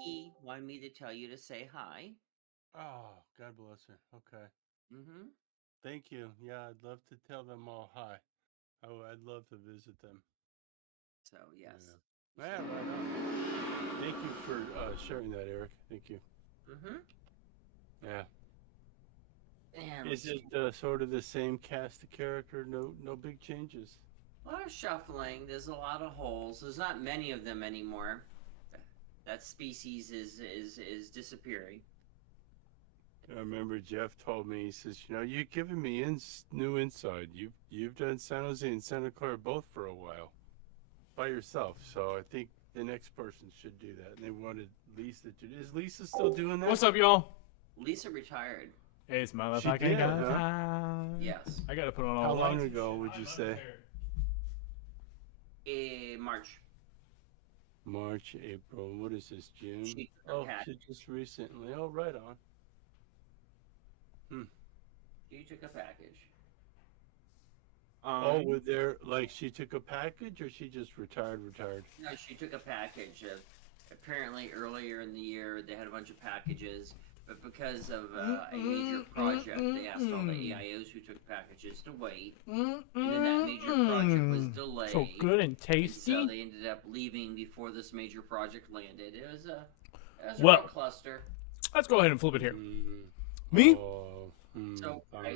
He wanted me to tell you to say hi. Oh, God bless her. Okay. Mm-hmm. Thank you. Yeah, I'd love to tell them all hi. I'd love to visit them. So yes, you Yeah. Yeah, should. right on. Thank you for sharing that, Eric. Thank you. Mm-hmm. Yeah. And let's Is it see. sort of the same cast of character? No big changes. A lot of shuffling. There's a lot of holes. There's not many of them anymore. That species is disappearing. I remember Jeff told me, he says, you're giving me new insight. You've done San Jose and Santa Clara both for a while by yourself. So I think the next person should do that. And they wanted Lisa to. Is Lisa still doing that? What's up, y'all? Lisa retired. It's She motherfucking did, go huh? time. Yes. I gotta put on How all the long lights and ago shit. would you say? In March. March, April. What is this? June? She took a Oh, pack. she just recently. Oh, right on. Hmm. She took a package. Oh, Um, were there like she took a package or she just retired? Retired. No, she took a package of. Apparently, earlier in the year, they had a bunch of packages, but because of a major project, they asked all the AIOs who took packages to wait, and then that major project was delayed. So good and And tasty. so they ended up leaving before this major project landed. It was a Well, real cluster. let's go ahead and flip it here. Mm. Me? Oh, So bummer.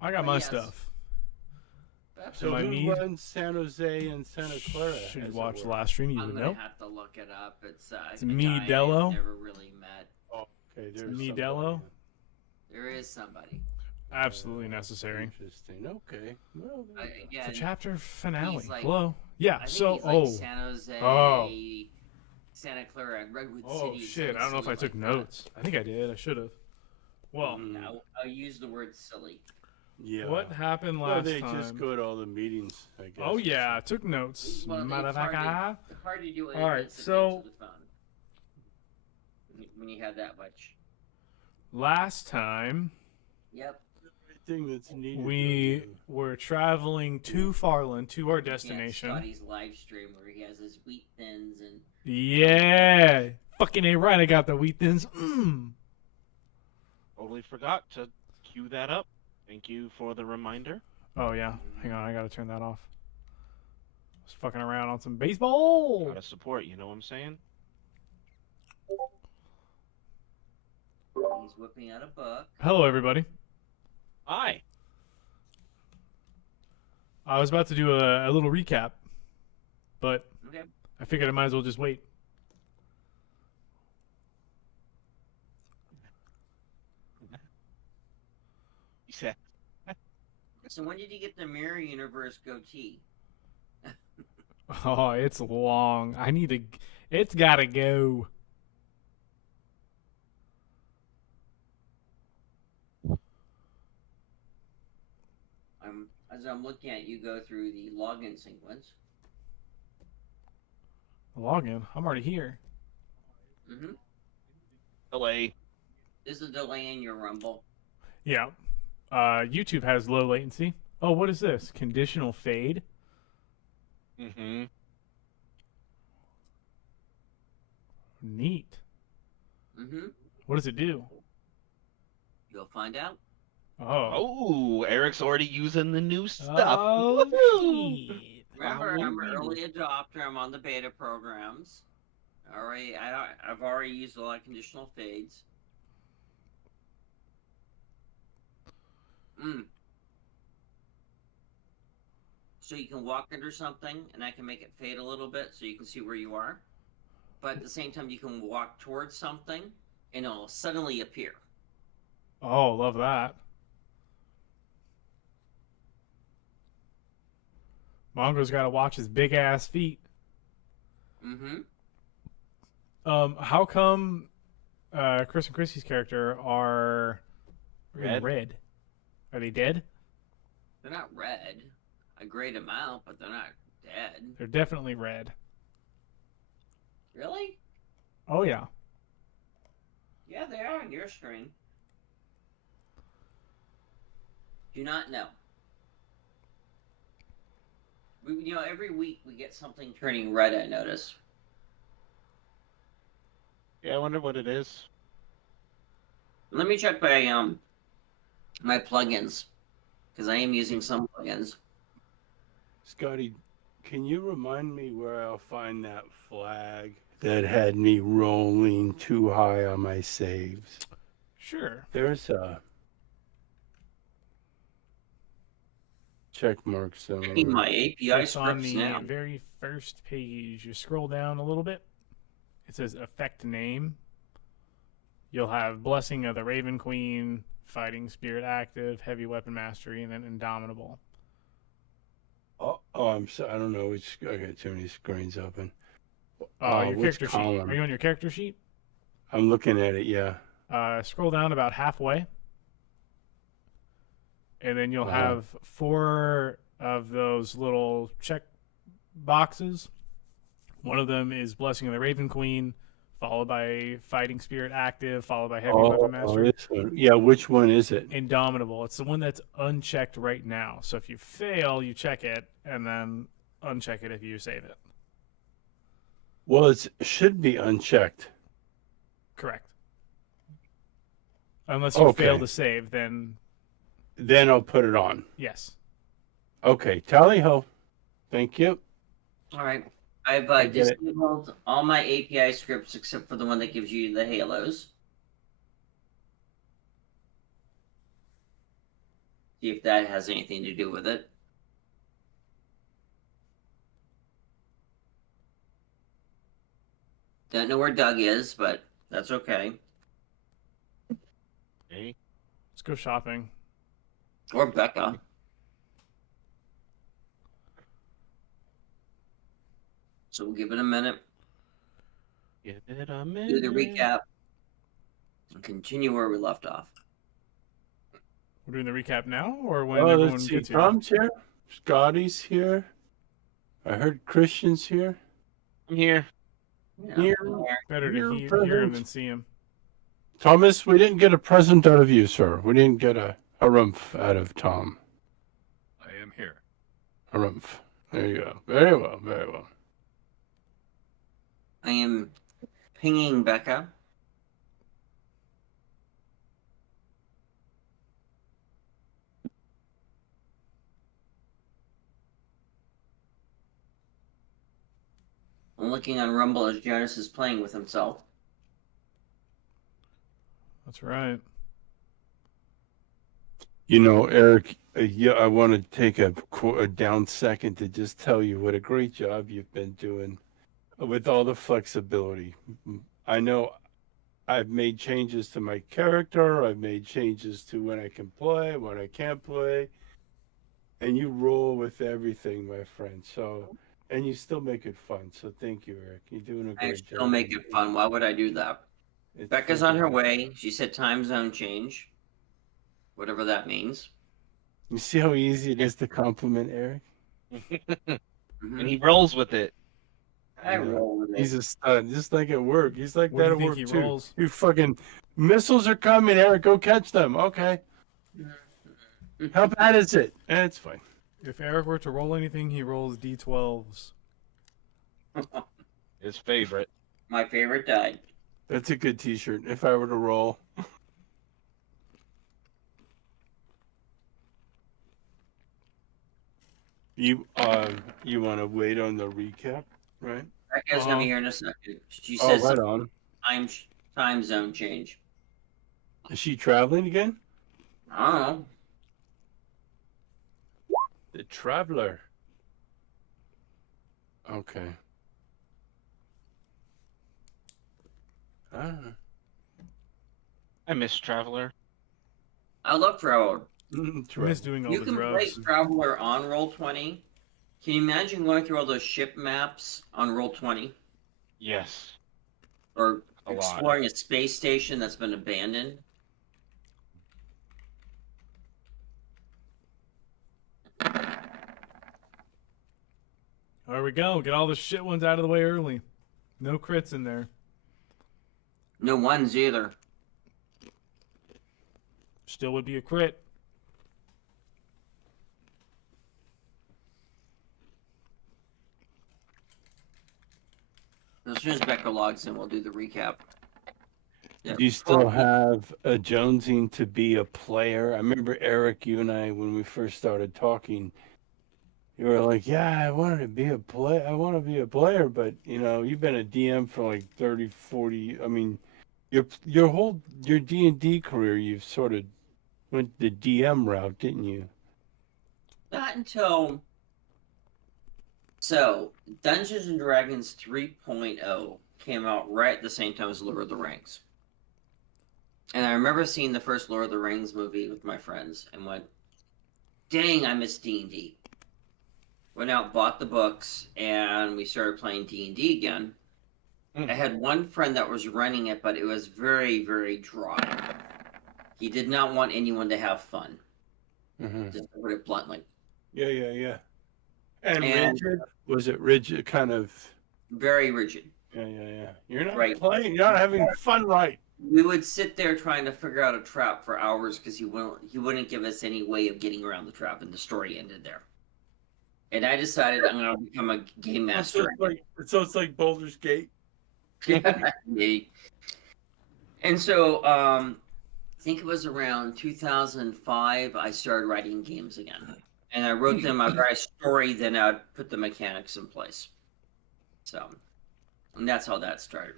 I got But my yes. stuff. So I who need- runs San Jose and Santa Clara? Should as you it watch the were? last stream? You I'm would gonna know. have to look it up. It's It's a me, guy I've Dello. never really met. Oh, okay, there's me, somebody. Dello. There is somebody. Absolutely necessary. Interesting. Okay. Well, there you go. It's a Again, chapter finale. he's like- Hello. Yeah. I think So, he's like San Jose, Santa Clara, and Redwood oh City. shit! I don't know if I took notes. I think I did. I should have. Well, Mm. Yeah, I'll use the word silly. Yeah. what happened Well, last they time? just go to all the meetings, I guess. Oh yeah, I took notes. Well, it's Motherfucker. hard to do it. All right, to so- the phone when you have that much. Last time Yep. Everything that's needed. we were traveling to Farland to our destination. Scotty's live stream where he has his wheat thins and Yeah, fucking A right. I got the wheat thins. totally forgot to cue that up. Thank you for the reminder. Oh yeah, hang on. I gotta turn that off. I was fucking around on some baseball. Gotta support, you know what I'm saying? he's whipping out a book. Hello, everybody. Hi. I was about to do a little recap, but Okay. I figured I might as well just wait. You said So when did you get the Mirror Universe goatee? Oh, it's long. I need to. It's gotta go. As I'm looking at you go through the login sequence. Login. I'm already here. Mm-hmm. delay. There's a delay in your Rumble. Yeah. YouTube has low latency. Oh, what is this? Conditional fade? Mm-hmm. Neat. Mm-hmm. What does it do? You'll find out. Oh. Oh, Eric's already using the new stuff. Oh, Woohoo! shit. Remember, I'm an Wow. early adopter. I'm on the beta programs. I've already used a lot of conditional fades. So you can walk under something, and I can make it fade a little bit so you can see where you are. But at the same time, you can walk towards something, and it'll suddenly appear. Oh, love that. Mongo's got to watch his big ass feet. Mm-hmm. How come Chris and Chrissy's character are in Red? red? Are they dead? They're not red. A great amount, but they're not dead. They're definitely red. Really? Oh yeah. Yeah, they are on your screen. Do not know. Every week we get something turning red, I notice. Yeah, I wonder what it is. Let me check my plugins because I am using some plugins. Scotty, can you remind me where I'll find that flag that had me rolling too high on my saves? Sure. There's a check mark Checking somewhere. my API It's on scripts the now. very first page. You scroll down a little bit. It says effect name. You'll have Blessing of the Raven Queen, Fighting Spirit active, Heavy Weapon Mastery, and then Indomitable. Oh, I'm sorry. I don't know which. I got too many screens open. Your Which character sheet. column? Are you on your character sheet? I'm looking at it. Yeah. Scroll down about halfway. And then you'll have 4 of those little check boxes. One of them is Blessing of the Raven Queen, followed by Fighting Spirit active, followed by Heavy Weapon Mastery. This one. Yeah, which one is it? Indomitable. It's the one that's unchecked right now. So if you fail, you check it, and then uncheck it if you save it. Well, it should be unchecked. Correct. Unless you fail to save, then Then I'll put it on. yes. Okay, tally ho. Thank you. All right. I've get it. disabled all my API scripts except for the one that gives you the halos. See if that has anything to do with it. Don't know where Doug is, but that's okay. Hey. Let's go shopping. Or Becca. So we'll give it a minute, Give it a minute. do the recap, and continue where we left off. We're doing the recap now, or when Oh, everyone let's see. gets here? Tom's here. Scotty's here. I heard Christian's here. I'm here. Yeah. Here. Better You're to hear him present. than see him. Thomas, we didn't get a present out of you, sir. We didn't get a rumph out of Tom. I am here. A rumph. There you go. Very well. Very well. I am pinging Becca. I'm looking on Rumble as Jonas is playing with himself. That's right. You know, Eric, yeah, I want to take a down second to just tell you what a great job you've been doing with all the flexibility. I know I've made changes to my character. I've made changes to when I can play, when I can't play. And you roll with everything, my friend. So, and you still make it fun. So thank you, Eric. You're doing a I great job. still make it fun. Why would I do that? It's Becca's on her fantastic. way. She said time zone change. Whatever that means. You see how easy it is to compliment Eric? Mhm. And he rolls with it. I roll with He's it. a stud, just like at work. He's like Where that do at you work think he too. rolls? You fucking missiles are coming, Eric. Go catch them. Okay. How bad is it? It's fine. If Eric were to roll anything, he rolls D12s. His favorite. My favorite died. That's a good T-shirt. If I were to roll. You want to wait on the recap, right? Becca's gonna be here in a second. She Oh, says right on. time zone change. Is she traveling again? I don't know. The traveler. Okay. I don't know. I miss Traveler. I love Traveler. I miss doing all You the can play drugs. Traveler on Roll20. Can you imagine going through all those ship maps on Roll20? Yes. Or A lot. exploring a space station that's been abandoned? There we go. Get all the shit ones out of the way early. No crits in there. No ones either. Still would be a crit. As soon as Becca logs in, we'll do the recap. Yeah. Do you still Well, have a jonesing to be a player? I remember Eric, you and I, when we first started talking, you were like, "Yeah, I wanted to be a play. I want to be a player," but you've been a DM for like 30, 40. I mean, your D&D career, you've sort of went the DM route, didn't you? not until so Dungeons and Dragons 3.0 came out right at the same time as Lord of the Rings. And I remember seeing the first Lord of the Rings movie with my friends and went, dang, I miss D&D. Went out, bought the books, and we started playing D&D again. I had one friend that was running it, but it was very, very dry. He did not want anyone to have fun, Mm-hmm. just to put it bluntly. Yeah. And And rigid? Was it rigid? Kind of. very rigid. Yeah. You're not Right. playing. You're not having fun, right? We would sit there trying to figure out a trap for hours because he wouldn't give us any way of getting around the trap, and the story ended there. And I decided I'm going to become a game master. So it's like Boulder's Gate. And so I think it was around 2005 I started writing games again. And I wrote them, I write a story, then I'd put the mechanics in place. So, and that's how that started.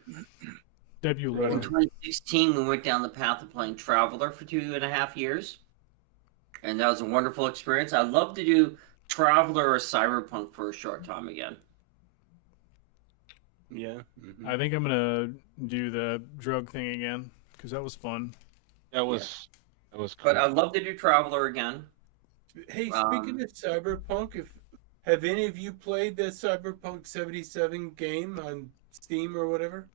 Debut In lore. 2016, we went down the path of playing Traveler for 2.5 years. And that was a wonderful experience. I'd love to do Traveler or Cyberpunk for a short time again. Yeah. Mm-hmm. I think I'm gonna do the drug thing again because that was fun. That was cool. But I'd love to do Traveler again. Hey, speaking of Cyberpunk, have any of you played the Cyberpunk 77 game on Steam or whatever?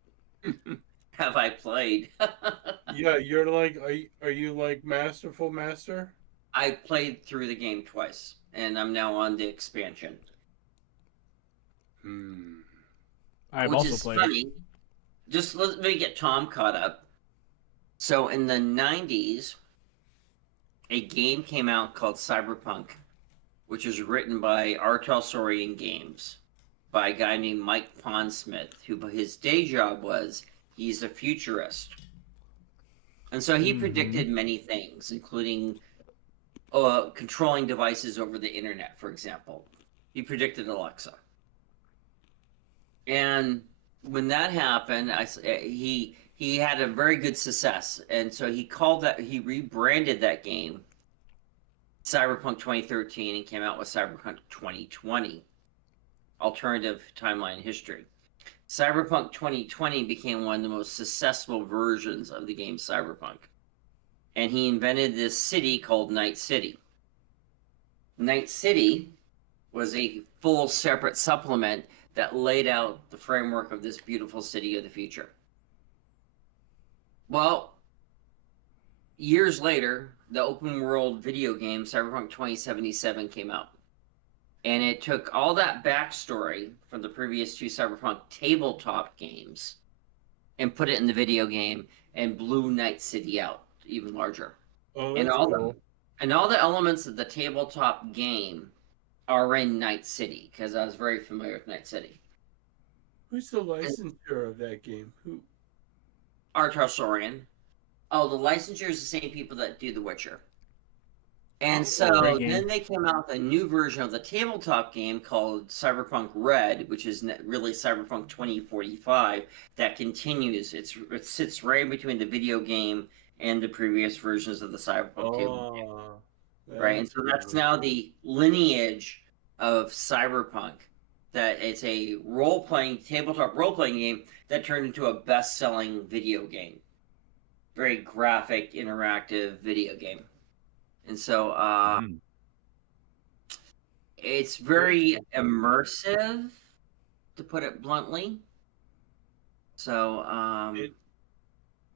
Have I played? Yeah, you're like, are you like Masterful Master? I played through the game twice, and I'm now on the expansion. I've Which also is played. funny. Just let me get Tom caught up. So in the 90s, a game came out called Cyberpunk, which was written by Artel Saurian Games by a guy named Mike Pondsmith, who his day job was he's a futurist. And so he predicted many things, including controlling devices over the internet, for example. He predicted Alexa. And when that happened, he had a very good success, and so he rebranded that game Cyberpunk 2013 and came out with Cyberpunk 2020, alternative timeline history. Cyberpunk 2020 became one of the most successful versions of the game Cyberpunk, and he invented this city called Night City. Night City was a full separate supplement that laid out the framework of this beautiful city of the future. Well, years later, the open world video game Cyberpunk 2077 came out. And it took all that backstory from the previous two Cyberpunk tabletop games and put it in the video game and blew Night City out even larger. Oh, And that's all cool. the elements of the tabletop game are in Night City, because I was very familiar with Night City. Who's the licensor of that game? Who? Artel Saurian. Oh, the licensure is the same people that do The Witcher. And so great game. then they came out with a new version of the tabletop game called Cyberpunk Red, which is really Cyberpunk 2045, that continues. It sits right in between the video game and the previous versions of the Cyberpunk tabletop game. Right, and so that's now the lineage of Cyberpunk. That it's a tabletop role-playing game that turned into a best-selling video game. Very graphic, interactive video game. And so it's very immersive, to put it bluntly. So I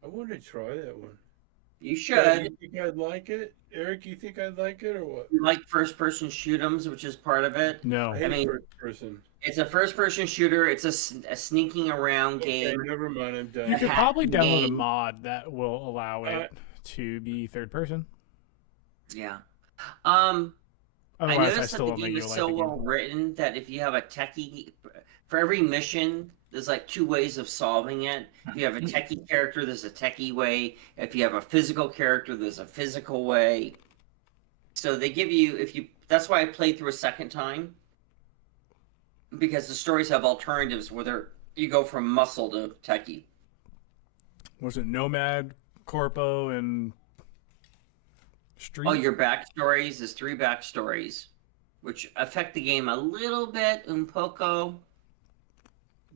want to try that one. you Yeah, should. you think I'd like it? Eric, you think I'd like it or what? You like first-person shoot'ems, which is part of it. No. I hate mean, first person. It's a first-person shooter. It's a sneaking around Okay, game. never mind, I'm done. You could probably hack download a game. mod that will allow it to be third person. Yeah. Otherwise, I I noticed that still the don't think game you'll is like so the game. well written that if you have a techie for every mission, there's like 2 ways of solving it. If you have a techie character, there's a techie way. If you have a physical character, there's a physical way. So they give you that's why I played through a second time. Because the stories have alternatives where you go from muscle to techie. Was it Nomad, Corpo, and Street? Oh, your backstories. There's 3 backstories, which affect the game a little bit in Poco.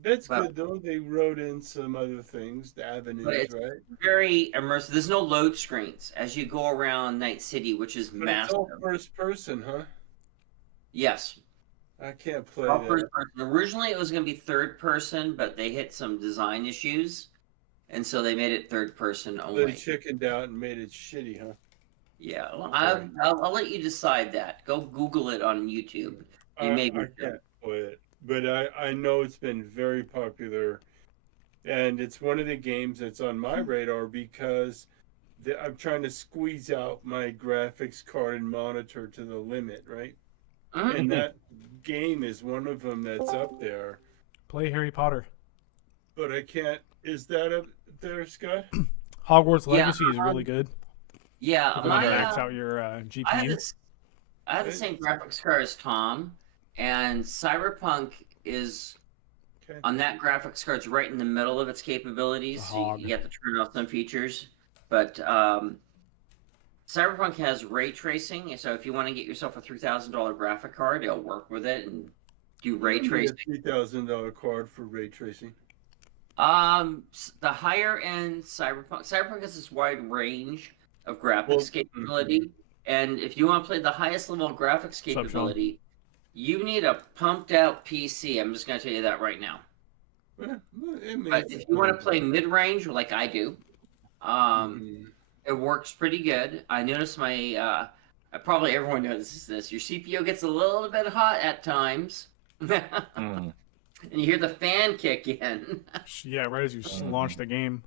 That's good though. They wrote in some other things, the avenues, it's right? very immersive. There's no load screens as you go around Night City, which is But massive. it's all first person, huh? Yes. I can't play All that. first person. Originally, it was going to be third person, but they hit some design issues, and so they made it third person They only. chickened out and made it shitty, huh? Yeah, well, Okay. I'll let you decide that. Go Google it on YouTube. You I maybe can't play it, but I know it's been very popular, and it's one of the games that's on my radar because I'm trying to squeeze out my graphics card and monitor to the limit, right? Mhm. And that game is one of them that's up there, Play Harry Potter. but I can't. Is that up there, Scott? Hogwarts Yeah, Legacy is really good. Yeah, If you want to max out your GPU. I have the same graphics card as Tom, and Cyberpunk is Okay. on that graphics card's right in the middle of its capabilities. So Hog. you have to turn off some features, but Cyberpunk has ray tracing. So if you want to get yourself a $3,000 graphic card, it'll work with it and do ray tracing. $3,000 card for ray tracing. The higher end Cyberpunk has this wide range of graphics capability, and if you want to play the highest level of graphics Sean? capability, you need a pumped out PC. I'm just going to tell you that right now. Well, But if you want to play mid range, like I do, it works pretty good. I noticed probably everyone notices this. Your CPU gets a little bit hot at times. Mm. And you hear the fan kick in. Yeah, right as you launch the game.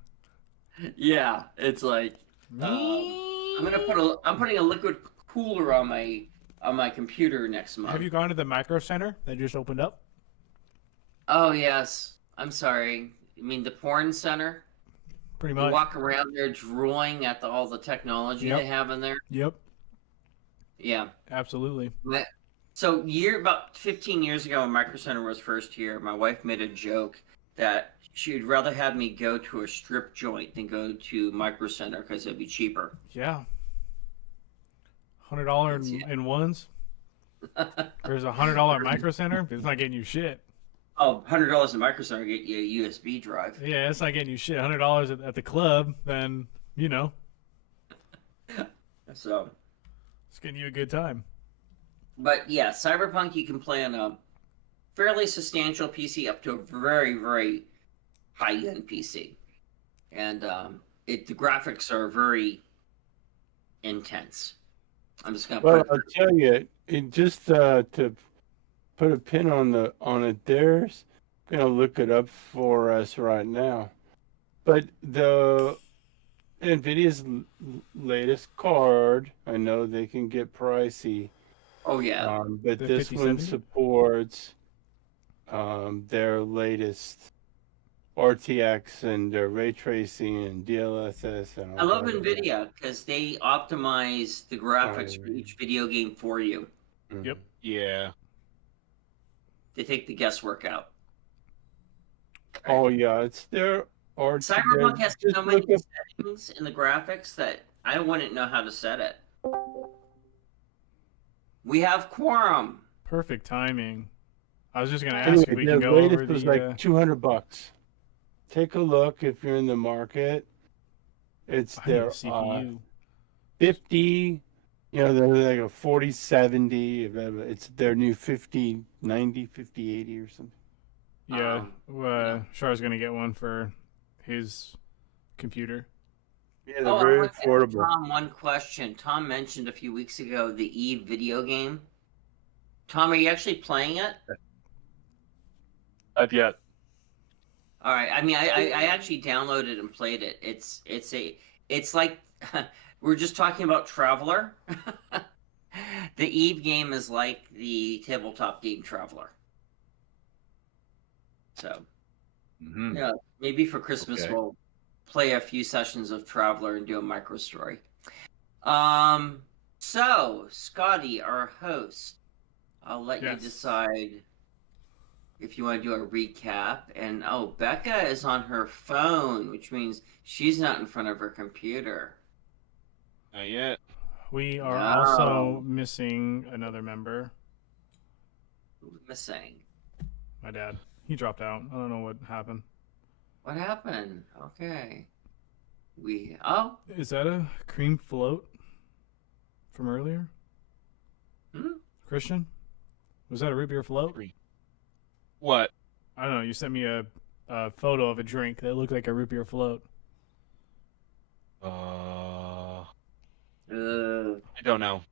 Yeah, it's like I'm putting a liquid cooler on my computer next month. Have you gone to the Micro Center that just opened up? Oh yes, I'm sorry. You mean the porn center? Pretty You much. walk around there drooling at all the technology Yep. they have in there. Yep, Yeah. absolutely. So about 15 years ago when Micro Center was first here, my wife made a joke that she would rather have me go to a strip joint than go to Micro Center because it'd be cheaper. Yeah. $100 in ones. There's a $100 Micro Center. It's not getting you shit. Oh, $100 in Micro Center get you a USB drive. Yeah, it's not getting you shit. $100 at the club, then So, it's getting you a good time. but yeah, Cyberpunk you can play on a fairly substantial PC up to a very, very high-end PC, and the graphics are very intense. I'm just gonna Well, put I'll tell you, just to put a pin on it, there's gonna look it up for us right now. But the NVIDIA's latest card, I know they can get pricey. Oh yeah, But The this one 5070? supports their latest RTX and their ray tracing and DLSS and all I love that. NVIDIA because they optimize the graphics for each video game for you. Mhm. Yep. Yeah. They take the guesswork out. Oh yeah, it's their Cyberpunk has just so many look up- settings in the graphics that I wouldn't know how to set it. We have quorum. Perfect timing. I was just gonna ask Anyway, if we the can go latest over was the. like $200. Take a look if you're in the market. It's I need a their CPU. 50. They're like a 4070. It's their new 5090, 5080 or something. Yeah, Char's gonna get one for his computer. Yeah, they're I very want to ask affordable. Tom, one question. Tom mentioned a few weeks ago the Eve video game. Tom, are you actually playing it? Not yet. All right. I mean, I actually downloaded and played it. It's like we're just talking about Traveler. The Eve game is like the tabletop game Traveler. So, Mhm. yeah, maybe for Christmas Okay. we'll play a few sessions of Traveler and do a micro story. So Scotty, our host, I'll let you Yes. decide if you want to do a recap. And oh, Becca is on her phone, which means she's not in front of her computer. Not yet. We are No. also missing another member. Who's missing? My dad. He dropped out. I don't know what happened. What happened? Okay. Is that a cream float from earlier? Hmm? Christian? Was that a root beer float? What? I don't know. You sent me a photo of a drink that looked like a root beer float. I Uh, don't know.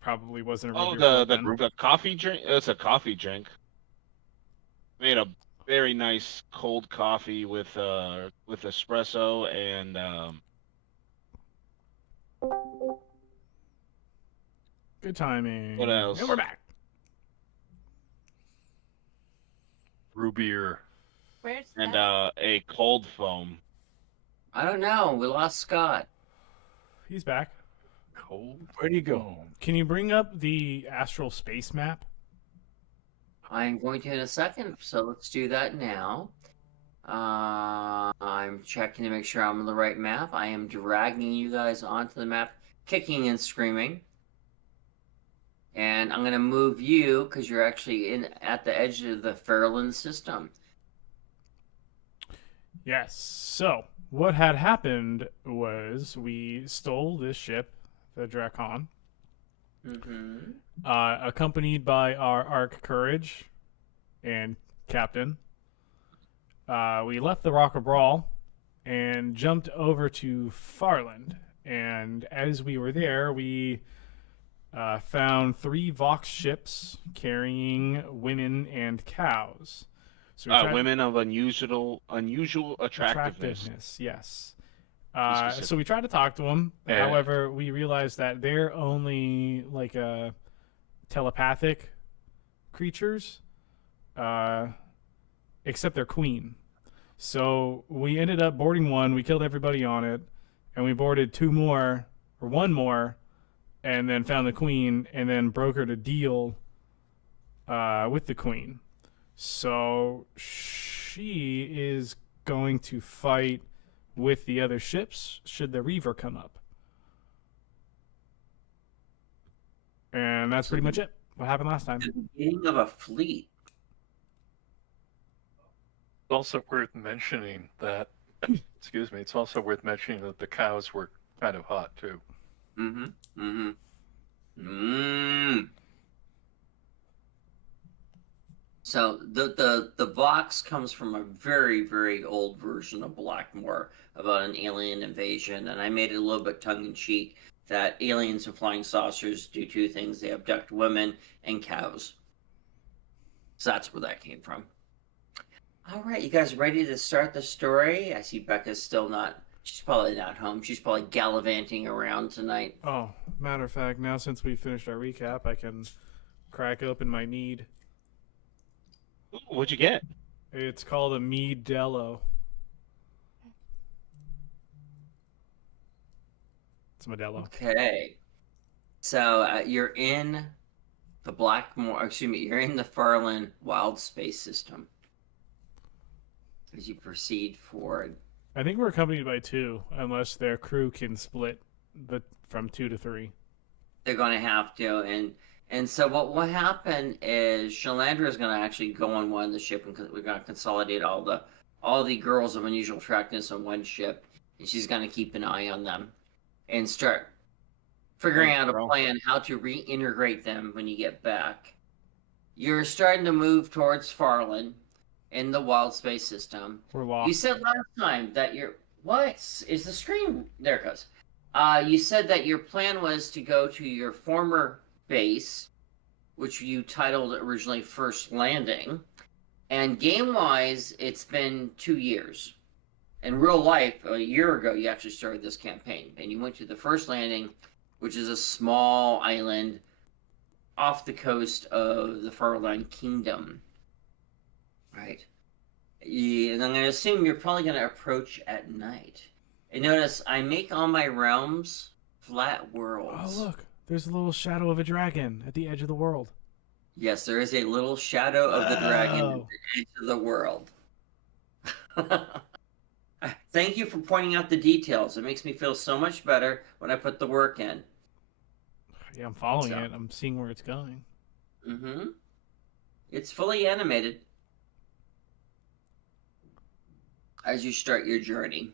Probably wasn't a root Oh, beer float then. the coffee drink. It's a coffee drink. Made a very nice cold coffee with espresso and Good timing. What else? And we're back. Rubier. Where's and that? a cold foam. I don't know. We lost Scott. He's back. Cold. Where'd he go? foam. Can you bring up the astral space map? I'm going to in a second, so let's do that now. I'm checking to make sure I'm on the right map. I am dragging you guys onto the map, kicking and screaming. And I'm going to move you because you're actually at the edge of the Fairland system. Yes. So, what had happened was we stole this ship, the Drakon, Mm-hmm. accompanied by our Ark Courage and Captain. We left the Rock of Brawl and jumped over to Farland. And as we were there, we found 3 Vox ships carrying women and cows. So we tried Women of unusual attractiveness. yes. specific. So we tried to talk to them. Yeah. However, we realized that they're only like telepathic creatures, except their queen. So we ended up boarding one. We killed everybody on it, and we boarded 2 more or 1 more, and then found the queen, and then brokered a deal with the queen. So she is going to fight with the other ships should the Reaver come up. And that's pretty much it. What happened last time? The beginning of a fleet. It's also worth mentioning that, excuse me, it's also worth mentioning that the cows were kind of hot too. Mm-hmm. Mm-hmm. Mm. So the Vox comes from a very, very old version of Blackmore about an alien invasion, and I made it a little bit tongue-in-cheek that aliens and flying saucers do 2 things. They abduct women and cows. So that's where that came from. All right, you guys ready to start the story? I see Becca's still not, she's probably not home. She's probably gallivanting around tonight. Oh, matter of fact, now since we finished our recap, I can crack open my mead. Ooh, what'd you get? It's called a Meadello. It's Modelo. Okay. So you're in the Blackmore, excuse me, you're in the Farland Wild Space System as you proceed forward. I think we're accompanied by 2, unless their crew can split from 2 to 3. They're going to have to, and so what happened is Shalandra is going to actually go on one of the ship, and we're going to consolidate all the girls of unusual attractiveness on one ship, and she's going to keep an eye on them and start figuring out a plan how to reintegrate them when you get back. You're starting to move towards Farland in the Wild Space System. We're lost. You said last time that what is the screen? There it goes. You said that your plan was to go to your former base, which you titled originally First Landing. And game-wise, it's been 2 years. In real life, a year ago, you actually started this campaign. And you went to the First Landing, which is a small island off the coast of the Farland Kingdom. Right? And I'm going to assume you're probably going to approach at night. And notice I make all my realms flat worlds. Oh, look. There's a little shadow of a dragon at the edge of the world. Yes, there is a little shadow of the dragon at Wow. the edge of the world. Thank you for pointing out the details. It makes me feel so much better when I put the work in. Yeah, I'm following So. it. I'm seeing where it's going. Mm-hmm. It's fully animated as you start your journey.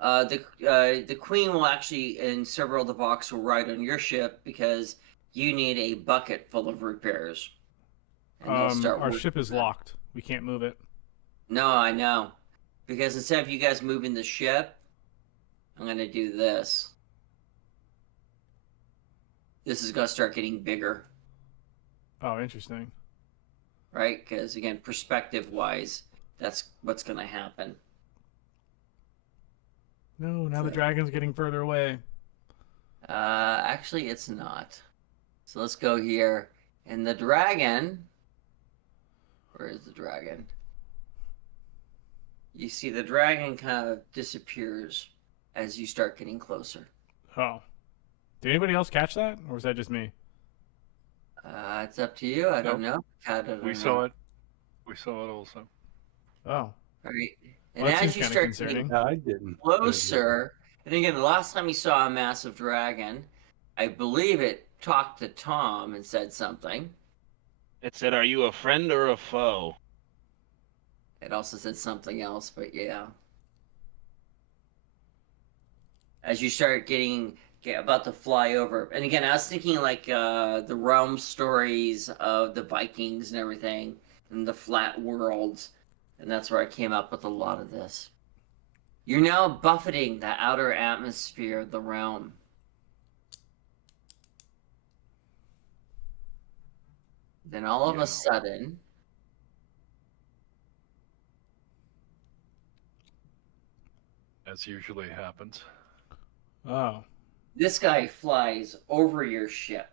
The queen will actually, and several of the Vox will ride on your ship because you need a bucket full of repairs. And they'll start Our working ship is on that. locked. We can't move it. No, I know. Because instead of you guys moving the ship, I'm going to do this. This is going to start getting bigger, Oh, interesting. right? Because, again, perspective-wise, that's what's going to happen. No, now the dragon's getting further away. Actually, it's not. So let's go here. And the dragon... Where is the dragon? You see the dragon kind of disappears as you start getting closer. Oh. Did anybody else catch that? Or was that just me? It's up to you. I don't Nope. know. I don't We know. saw it. We saw it also. Oh. Right. And Well, that as seems you kinda start concerning. getting No, I didn't. closer, and again, the last time you saw a massive dragon, I believe it talked to Tom and said something. It said, "Are you a friend or a foe?" It also said something else, but yeah. As you start get about to fly over, and again, I was thinking like the realm stories of the Vikings and everything, and the flat worlds, and that's where I came up with a lot of this. You're now buffeting the outer atmosphere of the realm. Then all of Yeah. a sudden, As usually happens. Oh. this guy flies over your ship.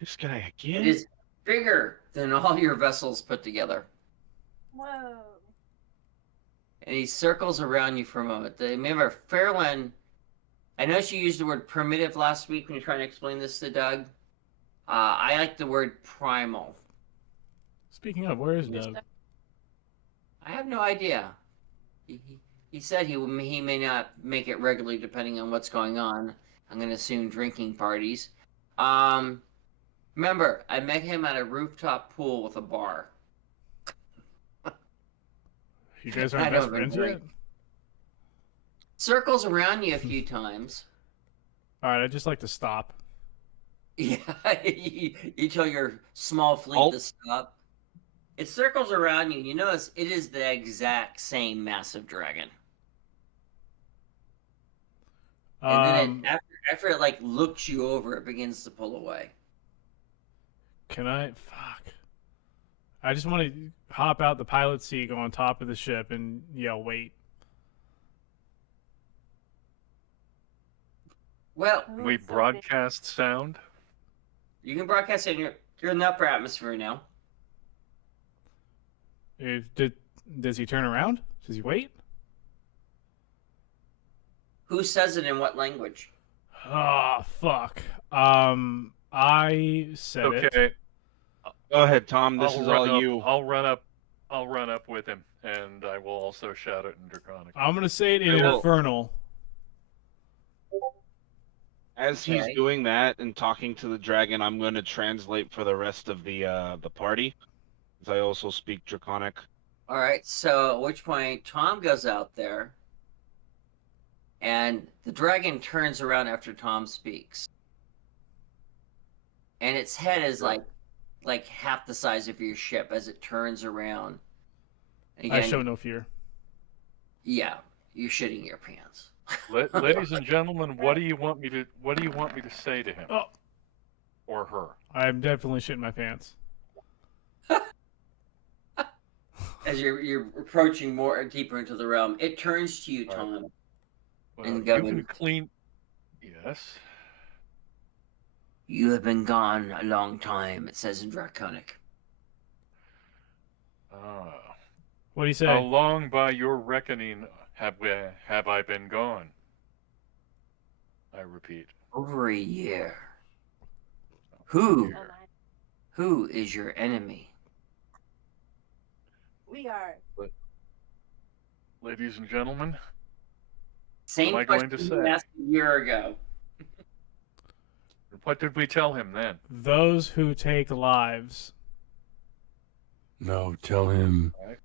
This guy It again? is bigger than all your vessels put together. Whoa. And he circles around you for a moment. Remember, Fairland, I know she used the word primitive last week when you're trying to explain this to Doug. I like the word primal. Speaking of, where is Yes, Doug? I have no idea. He said he may not make it regularly depending on what's going on. I'm going to assume drinking parties. Remember, I met him at a rooftop pool with a bar. You guys I aren't best don't friends agree. yet? Circles around you a few times. Alright, I'd just like to stop. Yeah, you tell your small fleet Oh. to stop. It circles around you. You notice it is the exact same massive dragon. And then after it like looks you over, it begins to pull away. Can I? Fuck. I just want to hop out the pilot seat, go on top of the ship, and yell, wait. Well, Oh, We so big. broadcast sound. you can broadcast it. You're in the upper atmosphere now. Does he turn around? Does he wait? Who says it in what language? Oh, fuck. I said it. Okay. Go ahead, Tom. This I'll is run all up, you. I'll run up with him, and I will also shout it in Draconic. I'm going to say it in I will- Infernal. As he's Okay. doing that and talking to the dragon, I'm going to translate for the rest of the party, as I also speak Draconic. All right. So at which point Tom goes out there, and the dragon turns around after Tom speaks, and its head is Right. like half the size of your ship as it turns around. And I show no fear. Yeah, you're shitting your pants. Ladies and gentlemen, what do you want me to say to him Oh, or her? I'm definitely shitting my pants. As you're approaching more deeper into the realm, it turns to you, Right. Tom. Well, And you going- can clean. Yes. You have been gone a long time, it says in Draconic. Ah. What do you say? How long by your reckoning have I been gone? I repeat. Over a year. Oh my. Who is your enemy? We are. Ladies and gentlemen, Same am I going question to you say? asked a year ago. what did we tell him then? Those who take lives. No, tell him Right.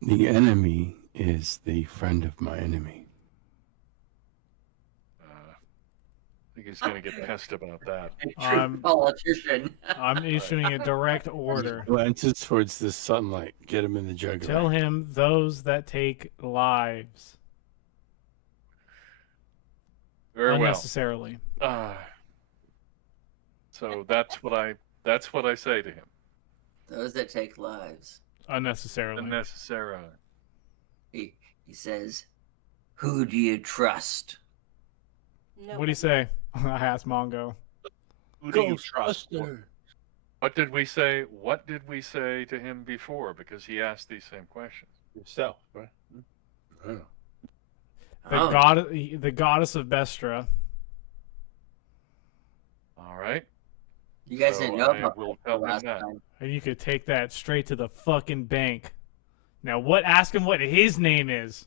the enemy is the friend of my enemy. I think he's going to get pissed about that. A true politician. I'm issuing a direct order. Glances towards the sunlight. Get him in the jugular. Tell him those that take lives Very well. unnecessarily. So that's what I say to him. Those that take lives. Unnecessarily. Unnecessarily. He says, who do you trust? No. What do you say? I asked Mongo. Who do you trust? What did we say? What did we say to him before? Because he asked these same questions. Yourself, right? Oh. The goddess of Bestra. All right. You guys So didn't know I about will that tell him last that. time. And you could take that straight to the fucking bank. Now, ask him what his name is.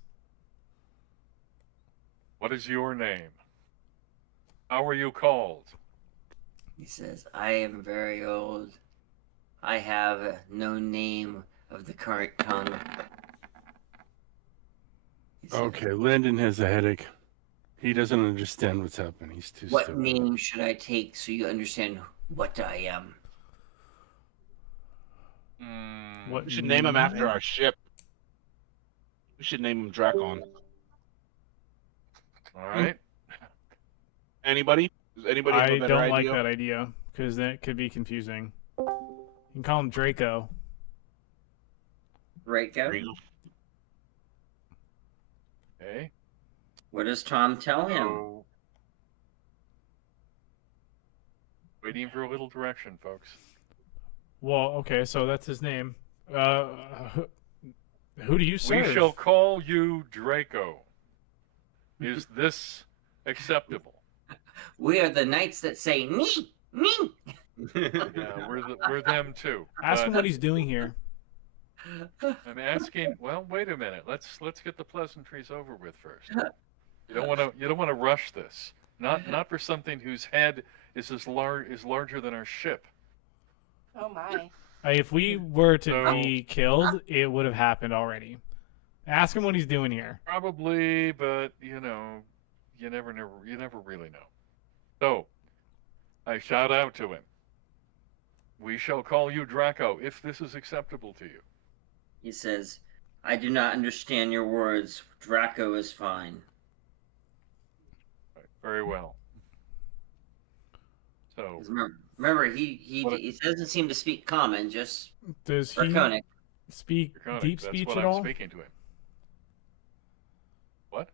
What is your name? How are you called? He says, I am very old. I have no name of the current tongue. He says, Okay, Landon has a headache. He doesn't understand what's happening. He's too what stupid. name should I take so you understand what I am? What We should name him after our ship. We should name him Dracon. All right. Anybody? Does anybody have I a better don't like idea? that idea because then it could be confusing. You can call him Draco. Draco? Okay. What does Tom tell him? So, waiting for a little direction, folks. Well, okay, so that's his name. Who do you serve? We shall call you Draco. Is this acceptable? We are the knights that say, me, me. Yeah, we're them too. Ask him But what he's doing here. I'm asking. Well, wait a minute. Let's get the pleasantries over with first. You don't want to rush this. Not for something whose head is larger than our ship. Oh my. If we were to So- be killed, it would have happened already. Ask him what he's doing here. Probably, but you never really know. So, I shout out to him. We shall call you Draco, if this is acceptable to you. He says, I do not understand your words. Draco is fine. Right, very well. So, 'Cause remember, he What- doesn't seem to speak common, just Does he draconic. speak Draconic, deep that's speech what at I'm all? speaking to him. What?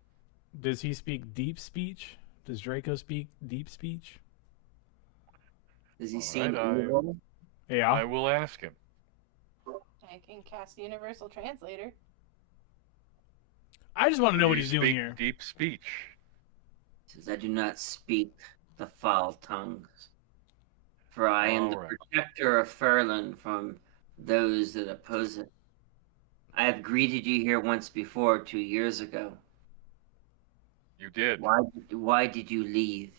Does he speak deep speech? Does Draco speak deep speech? Does he All seem right, evil? Yeah. I will ask him. I can cast Universal Translator. I just want to know Do what you he's doing speak here. Deep speech. He says, I do not speak the foul tongues. For I am the All right. protector of Fairland from those that oppose it. I have greeted you here once before, 2 years ago. You did. Why did you leave?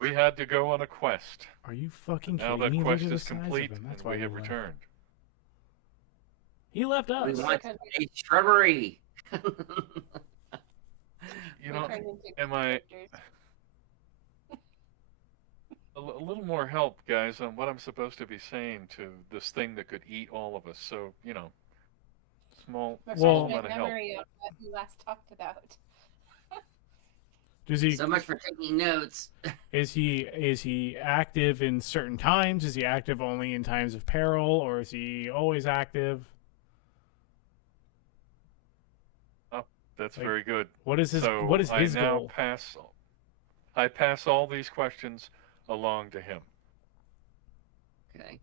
We had to go on a quest. Are you fucking Now kidding that me? Look quest at the is size of complete, him. That's and why we he have left. returned. He left We us. want Because a shrubbery. You know, turned into am I characters. a little more help, guys, on what I'm supposed to be saying to this thing that could eat all of us? So, small We're Well- trying to amount make of help. memory of what we last talked about. Does he? So much for taking notes. Is he active in certain times? Is he active only in times of peril, or is he always active? That's Like, very good. What is his So What is his I now goal? I pass all these questions along to him. Okay.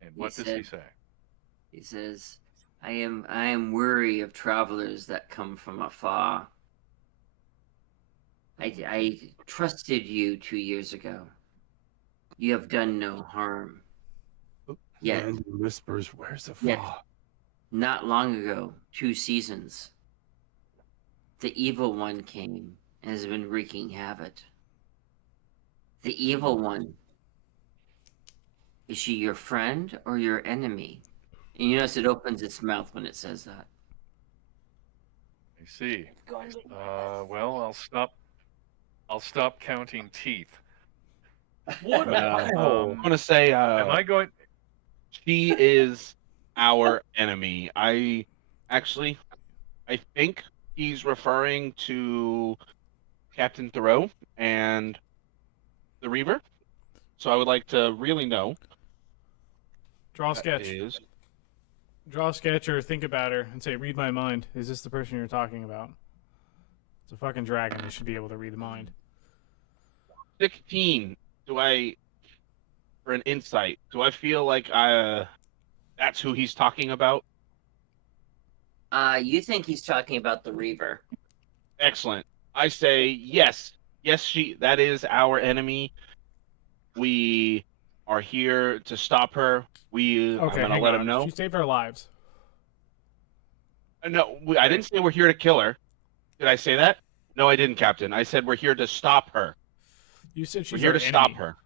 And what He does he said- say? He says, I am weary of travelers that come from afar. I trusted you 2 years ago. You have done no harm. Yet, And he whispers, "Where's the Yet. fa?" not long ago, 2 seasons, the evil one came and has been wreaking havoc. The evil one, is she your friend or your enemy? And you notice it opens its mouth when it says that. I see. Going to Well, I'll stop counting teeth. What? I Um, want to say, am I going? she is our enemy. I think he's referring to Captain Thoreau and the Reaver. So I would like to really know. Draw a that sketch. is- Draw a sketch or think about her and say, read my mind. Is this the person you're talking about? It's a fucking dragon. They should be able to read the mind. 16. For an insight, do I feel like that's who he's talking about? You think he's talking about the Reaver. Excellent. I say yes. Yes, that is our enemy. We are here to stop her. I'm Okay, gonna hang let on. him know. She saved our lives. No, I didn't say we're here to kill her. Did I say that? No, I didn't, Captain. I said we're here to stop her. You said she's We're here our to enemy. stop her.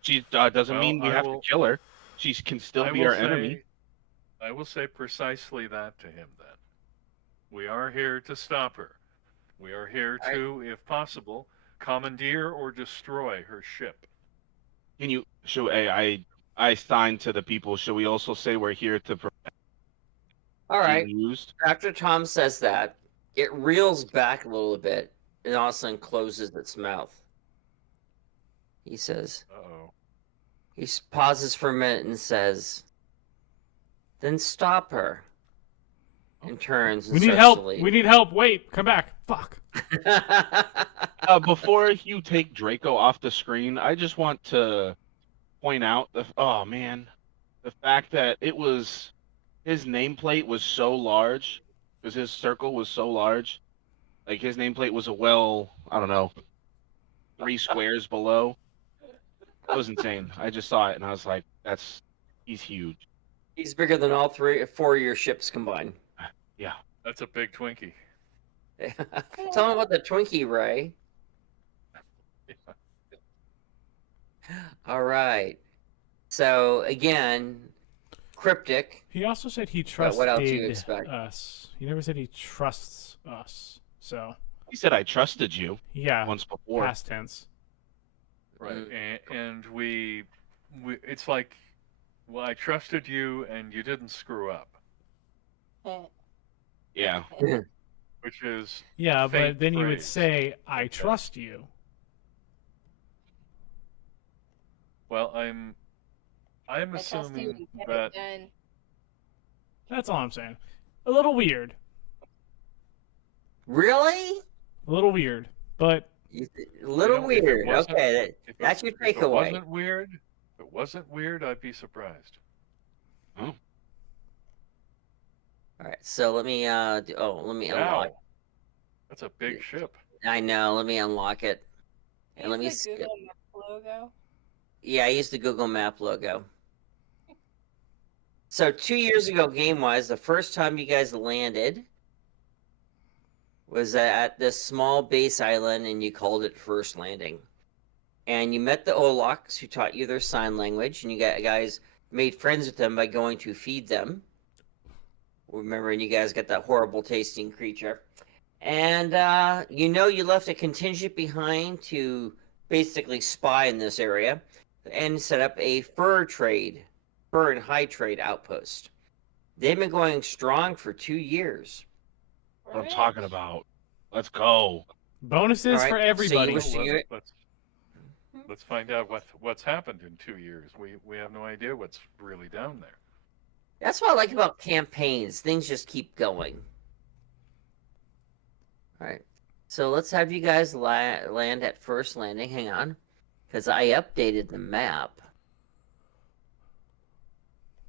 She doesn't Well, mean we have to kill her. She can still be our enemy. I will say precisely that to him then. We are here to stop her. We are here to, if possible, commandeer or destroy her ship. Can you? I signed to the people. Should we also say we're here to prevent All right. being used? After Tom says that, it reels back a little bit and all of a sudden closes its mouth. He says, Uh-oh. he pauses for a minute and says, then stop her. And turns and We need starts help. to leave. We need help. Wait, come back. Fuck. Before you take Draco off the screen, I just want to point out the fact that his nameplate was so large, because his circle was so large. Like his nameplate was I don't know, 3 squares below. It was insane. I just saw it and I was like, he's huge. He's bigger than all 4 of your ships combined. Yeah. That's a big Twinkie. Tell him about the Twinkie, Ray. All right. So again, cryptic. He also said he But trusted what else do you expect? us. He never said he trusts us. So, He said I trusted you yeah, once before. past tense. Right. And we it's like, well, I trusted you and you didn't screw up, Yeah. which is Yeah, faint but then you would praise. say, I trust you. Well, I'm I trust you assuming to get that it done. That's all I'm saying. A little weird. Really? A little weird. But A little You know, if it weird. wasn't- Okay, if that's your if it takeaway. wasn't weird, I'd be surprised. All right, so let me let me unlock. Wow. That's a big ship. I know. Let me unlock it, and Use let me. the Google Map logo. Yeah, I used the Google Map logo. So 2 years ago, game-wise, the first time you guys landed was at this small base island, and you called it First Landing. And you met the Oloks, who taught you their sign language, and you guys made friends with them by going to feed them. Remembering you guys got that horrible tasting creature. And you left a contingent behind to basically spy in this area and set up a fur and hide trade outpost. They've been going strong for 2 years. What I'm talking about. Let's go. bonuses All right, for so you everybody. wish- Well, you- let's find out what's happened in 2 years. We have no idea what's really down there. That's what I like about campaigns. Things just keep going. All right. So let's have you guys land at First Landing. Hang on. Because I updated the map.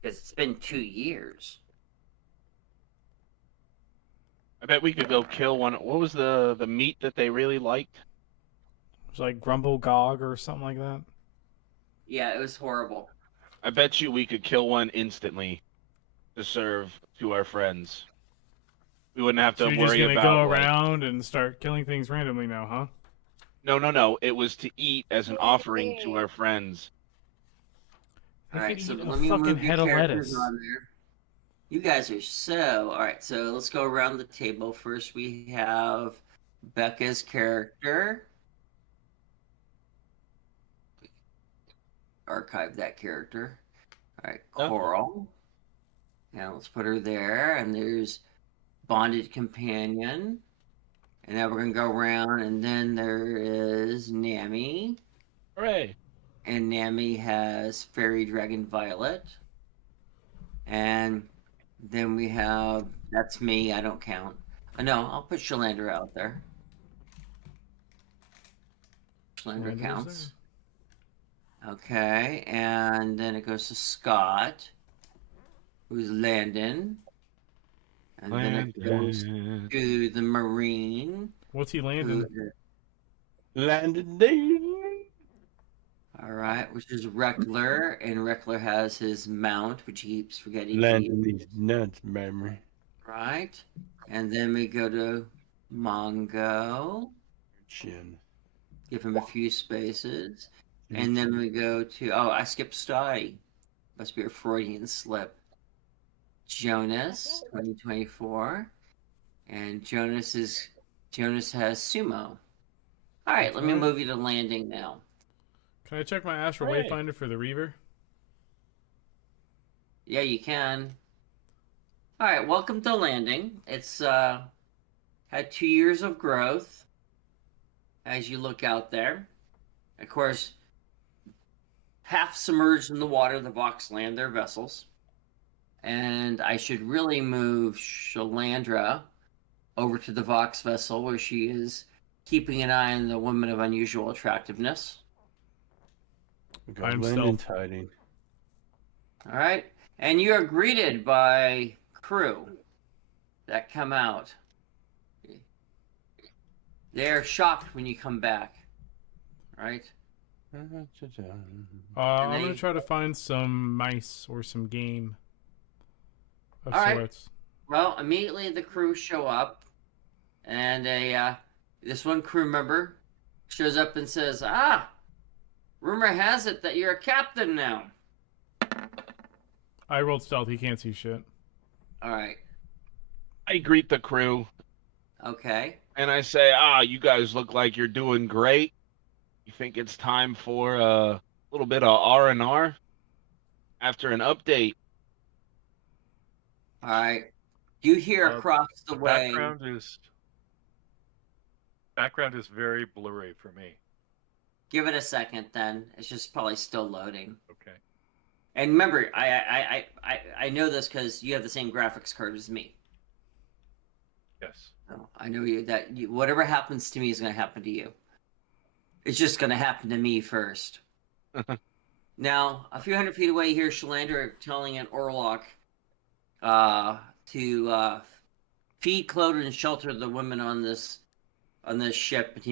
Because it's been 2 years. I bet we could go kill one. What was the meat that they really liked? It was like Grumble Gog or something like that. Yeah, it was horrible. I bet you we could kill one instantly to serve to our friends. We wouldn't have to So you're just worry gonna about go like, around and start killing things randomly now, huh? no. It was to eat as an offering to Yay. our friends. They All right, could so eat a let me fucking move your head of characters lettuce. on there. You guys are so... All right, so let's go around the table. First, we have Becca's character. Archive that character. All right, Okay. Coral. Now let's put her there. And there's Bonded Companion. And now we're going to go around. And then there is Nami. Hooray! And Nami has Fairy Dragon Violet. And then we have... That's me. I don't count. No, I'll put Shalander out there. Shalander Shalander's counts. Okay, and then it goes to Scott, who's Landon. And then it goes Landon. to the Marine. What's he landing? Landon. All right, which is Reckler. And Reckler has his mount, which he keeps forgetting to Landon use. these nuts, memory. Right. And then we go to Mongo. Chin. Give him a few spaces. And then we go to... Oh, I skipped Stoddy. Must be a Freudian slip. Jonas, 2024. And Jonas has Sumo. All right, let me move you to landing now. Can I check my Astral Hooray. Wayfinder for the Reaver? Yeah, you can. All right, welcome to landing. It's had 2 years of growth as you look out there. Of course, half submerged in the water, the Vox land their vessels. And I should really move Shalandra over to the Vox vessel where she is keeping an eye on the woman of unusual attractiveness. We got I'm Landon stealth. hiding. All right. And you are greeted by crew that come out. They're shocked when you come back. Right? I'm they- gonna try to find some mice or some game of All right. sorts. Well, immediately the crew show up, and this one crew member shows up and says, rumor has it that you're a captain now. I rolled stealth. He can't see shit. All right. I greet the crew Okay. and I say, you guys look like you're doing great. You think it's time for a little bit of R&R after an update? All right. You hear across the way. Background is very blurry for me. Give it a second, then. It's just probably still loading. Okay. And remember, I know this because you have the same graphics card as me. Yes. So I know whatever happens to me is going to happen to you. It's just going to happen to me first. Now, a few hundred feet away, you hear Shalander telling an Orlok to feed, clothe, and shelter the women on this ship. And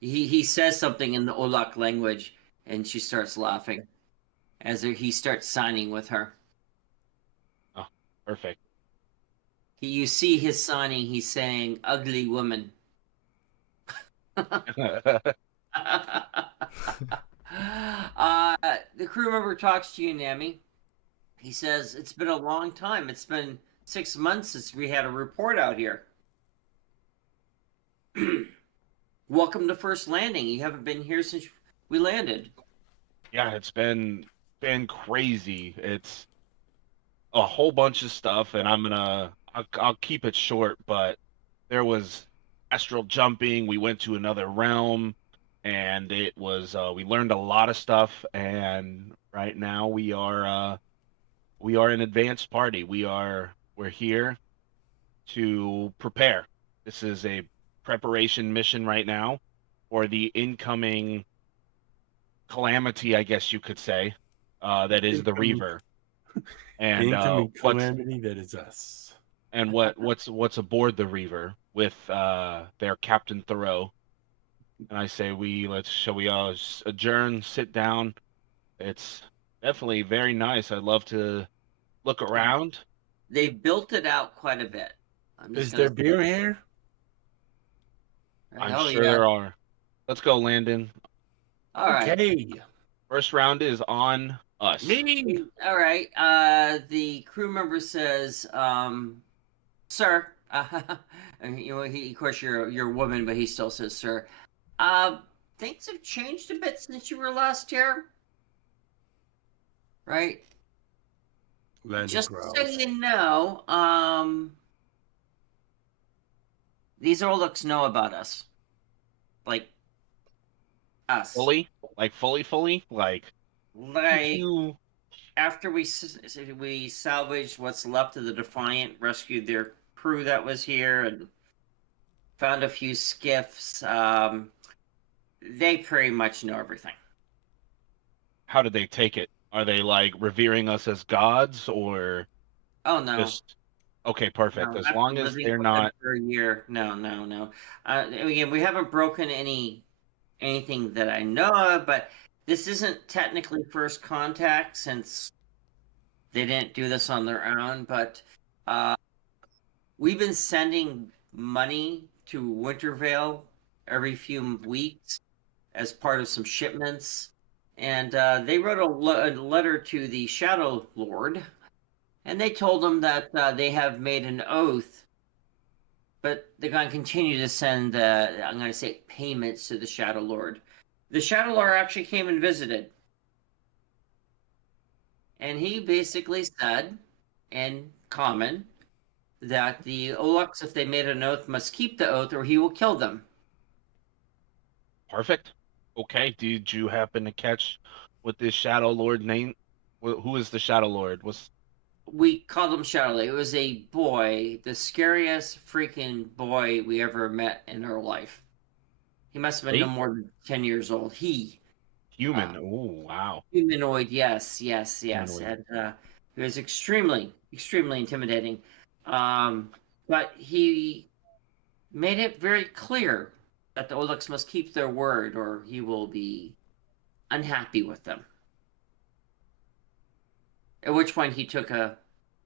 he says something in the Orlok language, and she starts laughing as he starts signing with her. Oh, perfect. You see his signing. He's saying, "Ugly woman." The crew member talks to you, Nami. He says, "It's been a long time. It's been 6 months since we had a report out here." Welcome to First Landing. You haven't been here since we landed. Yeah, it's been crazy. It's a whole bunch of stuff, and I'll keep it short, but there was astral jumping. We went to another realm, and it was we learned a lot of stuff. And right now we are an advanced party. We're here to prepare. This is a preparation mission right now for the incoming calamity, I guess you could say, that is the Reaver. And Incoming what's calamity that is us. and what's aboard the Reaver with their Captain Thoreau. And I say shall we adjourn, sit down. It's definitely very nice. I'd love to look around. They built it out quite a bit. I'm just Is gonna there beer here? I'm Hell sure yeah. there are. Let's go, Landon. All right. Okay. First round is on us. Me. All right. The crew member says, "Sir," and, of course, you're a woman, but he still says, "Sir." Things have changed a bit since you were last here, right? Landon Just growls. so you know, these Orlooks know about us, like us. Fully? Like fully? Like Like after we salvaged what's left of the Defiant, rescued their crew that was here, and found a few skiffs. They pretty much know everything. how did they take it? Are they like revering us as gods or Oh no. just okay, perfect. No, As after long as living they're with them not for a year. No. Again, we haven't broken anything that I know of, but this isn't technically first contact since they didn't do this on their own. But we've been sending money to Wintervale every few weeks as part of some shipments, and they wrote a letter to the Shadow Lord. And they told them that they have made an oath, but they're going to continue to send, I'm going to say, payments to the Shadow Lord. The Shadow Lord actually came and visited. And he basically said, in common, that the Oluks, if they made an oath, must keep the oath or he will kill them. perfect. Okay, did you happen to catch what this Shadow Lord name? Who is the Shadow Lord? We called him Shadow Lord. It was a boy, the scariest freaking boy we ever met in our life. He must have been no more than 10 years old. Human. Oh, wow. Humanoid, yes. Humanoid. And he was extremely intimidating. But he made it very clear that the Oluks must keep their word or he will be unhappy with them. At which point he took a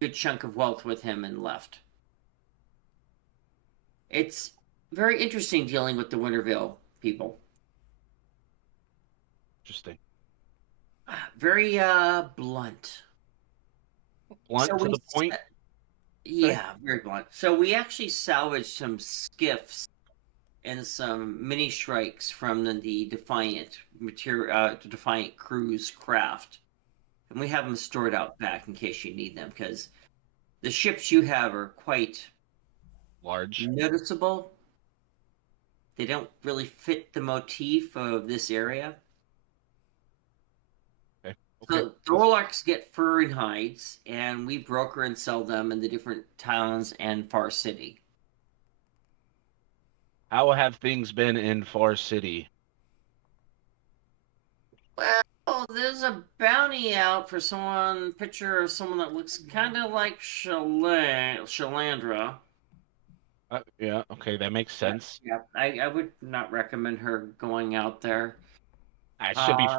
good chunk of wealth with him and left. It's very interesting dealing with the Wintervale people. Interesting. Very blunt. Blunt So to the point. Yeah, very blunt. So we actually salvaged some skiffs and some mini shrikes from the Defiant material, the Defiant crew's craft, and we have them stored out back in case you need them because the ships you have are quite Large. noticeable. They don't really fit the motif of this area. Okay. So the Orlocks get fur and hides, and we broker and sell them in the different towns and Far City. How have things been in Far City? Well, there's a bounty out for picture of someone that looks kind of like Shalandra. Yeah, okay, that makes sense. Yeah, I would not recommend her going out there.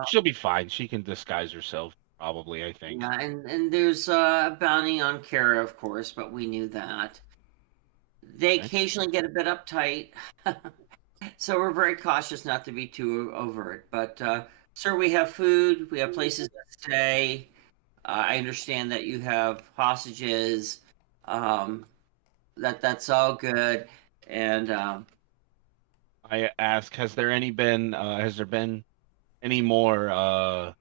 She'll be fine. She can disguise herself, probably, I think. Yeah, and there's a bounty on Kara, of course, but we knew that. They occasionally get a bit uptight, so we're very cautious not to be too overt. But, sir, we have food, we have places to stay. I understand that you have hostages. That's all good. And I ask, has there been any more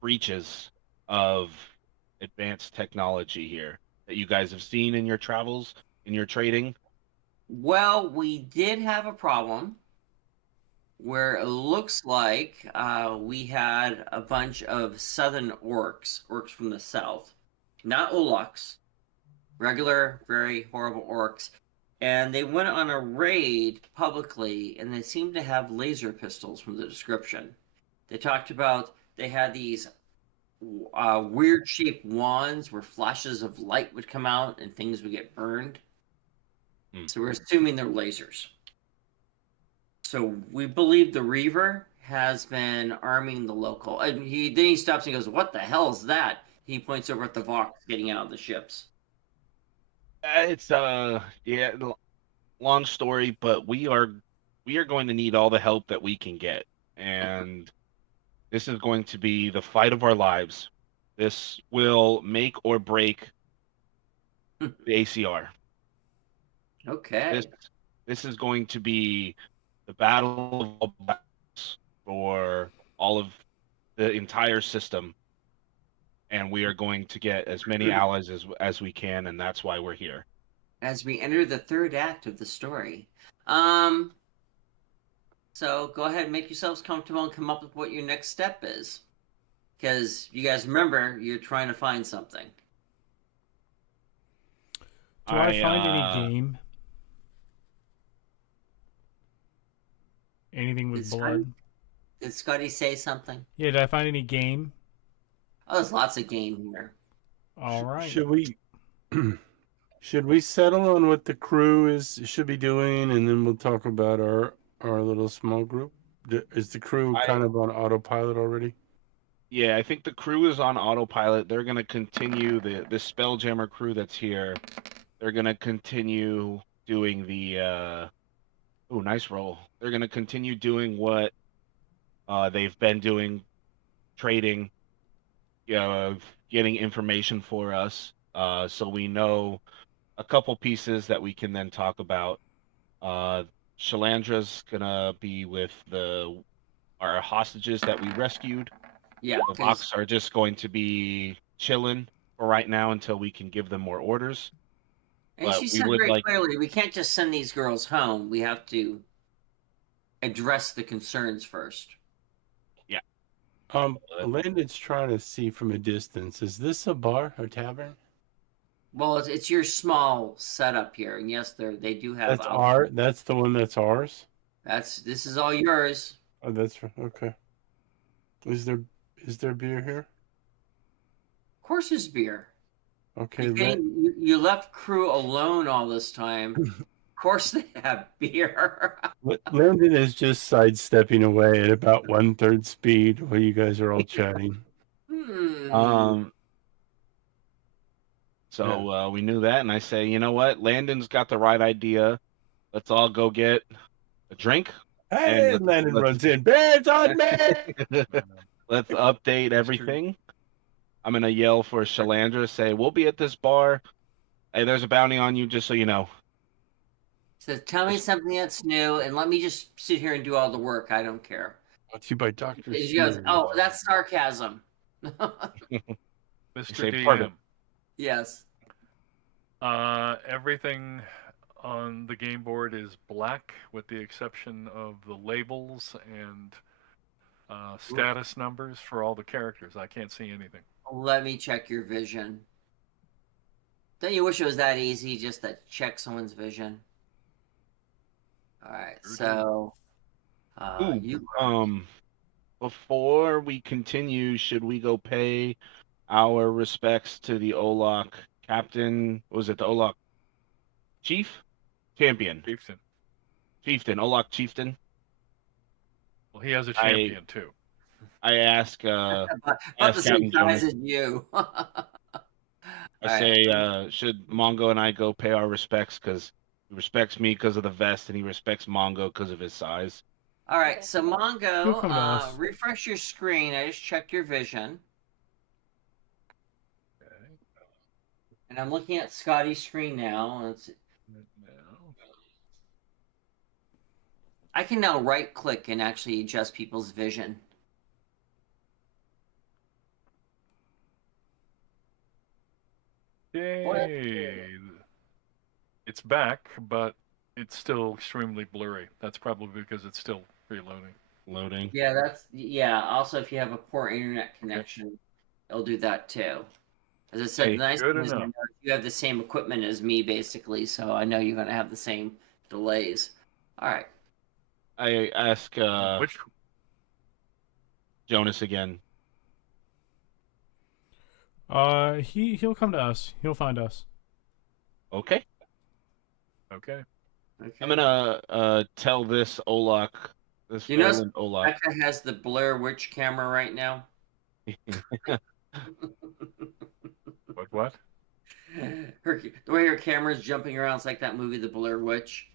breaches of advanced technology here that you guys have seen in your travels, in your trading? well, we did have a problem where it looks like we had a bunch of southern orcs from the south, not Oluks, regular, very horrible orcs. And they went on a raid publicly, and they seemed to have laser pistols from the description. They talked about they had these weird shaped wands where flashes of light would come out and things would get burned. So we're assuming they're lasers. So we believe the Reaver has been arming the local. And he stops and goes, "What the hell is that?" He points over at the Vox getting out of the ships. It's yeah, long story, but we are going to need all the help that we can get, and this is going to be the fight of our lives. This will make or break the ACR. Okay. This is going to be the battle of all battles for all of the entire system, and we are going to get as many allies as we can, and that's why we're here. As we enter the third act of the story. So go ahead and make yourselves comfortable and come up with what your next step is. Because you guys remember, you're trying to find something. Do I find any game? Anything with blood? Did Scotty say something? Yeah, did I find any game? Oh, there's lots of game here. All right. Should we should we settle on what the crew should be doing, and then we'll talk about our little small group? Is the crew kind of on autopilot already? Yeah, I think the crew is on autopilot. They're going to continue the Spelljammer crew that's here. They're going to continue doing the oh, nice roll. They're going to continue doing what they've been doing, trading, getting information for us. So we know a couple pieces that we can then talk about. Shalandra's going to be with our hostages that we rescued. Yeah. The Vox are just going to be chilling for right now until we can give them more orders. And she said very clearly, we can't just send these girls home. We have to address the concerns first. Yeah. Landon's trying to see from a distance. Is this a bar or tavern? Well, it's your small setup here, and yes, they do have. That's the one that's ours. This is all yours. Oh, that's okay. Is there beer here? Of course, there's beer. Okay. You left crew alone all this time. Of course, they have beer. Landon is just sidestepping away at about 1/3 speed while you guys are all chatting. So we knew that, and I say, you know what? Landon's got the right idea. Let's all go get a drink. Hey, and Landon runs in. Bears on me! Let's update everything. I'm going to yell for Shalandra, say, we'll be at this bar. Hey, there's a bounty on you, just so you know. So tell me something that's new, and let me just sit here and do all the work. I don't care. Brought to you by Dr. She goes, oh, that's sarcasm. Mr. DM. Yes. Everything on the game board is black, with the exception of the labels and status numbers for all the characters. I can't see anything. Let me check your vision. Don't you wish it was that easy just to check someone's vision? All right, so before we continue, should we go pay our respects to the Olak captain? What was it the Olak chief? Champion. Chieftain. Olak chieftain. Well, he has a champion too. I ask about the same size as you. I say, should Mongo and I go pay our respects, because he respects me because of the vest, and he respects Mongo because of his size. All right, so Mongo, refresh your screen. I just checked your vision. Okay. And I'm looking at Scotty's screen now. I can now right-click and actually adjust people's vision. Yay! It's back, but it's still extremely blurry. That's probably because it's still reloading. Yeah, also if you have a poor internet connection, it'll do that too. As I said, the nice thing is you have the same equipment as me, basically, so I know you're going to have the same delays. All right. I ask Jonas again. He'll come to us. He'll find us. Okay. Okay. Okay. I'm gonna tell this Olak, this Do you know Fairland Olak. Becca has the Blair Witch camera right now? What? The way her camera's jumping around, it's like that movie, The Blair Witch.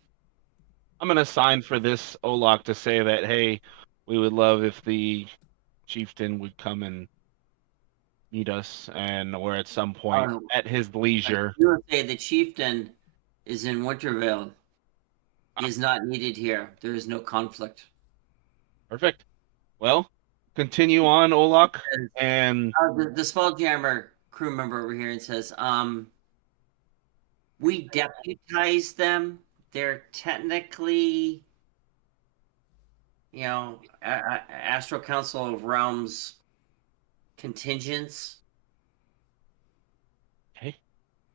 I'm gonna sign for this Olak to say that, hey, we would love if the chieftain would come and meet us, and or at some point at his leisure. You would say the chieftain is in Winterville. He is not needed here. There is no conflict. Perfect. Well, continue on, Olak, and the Spelljammer crew member over here and says, we deputize them. They're technically, Astral Council of Realms contingents. Okay.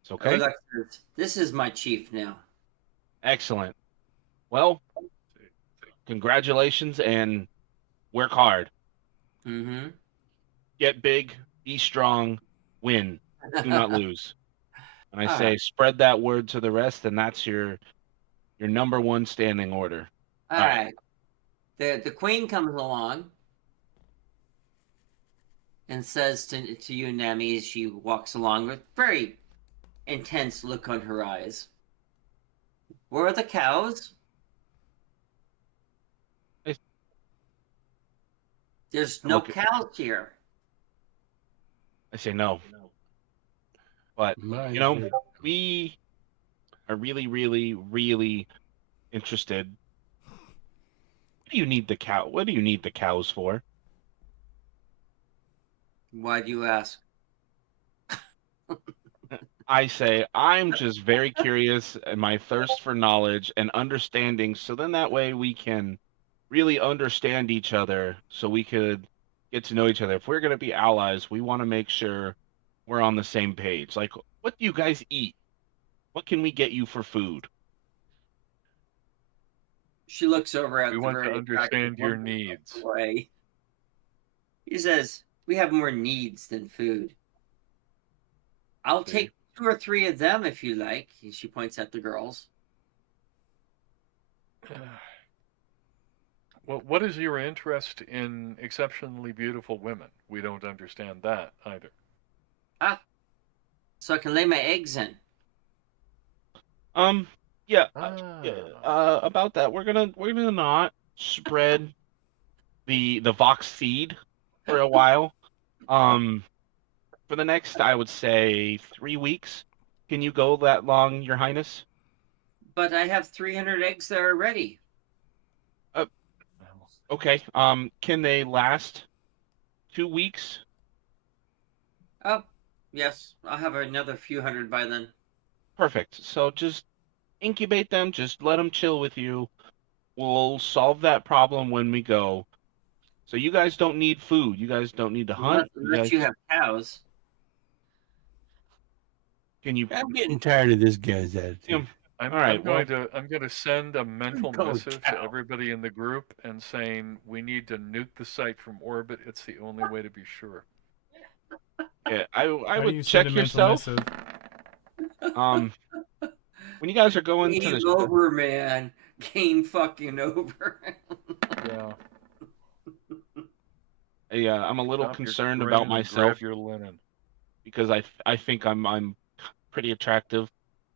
It's okay. This is my chief now. Excellent. Well, congratulations and work hard. Mm-hmm. Get big, be strong, win. Do not lose. And I All say, right. spread that word to the rest, and that's your number one standing order. All right. The queen comes along and says to you, Nami, as she walks along with very intense look on her eyes, where are the cows? There's no cows here. I say no. But, we are really, really, really interested. What do you need the cow? What do you need the cows for? Why do you ask? I say, I'm just very curious and my thirst for knowledge and understanding, so then that way we can really understand each other, so we could get to know each other. If we're going to be allies, we want to make sure we're on the same page. Like, what do you guys eat? What can we get you for food? She looks over at We the want to very understand your attractive needs. way. He says, we have more needs than food. I'll take 2 or 3 of them if you like. She points at the girls. Well, what is your interest in exceptionally beautiful women? We don't understand that either. So I can lay my eggs in. Yeah. About that, we're gonna not spread the Vox seed for a while. For the next, I would say 3 weeks. Can you go that long, Your Highness? But I have 300 eggs that are ready. Okay. Can they last 2 weeks? Oh, yes. I'll have another few hundred by then. Perfect. So just incubate them. Just let them chill with you. We'll solve that problem when we go. So you guys don't need food. You guys don't need to hunt. Unless you have cows. Can you? I'm getting tired of this guy's attitude. I'm going to send a mental message to everybody in the group and saying we need to nuke the site from orbit. It's the only way to be sure. Yeah, I would check yourself. When you guys are going to Game over, man. Game fucking over. Yeah. Yeah, I'm a little concerned about myself. Grab your linen. Because I think I'm pretty attractive.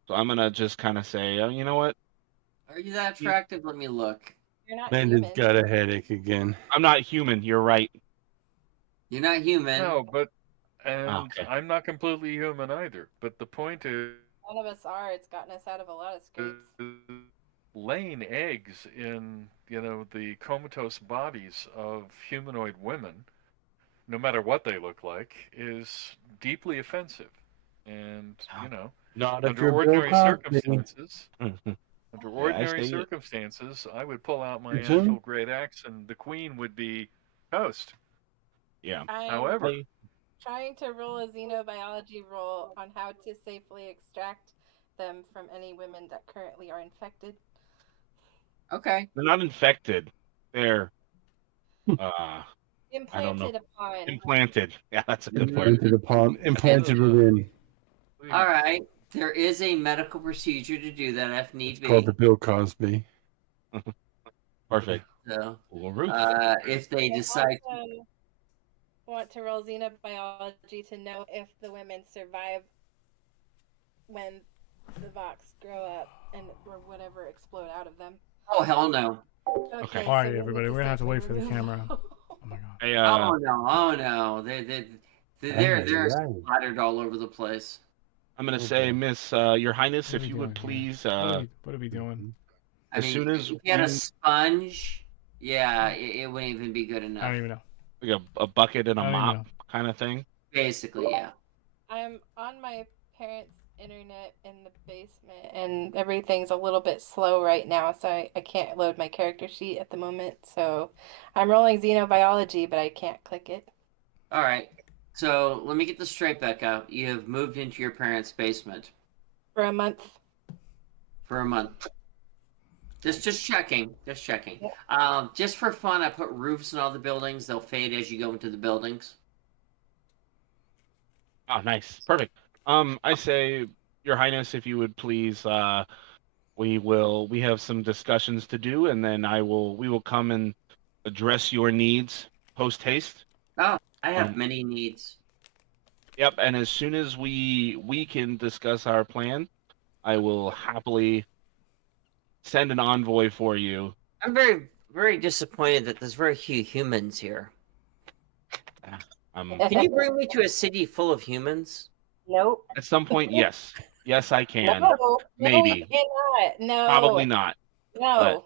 So I'm gonna just kind of say, you know what? Are you that attractive? Let me look. You're not Landon's human. got a headache again. I'm not human. You're right. You're not human. No, I'm not completely human either. But the point is, None of us are. It's gotten us out of a lot of scrapes. laying eggs in the comatose bodies of humanoid women, no matter what they look like, is deeply offensive. And Not under ordinary circumstances, I would pull out my actual great axe, and the queen would be toast. Yeah. However, trying to roll a xenobiology roll on how to safely extract them from any women that currently are infected. Okay. They're not infected. They're I don't know. Implanted upon. Implanted. Yeah, that's a good word. Implanted within. All right. There is a medical procedure to do that if need It's be. called the Bill Cosby. Perfect. So, Cool roof. if they I decide, also want to roll xenobiology to know if the women survive when the Vox grow up and or whatever explode out of them. oh hell no, Okay. All right, so we everybody, need we're gonna have to safely wait for the remove camera. them. Oh my god. Hey, oh no, oh no, they're Right. splattered all over the place. I'm gonna Okay. say, Miss, Your Highness, What are if we you would doing here? please, What are we doing? I As mean, soon as if you had a we- sponge, yeah, it wouldn't even be good I enough. don't even know. like a bucket and a I don't even mop know. kind of thing. Basically, yeah. I'm on my parents' internet in the basement, and everything's a little bit slow right now, so I can't load my character sheet at the moment. So I'm rolling xenobiology, but I can't click it. All right. So let me get this straight, Becca. You have moved into your parents' basement For a month. for a month. Just checking. Just checking. Yeah. Just for fun, I put roofs in all the buildings. They'll fade as you go into the buildings. Oh, nice. Perfect. I say, Your Highness, if you would please, we have some discussions to do, and then we will come and address your needs post haste. Oh, I have Um, many needs. Yep, and as soon as we can discuss our plan, I will happily send an envoy for you. I'm very, very disappointed that there's very few humans here. Can you bring me to a city full of humans? Nope. At some point, yes. Yes, I can. No, Maybe. No, you cannot. No. Probably not. No.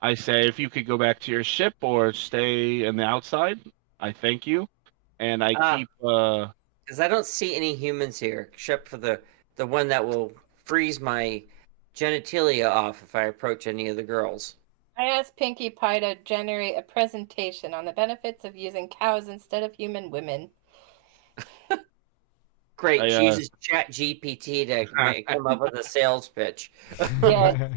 I say if you could go back to your ship or stay in the outside, I thank you. And I keep Because I don't see any humans here, except for the one that will freeze my genitalia off if I approach any of the girls. I asked Pinkie Pie to generate a presentation on the benefits of using cows instead of human women. Great, she uses Chat GPT to come up with a sales pitch. Yeah.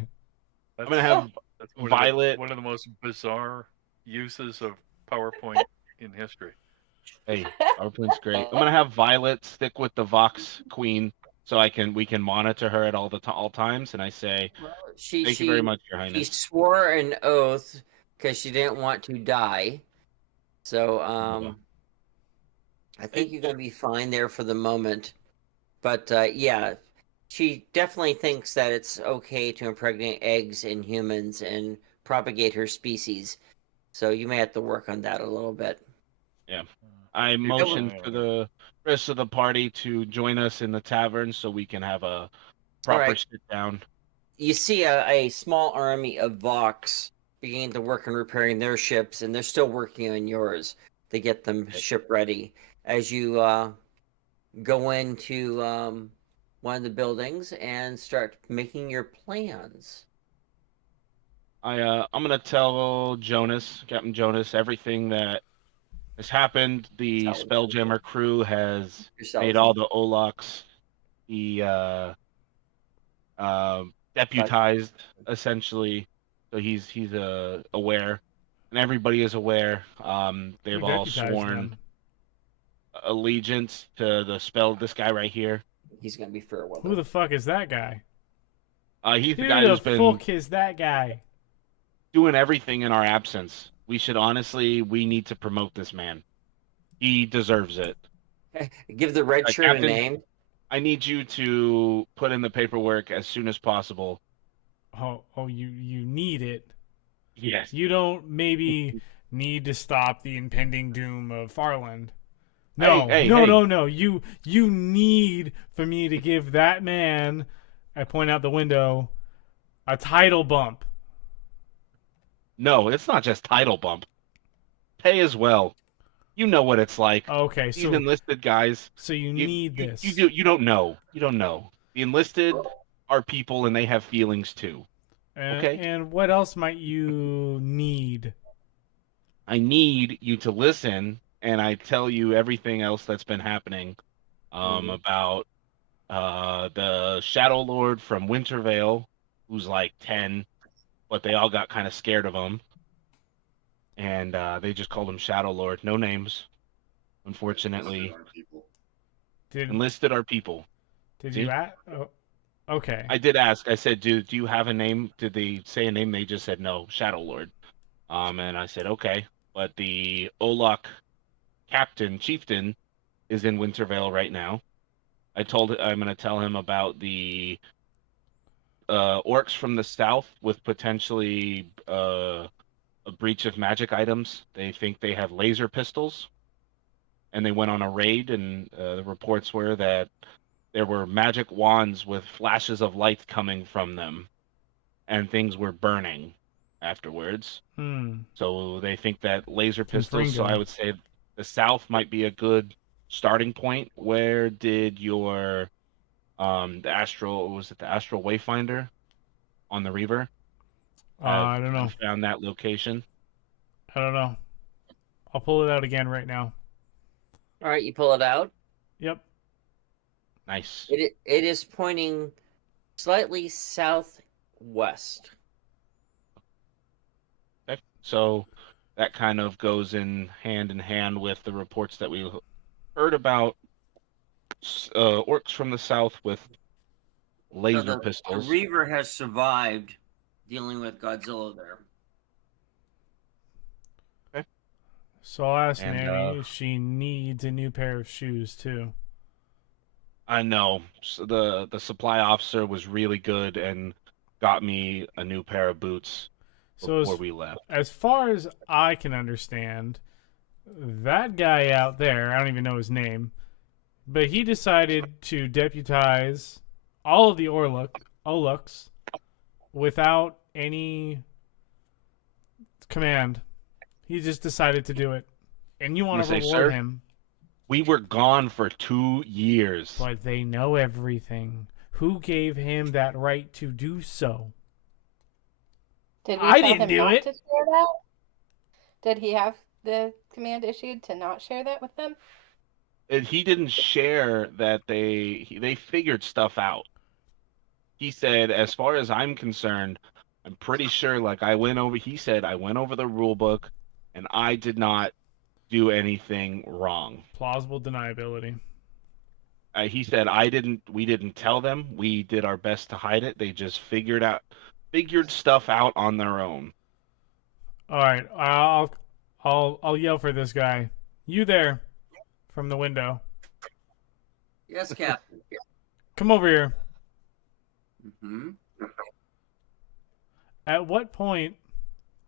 I'm gonna have That's one Violet. One of the most bizarre uses of PowerPoint in history. Hey, PowerPoint's great. I'm gonna have Violet stick with the Vox Queen so we can monitor her at all times. And I say, thank you very much, Your She Highness. swore an oath because she didn't want to die. So, I think you're going to be fine there for the moment. But, yeah, she definitely thinks that it's okay to impregnate eggs in humans and propagate her species. So you may have to work on that a little bit. Yeah. I motion for the rest of the party to join us in the tavern so we can have a proper sit down. You see a small army of Vox beginning to work on repairing their ships, and they're still working on yours to get them ship ready. As you go into one of the buildings and start making your plans. I'm gonna tell Captain Jonas, everything that has happened. The Spelljammer crew has made all the Oloks deputized, essentially. So he's aware, and everybody is aware. They've all sworn allegiance to this guy right here. He's gonna be fair weather. Who the fuck is that guy? He's the guy who's been. Who the fuck is that guy? Doing everything in our absence. We need to promote this man. He deserves it. Give the red shirt Captain, a name. I need you to put in the paperwork as soon as possible. Oh, you need it. Yes. You don't maybe need to stop the impending doom of Farland. No, no. You need for me to give that man, I point out the window, a title bump. No, it's not just title bump. Pay as well. You know what it's like. Okay, These enlisted guys. So you need this. You don't know. You don't know. The enlisted are people and they have feelings too. Okay. And what else might you need? I need you to listen, and I tell you everything else that's been happening about the Shadow Lord from Wintervale, who's like 10, but they all got kind of scared of him. and they just called him Shadow Lord. No names, unfortunately. Did Enlisted our people. did See? you ask? Oh, okay. I did ask. I said, do you have a name? Did they say a name? They just said no, Shadow Lord. And I said, okay. But the Olok chieftain is in Wintervale right now. I'm going to tell him about the orcs from the south with potentially a breach of magic items. They think they have laser pistols, and they went on a raid, and the reports were that there were magic wands with flashes of light coming from them, and things were burning afterwards. So they think that laser pistols. So I would say the south might be a good starting point. Where did your the Astral Wayfinder on the Reaver? I don't know. Found that location. I don't know. I'll pull it out again right now. All right, you pull it out. Yep. Nice. It is pointing slightly southwest. Okay. So that kind of goes in hand with the reports that we heard about orcs from the south with laser pistols. The Reaver has survived dealing with Godzilla there. Okay. So I'll ask Nanny if she needs a new pair of shoes too. I know. So the supply officer was really good and got me a new pair of boots before we left. As far as I can understand, that guy out there, I don't even know his name, but he decided to deputize all of the Oluks without any command. He just decided to do it. And you want to reward him. We were gone for 2 years. But they know everything. Who gave him that right to do so? Did we tell him not to share that? Did he have the command issued to not share that with them? And he didn't share that they figured stuff out. He said, as far as I'm concerned, I'm pretty sure, he said, I went over the rule book and I did not do anything wrong. Plausible deniability. He said, we didn't tell them. We did our best to hide it. They just figured stuff out on their own. All right. I'll yell for this guy. You there from the window. Yes, Captain. Come over here. Mm-hmm. At what point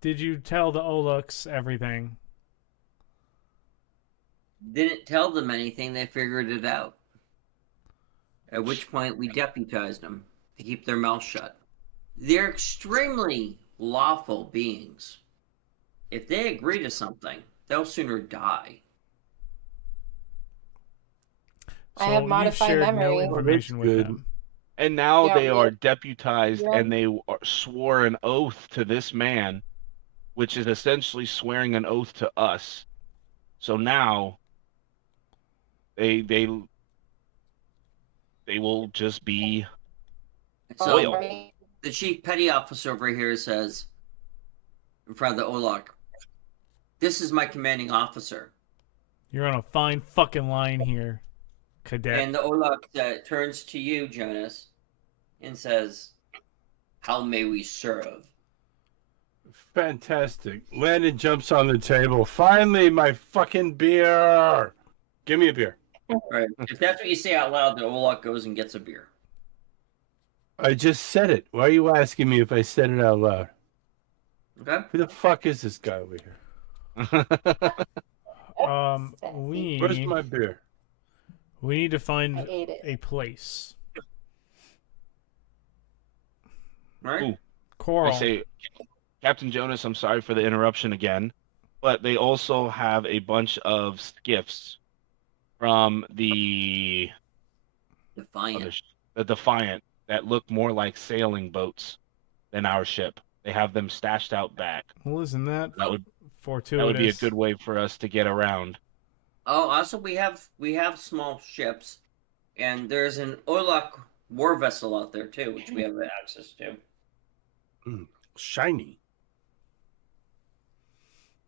did you tell the Oluks everything? Didn't tell them anything. They figured it out. At which point we deputized them to keep their mouths shut. They're extremely lawful beings. If they agree to something, they'll sooner die. I have modified memory. No information with them. And now they are deputized, and they swore an oath to this man, which is essentially swearing an oath to us. So now they will just be loyal. The chief petty officer over here says, in front of the Olok, "This is my commanding officer." You're on a fine fucking line here, cadet. And the Olok turns to you, Jonas, and says, "How may we serve?" Fantastic. Landon jumps on the table. Finally, my fucking beer. Give me a beer. All right. If that's what you say out loud, the Olok goes and gets a beer. I just said it. Why are you asking me if I said it out loud? Okay. Who the fuck is this guy over here? Where's my beer? We need to find a place. Right? Ooh. Coral. I say, Captain Jonas, I'm sorry for the interruption again, but they also have a bunch of skiffs from the Defiant. The Defiant that look more like sailing boats than our ship. They have them stashed out back. Well, isn't that fortuitous? That would be a good way for us to get around. Oh, also we have small ships, and there's an Olok war vessel out there too, which we have access to. Shiny.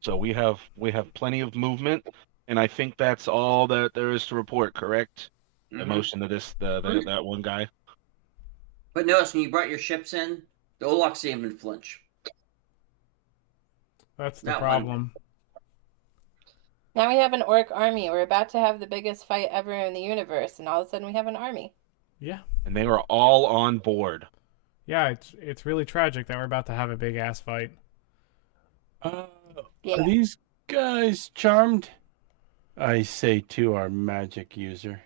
So we have plenty of movement, and I think that's all that there is to report. Correct? The Mhm. motion to this that one guy. But notice when you brought your ships in, the Olaks didn't even flinch. That's the Not one bit. problem. Now we have an orc army. We're about to have the biggest fight ever in the universe, and all of a sudden we have an army. Yeah. And they were all on board. Yeah, it's really tragic that we're about to have a big ass fight. Yeah. Are these guys charmed? I say to our magic user.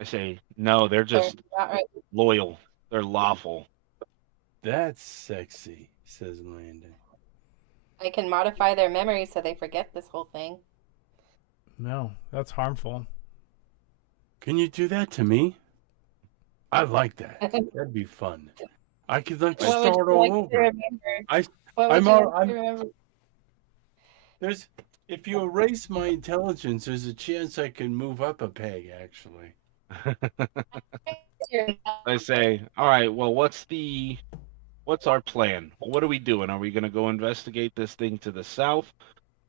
I say no. They're just Not right. loyal. They're lawful. That's sexy, says Landon. I can modify their memory so they forget this whole thing. No, that's harmful. Can you do that to me? I like that. That'd be fun. I could like What would start you all like to over. remember? What would I'm you all- like I'm- to remember? If you erase my intelligence, there's a chance I can move up a peg. Actually, I say, all right. Well, what's our plan? What are we doing? Are we gonna go investigate this thing to the south?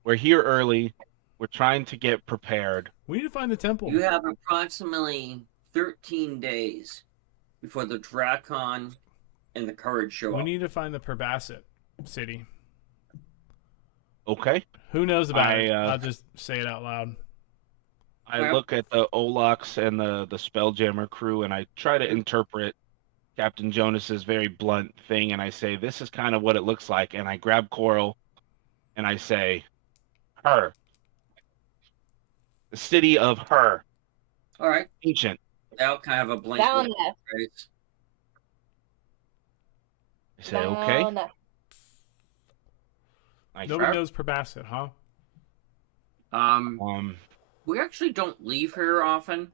We're here early. We're trying to get prepared. We need to find the temple. You have approximately 13 days before the Dracon and the Courage show We up. need to find the Perbasset city. Okay. Who knows about it? I, I'll just say it out loud. I Well- look at the Olaks and the Spelljammer crew, and I try to interpret Captain Jonas's very blunt thing, and I say, "This is kind of what it looks like." And I grab Coral, and I say, "Her, the city of Her, All right. ancient." Now kind of a blank look, Valna. right? I say, "Okay." Valna. I Nobody Sure. knows Perbasset, huh? We actually don't leave here often.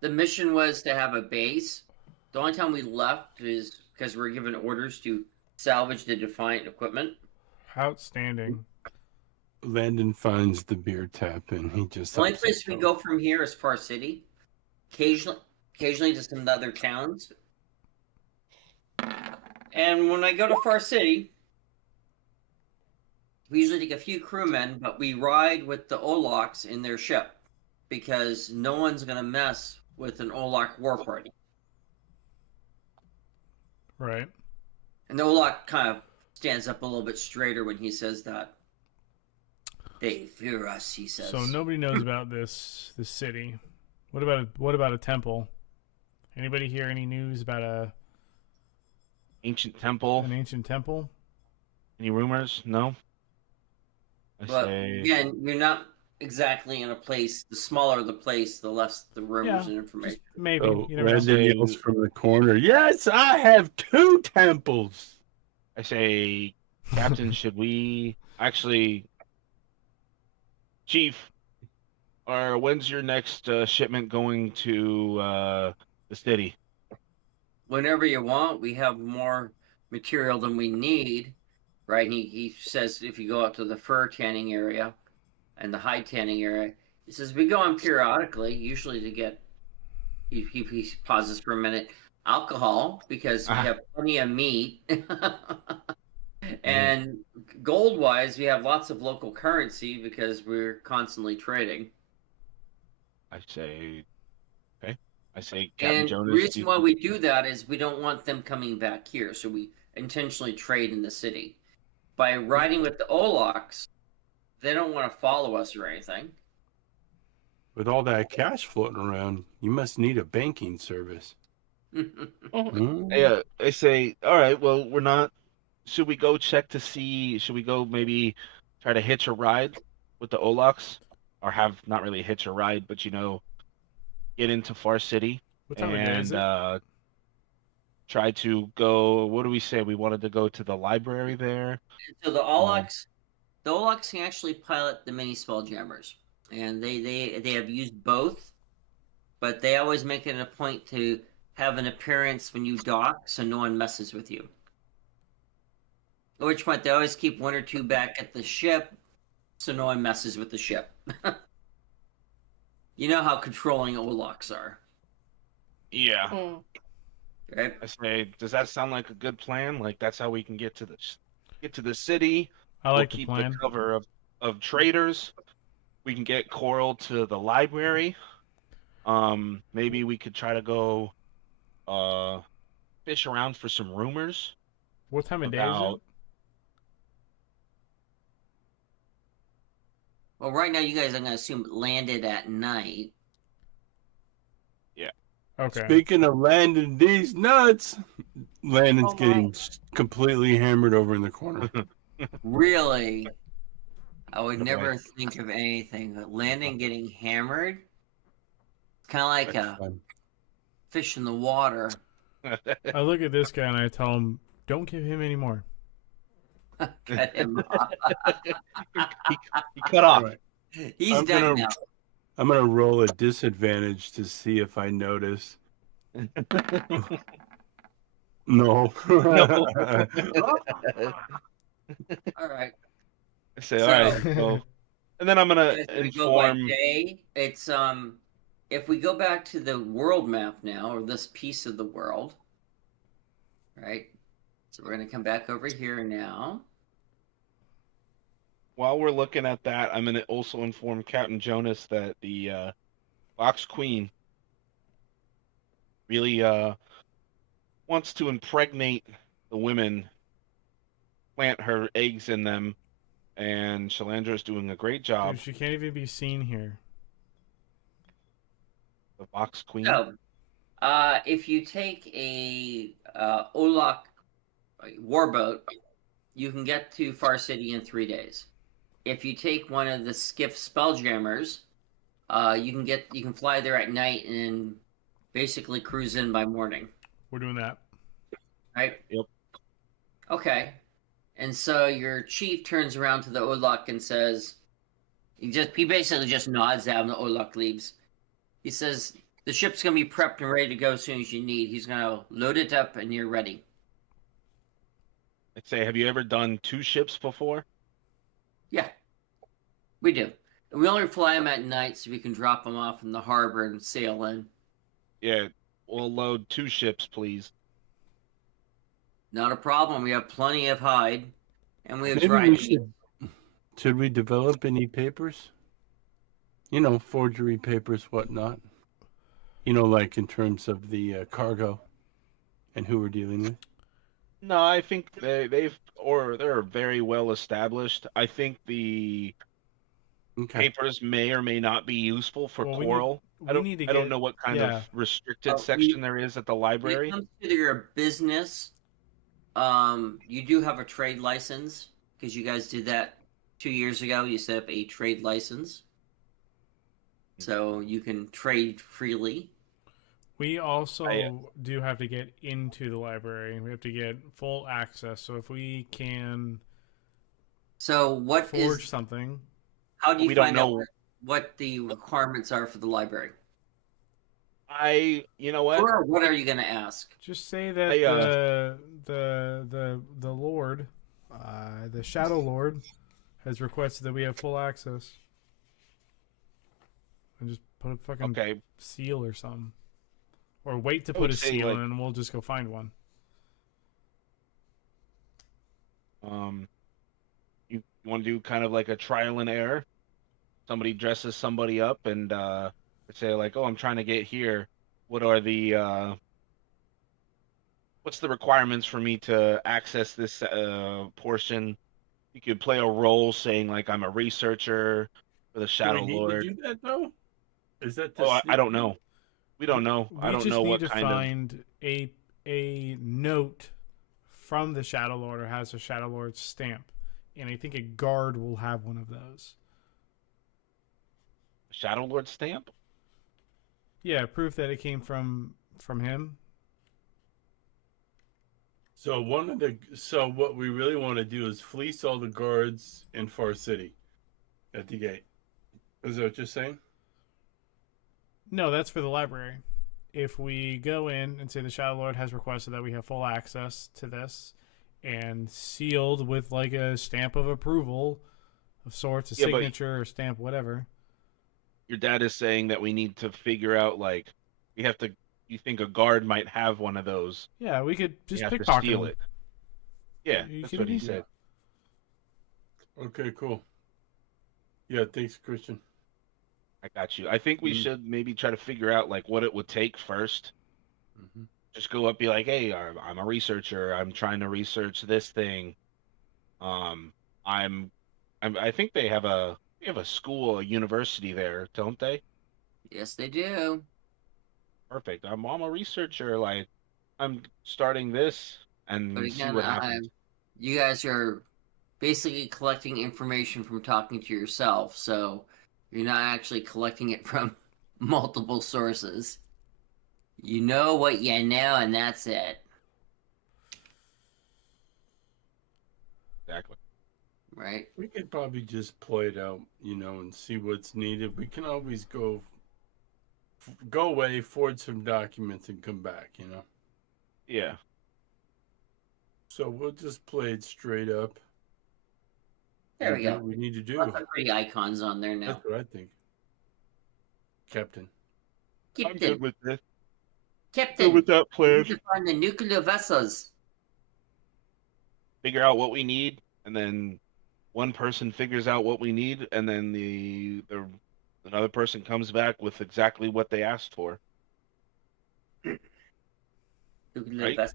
The mission was to have a base. The only time we left is because we were given orders to salvage the Defiant equipment. Outstanding. Landon finds the beer tap and he just. The only helps place we himself. go from here is Far City. Occasionally to some other towns. And when I go to Far City, we usually take a few crewmen, but we ride with the Olaks in their ship because no one's going to mess with an Olak war party. Right. And the Olak kind of stands up a little bit straighter when he says that. They fear us, he says. So nobody knows about this city. What about a temple? Anybody hear any news about ancient temple. an ancient temple? Any rumors? No. But again, you're not exactly in a place. The smaller the place, the less the rumors Yeah. and information. Maybe. So You never know. Landon yells from the corner, "Yes, I have 2 temples." I say, Captain, should we actually, Chief, or when's your next shipment going to the city? Whenever you want, we have more material than we need, right? He says if you go out to the fur tanning area and the hide tanning area, he says we go on periodically, usually to get. He pauses for a minute. Alcohol, because we have plenty of meat. And gold wise, we have lots of local currency because we're constantly trading. I say, okay. I say, Captain And Jonas. the reason why we do that is we don't want them coming back here, so we intentionally trade in the city. By riding with the Olaks, they don't want to follow us or anything. With all that cash floating around, you must need a banking service. Hmm? I say, all right. Well, we're not. Should we go check to see? Should we go maybe try to hitch a ride with the Olaks, or have not really hitch a ride, but get into Far City What time of day is and it? try to go. What do we say? We wanted to go to the library there. So the Olaks can actually pilot the mini Spelljammers, and they have used both, but they always make it a point to have an appearance when you dock, so no one messes with you. At which point they always keep 1 or 2 back at the ship, so no one messes with the ship. You know how controlling Olaks are, Yeah. Mm. right? I say, does that sound like a good plan? Like that's how we can get to the city. I like we'll the keep plan. the cover of traders. We can get Coral to the library. Maybe we could try to go fish around for some rumors What time of day is it? about. Well, right now you guys, I'm gonna assume, landed at night. Okay. Speaking of Landon, these nuts. Landon's Oh my. getting completely hammered over in the corner. Really, I would Boy. never think of anything. But Landon getting hammered, kind of like That's a fun. fish in the water. I look at this guy and I tell him, "Don't give him any more." Cut him off. he cut off. Right. He's I'm done gonna- now. I'm gonna roll a disadvantage to see if I notice. No. All right. I say, all right. So, and then I'm gonna If we go by inform. day, it's if we go back to the world map now, or this piece of the world, right? So we're gonna come back over here now. While we're looking at that, I'm gonna also inform Captain Jonas that the Fox Queen really wants to impregnate the women, plant her eggs in them, and Shalandra's doing a great job. Dude, she can't even be seen here. The Fox Queen. So, if you take a Olak warboat, you can get to Far City in 3 days. If you take one of the skiff spelljammers, you can fly there at night and basically cruise in by morning. We're doing that. Right? Yep. Okay. And so your chief turns around to the Olak and says, he basically just nods at him. The Olak leaves. He says, the ship's going to be prepped and ready to go as soon as you need. He's going to load it up and you're ready. I'd say, have you ever done 2 ships before? Yeah, we do. We only fly them at night so we can drop them off in the harbor and sail in. Yeah, we'll load 2 ships, please. Not a problem. We have plenty of hide. And we have Maybe dried we meat. should we develop any papers? You know, forgery papers, whatnot. You know, like in terms of the cargo and who we're dealing with. No, I think they're very well established. I think the Okay. papers may or may not be useful for Well, Coral. I don't know what kind yeah. of restricted Oh, section there is at the When library. it comes to your business, you do have a trade license because you guys did that 2 years ago. You set up a trade license. So you can trade freely. We also I, do have to get into the library. We have to get full access. So if we can So what forge is? something, How do you We don't find out know. what the requirements are for the library? You know what? Or what are you going to ask? just say that the Lord, the Shadow Lord, has requested that we have full access. And just put a fucking Okay, seal or something. Or wait to I put would a say, seal like- in and we'll just go find one. you want to do kind of like a trial and error. Somebody dresses somebody up and say like, "Oh, I'm trying to get here. What are the what's the requirements for me to access this portion?" You could play a role saying like, "I'm a researcher for the Do Shadow we need Lord." to do that though? Is that the Oh, I don't know. We don't know. We I don't just know need what to kind of. find a note from the Shadow Lord or has a Shadow Lord's stamp. And I think a guard will have one of those. Shadow Lord stamp? Yeah, proof that it came from him. So what we really want to do is fleece all the guards in Far City at the gate. Is that what you're saying? No, that's for the library. If we go in and say the Shadow Lord has requested that we have full access to this and sealed with like a stamp of approval of sorts, a Yeah, but- signature or stamp, whatever. Your dad is saying that we need to figure out like we have to. You think a guard might have one of those? Yeah, we could You just have to pickpocket steal him. it. Yeah, You that's could what he do said. Okay, cool. Yeah, thanks, Christian. I got you. I think we should maybe try to figure out like what it would take first. Mm-hmm. Just go up, be like, "Hey, I'm a researcher. I'm trying to research this thing. Um, I'm, I think they have a school, a university there, don't they? Yes, they do. Perfect. I'm a researcher. Like, I'm starting this But and see again, what happens. you guys are basically collecting information from talking to yourself, so you're not actually collecting it from multiple sources. You know what you know, and that's it, Exactly. right? We could probably just play it out, and see what's needed. We can always go away, forward some documents, and come back. Yeah. So we'll just play it straight up. There we Do go. what we need to do. Lots of pretty icons on there now. That's what I think. Captain. I'm good Captain, with this. Good Captain, with that we plan. need to find the nuclear vessels. Figure out what we need, and then one person figures out what we need, and then the another person comes back with exactly what they asked for. Nuclear Right? vessels.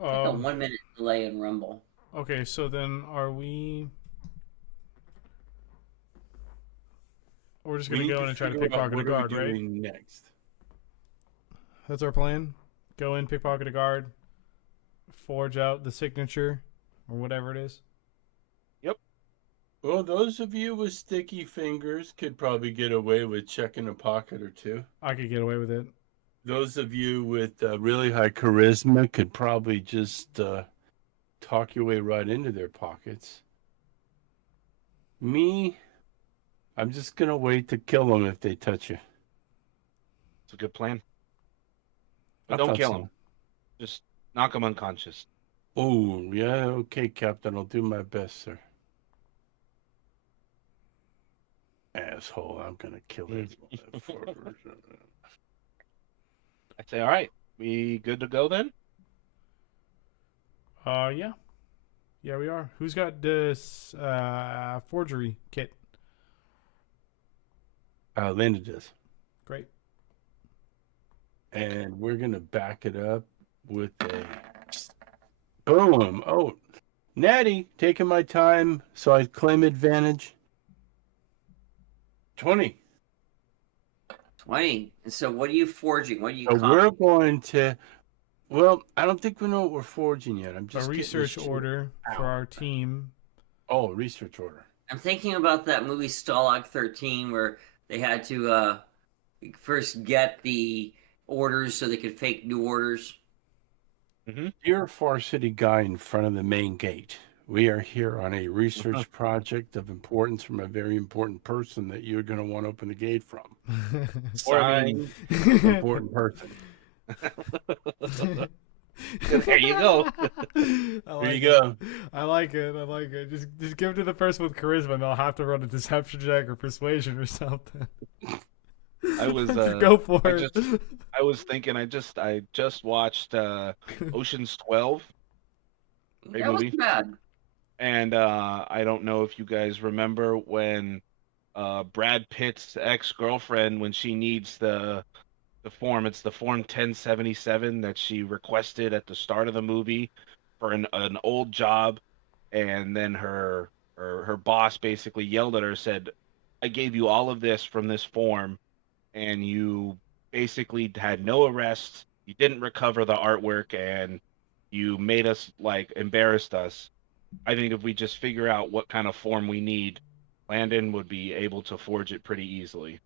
Like a 1 minute delay in Rumble. Okay, so then are we? We're just We gonna need go to in and try to figure out pickpocket a what are guard, we right? doing next. That's our plan. Go in, pickpocket a guard, forge out the signature, or whatever it is. Well, those of you with sticky fingers could probably get away with checking a pocket or two. I could get away with it. Those of you with really high charisma could probably just talk your way right into their pockets. Me, I'm just going to wait to kill them if they touch you. It's a good plan. I But don't thought kill so. him. Just knock him unconscious. Oh, yeah, okay, Captain. I'll do my best, sir. Asshole, I'm going to kill it. I'd say, all right, we good to go then? Yeah. Yeah, we are. Who's got this forgery kit? Linda does. Great. And we're going to back it up with a boom. Oh, Natty, taking my time so I claim advantage. 20. 20. And so what are you forging? What are you So copying? we're going to. Well, I don't think we know what we're forging yet. I'm just A getting this research shit order for out. our team. Oh, research order. I'm thinking about that movie Stalag 13 where they had to first get the orders so they could fake new orders. Dear Far City guy in front of the main gate, we are here on a research project of importance from a very important person that you're going to want to open the gate from. Or, I mean- Signed, important person. There you go. There you go. I like it. I like it. Just give it to the person with charisma, and they'll have to run a deception check or persuasion or something. I was Just go for it. I was thinking I just watched Ocean's 12. Great That movie. wasn't bad. And I don't know if you guys remember when Brad Pitt's ex-girlfriend, when she needs the form, it's the form 1077 that she requested at the start of the movie for an old job, and then her boss basically yelled at her, said, "I gave you all of this from this form, and you basically had no arrests, you didn't recover the artwork, and you made us like embarrassed us." I think if we just figure out what kind of form we need, Landon would be able to forge it pretty easily.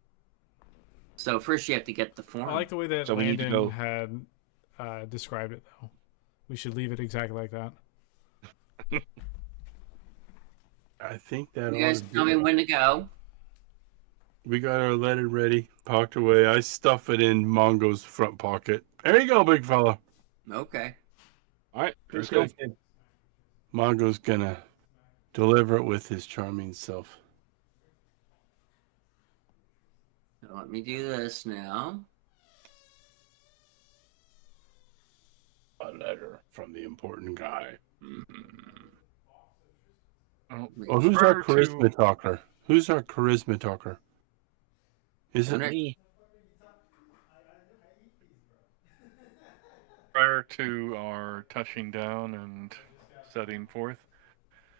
So first you have to get the form. I like the way that So we need to Landon go- had described it, though. We should leave it exactly like that. I think that You guys ought to tell do me it. when to go. We got our letter ready, packed away. I stuff it in Mongo's front pocket. There you go, big fella. Okay. All right, let's go. Mongo's gonna deliver it with his charming self. So let me do this now. A letter from the important guy. Oh, Well, who's our prior charisma to talker? Who's our charisma talker? Is it Gunnar? Me. prior to our touching down and setting forth,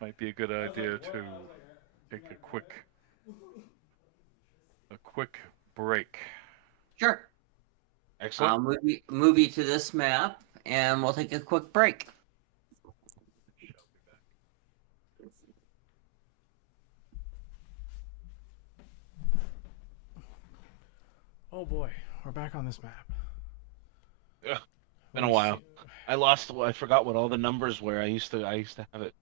might be a good idea to take a quick break. Sure. Excellent. Move you to this map, and we'll take a quick break. Oh boy, we're back on this map. Ugh, been a Let's while. see. I forgot what all the numbers were. I used to have it.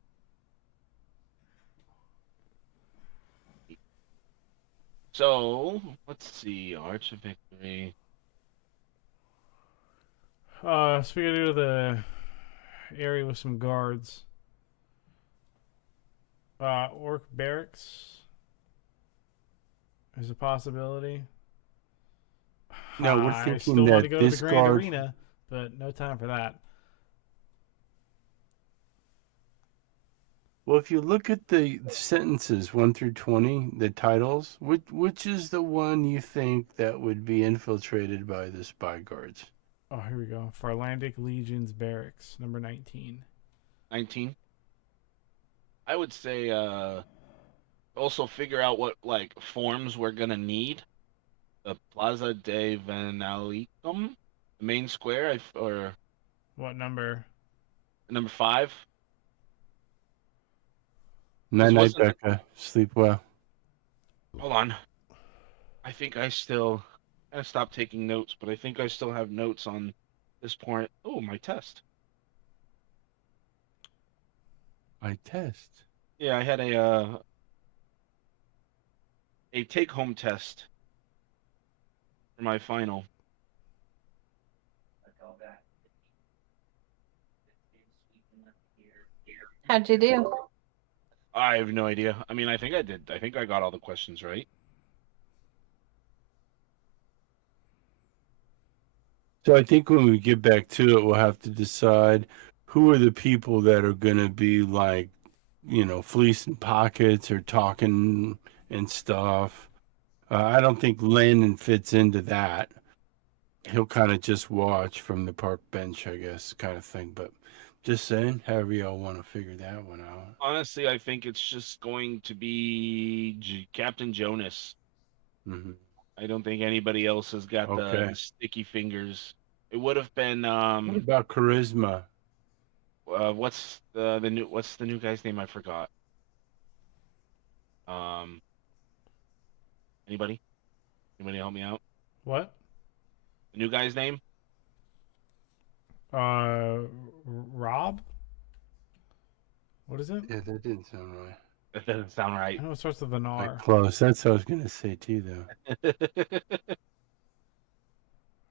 So let's see. Arch of Victory. So we gotta go to the area with some guards. Orc barracks is a possibility. No, we're I thinking still want to that go to the this Grand guard- Arena, but no time for that. Well, if you look at the sentences 1 through 20, the titles, which is the one you think that would be infiltrated by the spy guards? Oh, here we go. Farlandic Legion's barracks, number 19. 19. I would say also figure out what like forms we're gonna need. The Plaza de Venalicum, the main square, or What number? number 5. Night, night, wasn't- Becca. Sleep well. Hold on. I think I still. I stopped taking notes, but I think I still have notes on this point. Oh, my test. I test. Yeah, I had a take-home test for my final. How'd you do? I have no idea. I mean, I think I did. I think I got all the questions right. So I think when we get back to it, we'll have to decide who are the people that are going to be like, fleecing pockets or talking and stuff. I don't think Landon fits into that. He'll kind of just watch from the park bench, I guess, kind of thing. But just saying, however y'all want to figure that one out. Honestly, I think it's just going to be Captain Jonas. Mm-hmm. I don't think anybody else has got Okay. the sticky fingers. It would have been What about charisma? what's the new guy's name? I forgot. Anybody? Anybody help me out? What? The new guy's name? Rob? What is it? Yeah, that didn't sound right. That doesn't sound I right. know it starts with an R. Like close. That's what I was going to say too, though.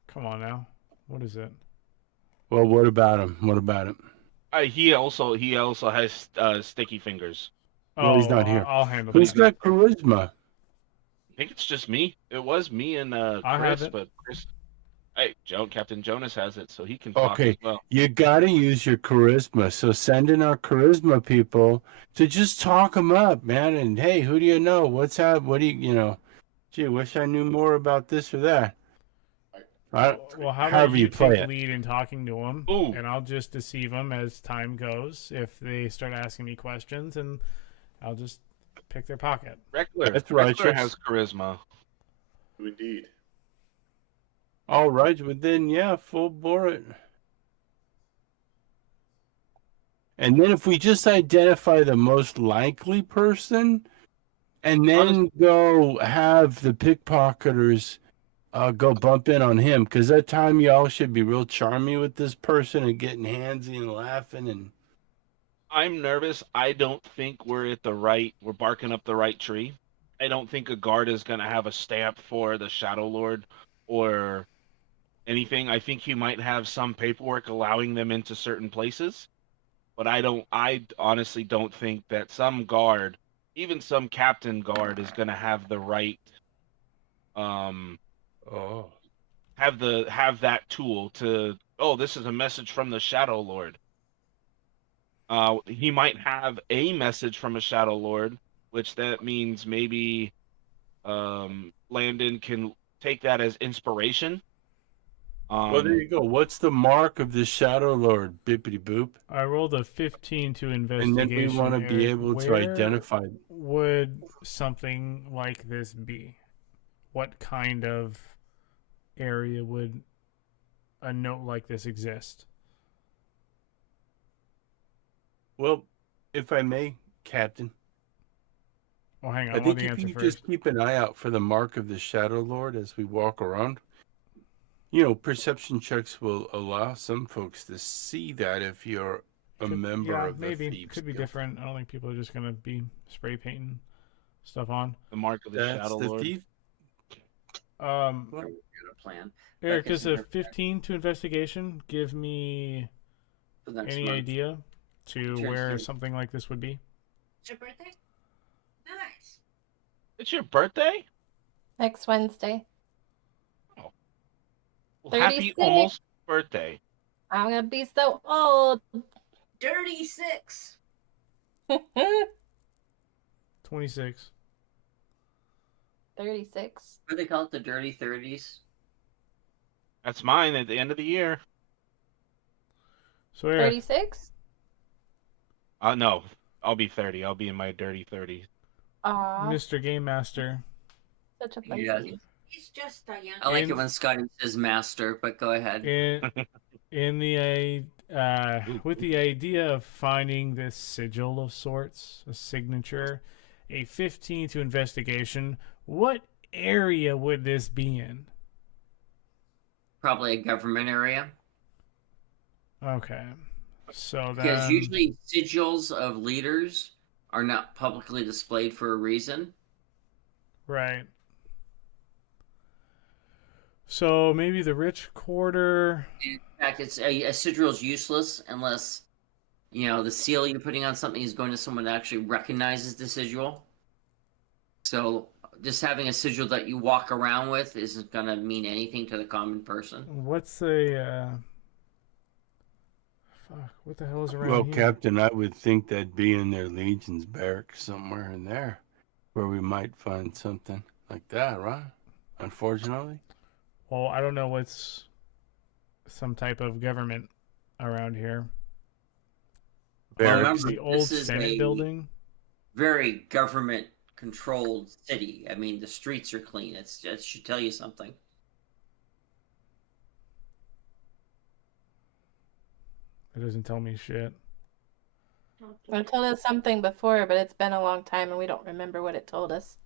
Come on now. What is it? Well, what about him? What about him? He also has sticky fingers. Well, he's not here. I'll handle Who's that. got charisma? I think it's just me. It was me and I have Chris, it. but Chris. Hey, Captain Jonas has it, so he can talk Okay, as well. you got to use your charisma. So send in our charisma people to just talk them up, man. And hey, who do you know? What's up? What do gee, wish I knew more about this or that. Well, how about however you you play take it. lead in talking to them, Ooh. and I'll just deceive them as time goes. If they start asking me questions, and I'll just pick their pocket. Reckler. That's Reckler righteous. has charisma. Indeed. All right, well then, yeah, full bore it. And then if we just identify the most likely person, and then go have the pickpocketers go bump in on him, because that time y'all should be real charming with this person and getting handsy and laughing and. I'm nervous. I don't think we're barking up the right tree. I don't think a guard is going to have a stamp for the Shadow Lord or anything. I think he might have some paperwork allowing them into certain places. But I honestly don't think that some guard, even some captain guard, is going to have the right have that tool to oh, this is a message from the Shadow Lord. He might have a message from a Shadow Lord, which that means maybe Landon can take that as inspiration. Well, there you go. What's the mark of the Shadow Lord? Bippity boop. I rolled a 15 to And investigation. then we want to be Eric. able to Where identify. would something like this be? What kind of area would a note like this exist? Well, if I may, Captain, Oh, hang on. I I want think the if answer you first. just keep an eye out for the mark of the Shadow Lord as we walk around, you know, perception checks will allow some folks to see that if you're a member yeah, of the maybe. Thieves Could be Guild. different. I don't think people are just going to be spray painting stuff on. The mark of the That's Shadow the Lord. thief. Um, We're gonna plan. Eric, That gives does me a her- 15 to investigation give me for next any month. idea to Turns where 30. something like this would be? It's your birthday? Nice. It's your birthday? Next Wednesday. Well, happy 36. almost birthday. I'm gonna be so old. Dirty 6. 26. 36. What do they call it? The dirty 30s? That's mine at the end of the year. So, Eric, 36? No, I'll be 30. I'll be in my dirty 30s. Aw, Mr. Game Master, such a fun Yeah. kid. He's just a young. I like And- it when Scotty says master, but go ahead. in the with the idea of finding this sigil of sorts, a signature, a 15 to investigation, what area would this be in? Probably a government area. Okay. So Because then, usually sigils of leaders are not publicly displayed for a reason. right. So maybe the rich quarter. In fact, it's a sigil is useless unless, you know, the seal you're putting on something is going to someone that actually recognizes the sigil. So just having a sigil that you walk around with isn't going to mean anything to the common person. What's a fuck? What the hell is around Well, here? Captain, I would think that'd be in their Legion's barracks somewhere in there, where we might find something like that, right? Unfortunately. Well, I don't know what's some type of government around here. Well, Barracks. remember, The old this is Senate a building. very government-controlled city. I mean, the streets are clean. It should tell you something. It doesn't tell me shit. It told us something before, but it's been a long time and we don't remember what it told us.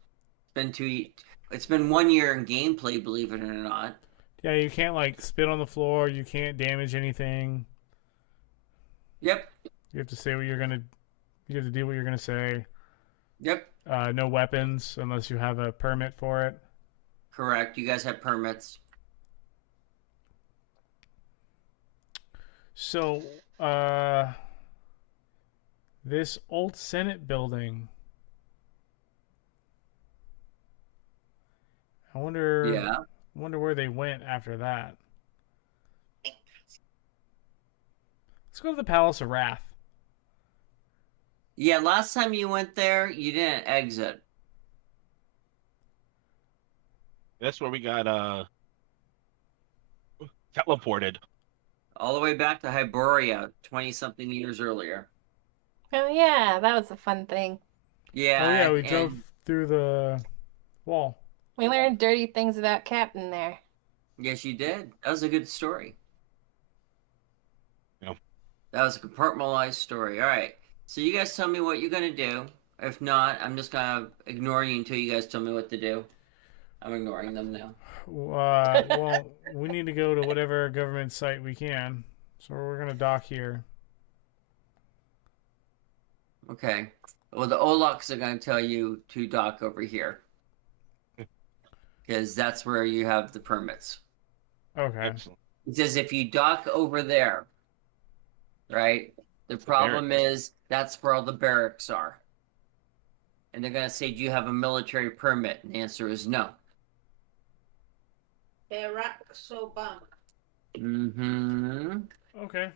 It's been 1 year in gameplay, believe it or not. Yeah, you can't like spit on the floor. You can't damage anything. Yep. You have to say what you're gonna. You have to do what you're gonna say. Yep. No weapons unless you have a permit for it. Correct. You guys have permits. So, this old Senate building. I wonder. Yeah. Wonder where they went after that. Let's go to the Palace of Wrath. Yeah, last time you went there, you didn't exit. That's where we got teleported. All the way back to Hyboria 20-something years earlier. Oh yeah, that was a fun thing. Yeah. Oh yeah, we and- drove through the wall. We learned dirty things about Captain there. Yes, you did. That was a good story. Yep. That was a compartmentalized story. All right. So you guys tell me what you're going to do. If not, I'm just going to ignore you until you guys tell me what to do. I'm ignoring them now. Well, we need to go to whatever government site we can. So we're going to dock here. Okay. Well, the Olaks are going to tell you to dock over here. Because that's where you have the permits. Okay. Excellent. It says if you dock over there, right? The problem is that's where all the barracks are. And they're going to say, do you have a military permit? And the answer is no. Barack Obama. Mm-hmm. Okay.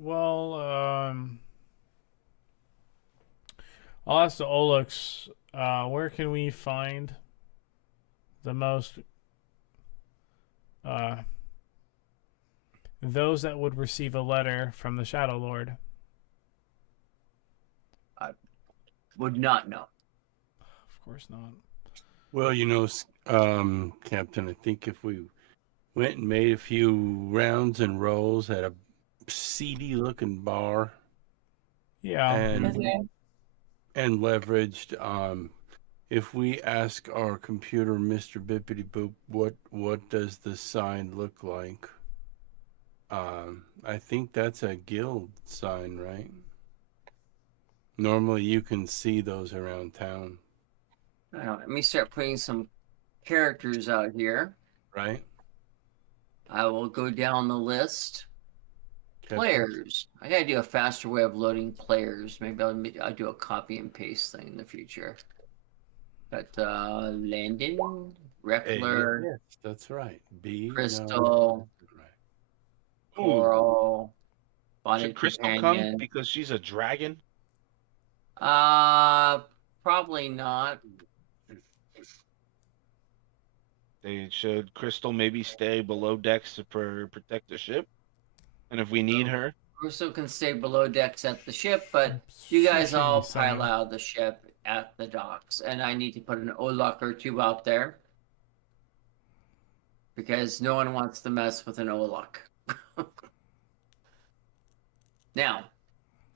Well, I'll ask the Olux, where can we find the most uh, those that would receive a letter from the Shadow Lord? Would not know. Of course not. Well, Captain, I think if we went and made a few rounds and rolls at a seedy looking bar Yeah. and Okay. and leveraged, if we ask our computer, Mr. Bippity Boop, what does the sign look like? I think that's a guild sign, right? Normally you can see those around town, Let me start putting some characters out here. right? I will go down the list. Captain? Players. I gotta do a faster way of loading players. Maybe I'll do a copy and paste thing in the future. But Landon, Reckler, Yes, that's right. B. Crystal, No, right. Ooh, Coral, should Bonded Crystal come Companion. because she's a dragon? Probably not. Should Crystal maybe stay below decks to protect the ship? And if we need her, Russo can stay below decks at the ship, but you She guys shouldn't all be staying. pile out of the ship at the docks, and I need to put an Olok or two out there because no one wants to mess with an Olok. Now,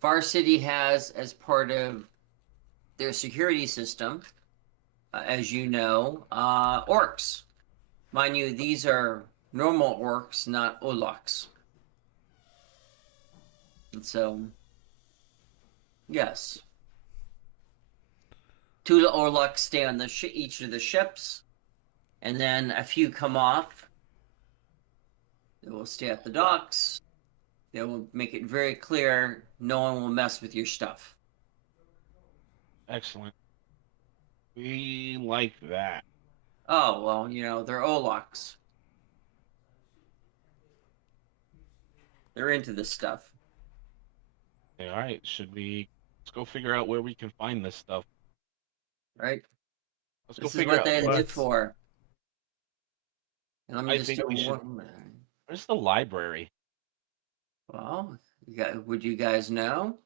Far City has, as part of their security system, as you know, orcs. Mind you, these are normal orcs, not Oloks. And so, yes. Two Orlocks stay on each of the ships, and then a few come off. They will stay at the docks. They will make it very clear no one will mess with your stuff. excellent. We like that. Oh, well, they're Olocks. They're into this stuff. Okay, all right, let's go figure out where we can find this stuff. Right? Let's go This is figure what out they live Let's- for. And let me I just think do we should- one. Where's the library? Well, would you guys know?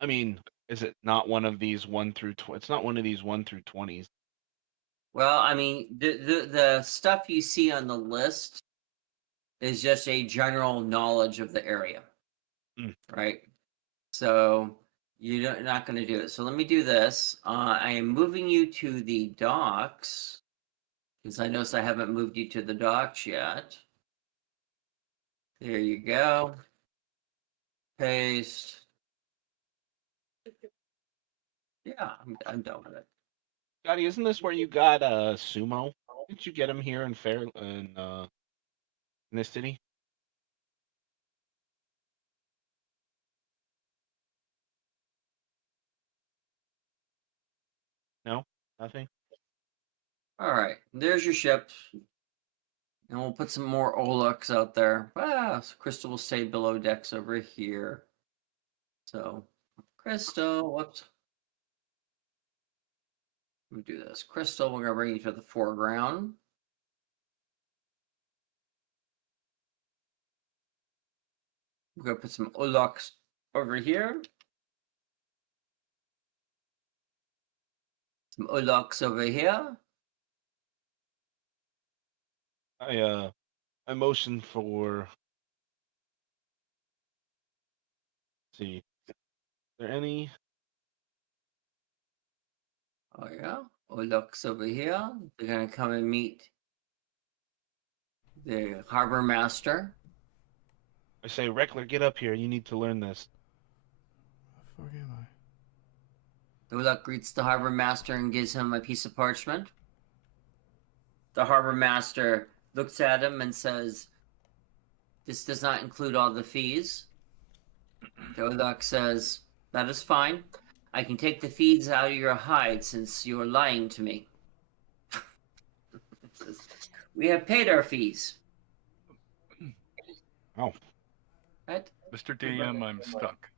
I mean, is it not one of these 1 through 20? It's not one of these 1 through 20s. Well, I mean, the stuff you see on the list is just a general knowledge of the area, right? So you're not going to do it. So let me do this. I am moving you to the docks because I notice I haven't moved you to the docks yet. There you go. Paste. Yeah, I'm done with it. Scotty, isn't this where you got Sumo? Didn't you get him here in this city? No, nothing. All right, there's your ship. And we'll put some more Olux out there. So Crystal will stay below decks over here. So, Crystal, whoops. Let me do this. Crystal, we're going to bring you to the foreground. We're going to put some Olux over here. Some Olux over here. I motion for. Let's see, is there any? Oh, yeah. Olux over here. They're going to come and meet the harbor master. I say, Reckler, get up here. You need to learn this. Where the fuck am I? Olux greets the harbor master and gives him a piece of parchment. The harbor master looks at him and says, "This does not include all the fees." Olux says, "That is fine. I can take the fees out of your hide since you are lying to me." We have paid our fees. Oh, Right? Mr. DM, I'm stuck.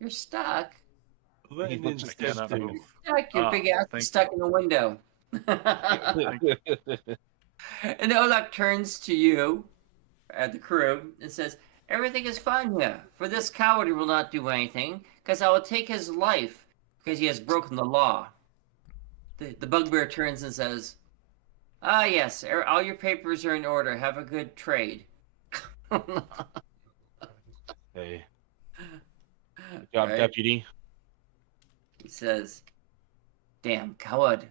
You're stuck. Lightning looks I step cannot to move. you. Stuck. Your Ah, big ass thank is stuck you. in the window. Thank you. And Olak turns to you, at the crew, and says, "Everything is fine here. For this coward will not do anything, because I will take his life, because he has broken the law." The bugbear turns and says, "Ah, yes, all your papers are in order. Have a good trade." Hey, good job, Right? deputy. He says, "Damn coward."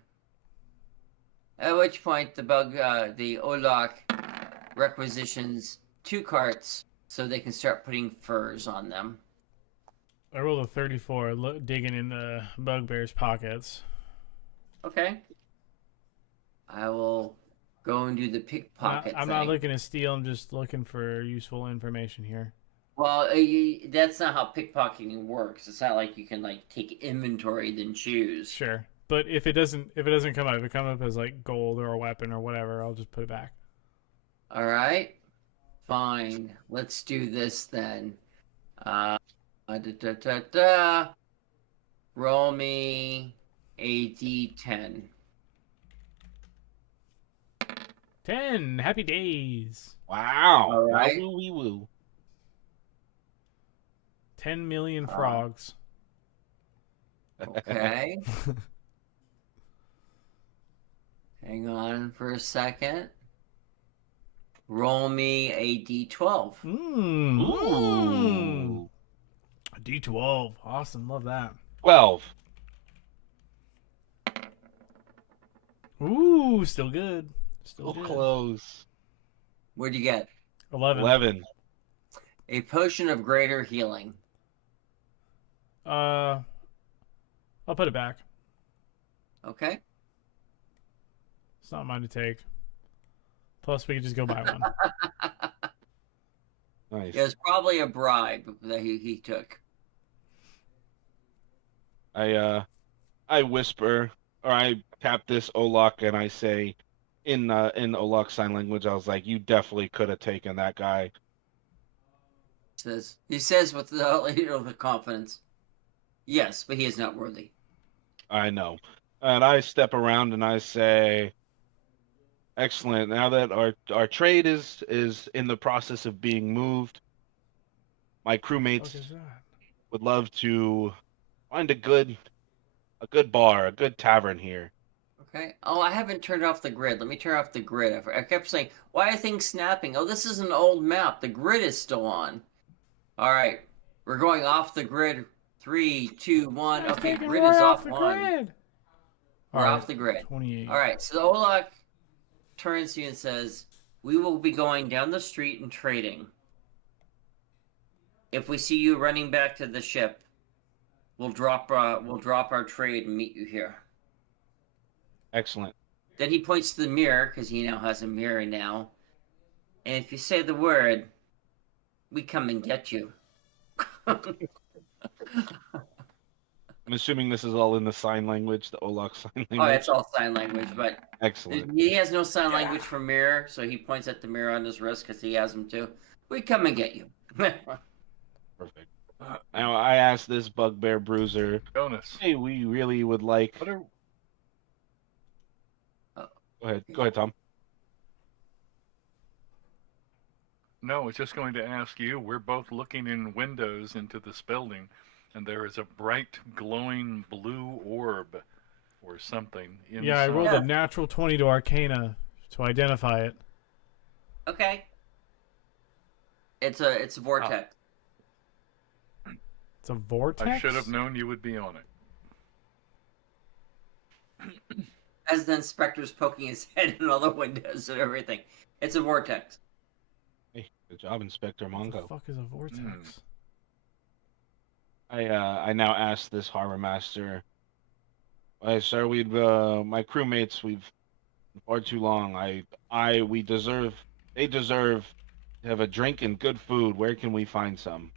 At which point the Olak requisitions 2 carts so they can start putting furs on them. I rolled a 34, digging in the bugbear's pockets. Okay. I will go and do the pickpocket I'm thing. not looking to steal. I'm just looking for useful information here. Well, that's not how pickpocketing works. It's not like you can like take inventory then choose. Sure, but if it doesn't come up, if it comes up as like gold or a weapon or whatever, I'll just put it back. All right. Fine. Let's do this then. Roll me a d10. 10. Happy days. Wow. All right. Now woo wee woo. 10 million frogs. Okay. Hang on for a second. Roll me a d12. Ooh. A D12. Awesome. Love that. 12. Ooh, still good. Still Oh, good. close. What'd you get? 11. 11. A potion of greater healing. I'll put it back. Okay. It's not mine to take. Plus, we could just go buy one. Nice. It was probably a bribe that he took. I whisper, or I tap this Olak and I say, in Olak sign language, I was like, "You definitely could have taken that guy." He says with the confidence, "Yes, but he is not worthy." I know. And I step around and I say, "Excellent. Now that our trade is in the process of being moved, my What crewmates is that? would love to find a good bar, a good tavern here." Okay. Oh, I haven't turned off the grid. Let me turn off the grid. I kept saying, "Why are things snapping?" Oh, this is an old map. The grid is still on. All right. We're going off the grid. 3, 2, 1. It's Okay, taking grid Roy is off the offline. grid. We're All right, off the grid. 28. All right. So Olak turns to you and says, "We will be going down the street and trading. If we see you running back to the ship, we'll drop our trade and meet you here." Excellent. Then he points to the mirror because he now has a mirror now. "And if you say the word, we come and get you." I'm assuming this is all in the sign language, the Olak sign language. Oh, it's all sign language, but Excellent. he has no sign language for mirror, so he points at the mirror on his wrist because he has them too. "We come and get you." Perfect. Now I asked this bugbear bruiser, Jonas. "Hey, we really would like." What are Go ahead, Tom. No, I was just going to ask you. We're both looking in windows into this building, and there is a bright, glowing blue orb or something inside. Yeah, I rolled Yeah. a natural 20 to Arcana to identify it. Okay. It's a vortex. It's a vortex? I should have known you would be on it. As the inspector's poking his head in all the windows and everything. It's a vortex. Hey, good job, Inspector What the Mongo. fuck is a vortex? I now ask this harbor master, "Sir, my crewmates, we've been far too long. They deserve to have a drink and good food. Where can we find some?"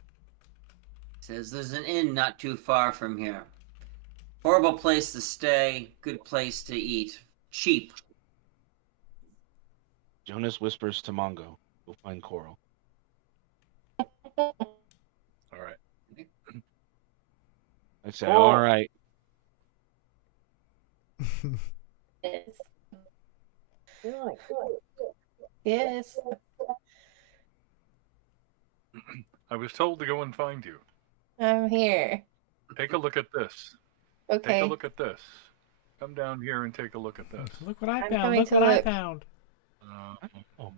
Says there's an inn not too far from here. Horrible place to stay, good place to eat. Cheap. Jonas whispers to Mongo, "Go find Coral." All right. I say, all right. Yes. Yes. I was told to go and find you. I'm here. Take a look at this. Okay. Take a look at this. Come down here and take a look at this. Look what I I'm found. coming Look to what I look. found. Oh,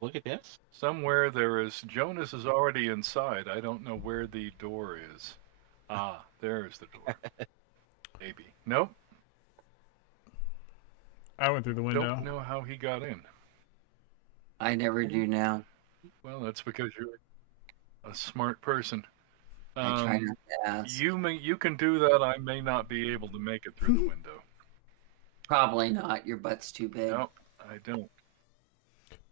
look at this. Somewhere there is. Jonas is already inside. I don't know where the door is. Ah, there's the door. Maybe. Nope. I went through the window. Don't know how he got in. I never do now. Well, that's because you're a smart person. I try not to ask. You can do that. I may not be able to make it through the window. Probably not. Your butt's too big. No, I don't.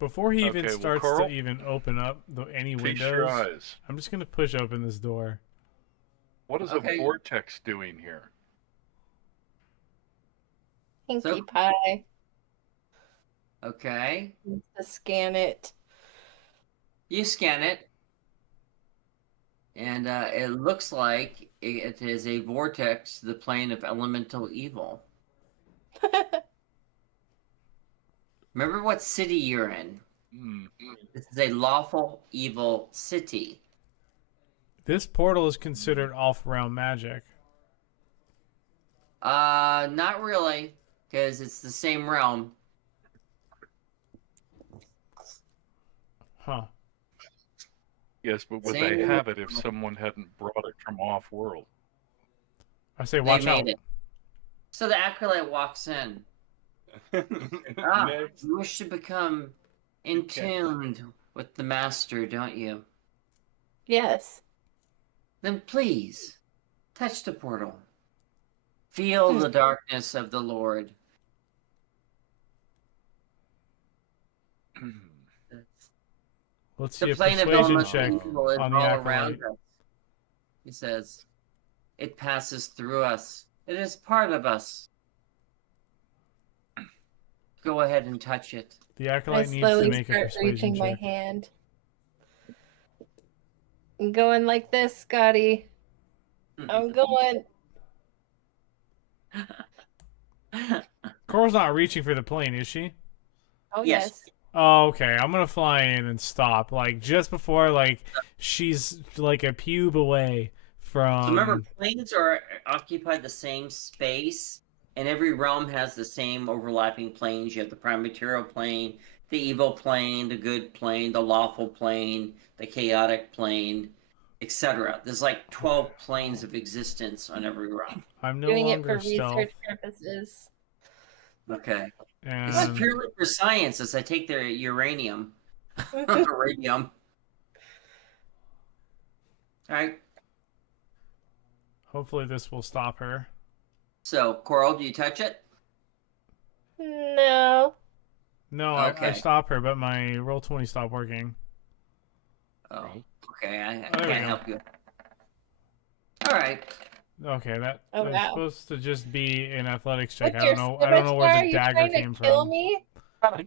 Before he even Okay, well, starts Carl, to even open up any Feast your windows, eyes. I'm just going to push open this door. What is Okay. a vortex doing here? Pinkie So- Pie. Okay. To scan it. You scan it. And it looks like it is a vortex to the plane of elemental evil. Remember what city you're in. Hmm. This is a lawful evil city. This portal is considered off-realm magic. Not really, because it's the same realm. Huh. Yes, but would Same they have with- it if someone hadn't brought it from off-world? I say They watch made out. it. So the acolyte walks in. Ah, Next. you wish to become in tuned with the master, don't you? Yes. Then please touch the portal. Feel the darkness of the Lord. Let's see The a plane of persuasion elemental check. evil is on the all acolyte. around us. He says, it passes through us. It is part of us. Go ahead and touch it. The I acolyte needs to slowly make a start persuasion reaching my check. hand. I'm going like this, Scotty. I'm going. Coral's not reaching for the plane, is she? Oh, Yes. yes. Oh, okay. I'm gonna fly in and stop, like just before, like she's like a pube away from. So remember, planes are occupy the same space, and every realm has the same overlapping planes. You have the prime material plane, the evil plane, the good plane, the lawful plane, the chaotic plane, etc. There's like 12 planes of existence on every realm. I'm no Doing it longer for stealth, research purposes. Okay. This is and purely for science as I take their uranium. Radium. Alright. hopefully this will stop her. So, Coral, do you touch it? No. No, I Okay. stop her, but my roll 20 stopped working. Oh, okay. I Oh, there we can't go. help you. Alright. Okay, that Oh, was wow. supposed to just be an athletics check. With I your don't know. I don't know where scimitar, the you dagger trying came to kill from. me?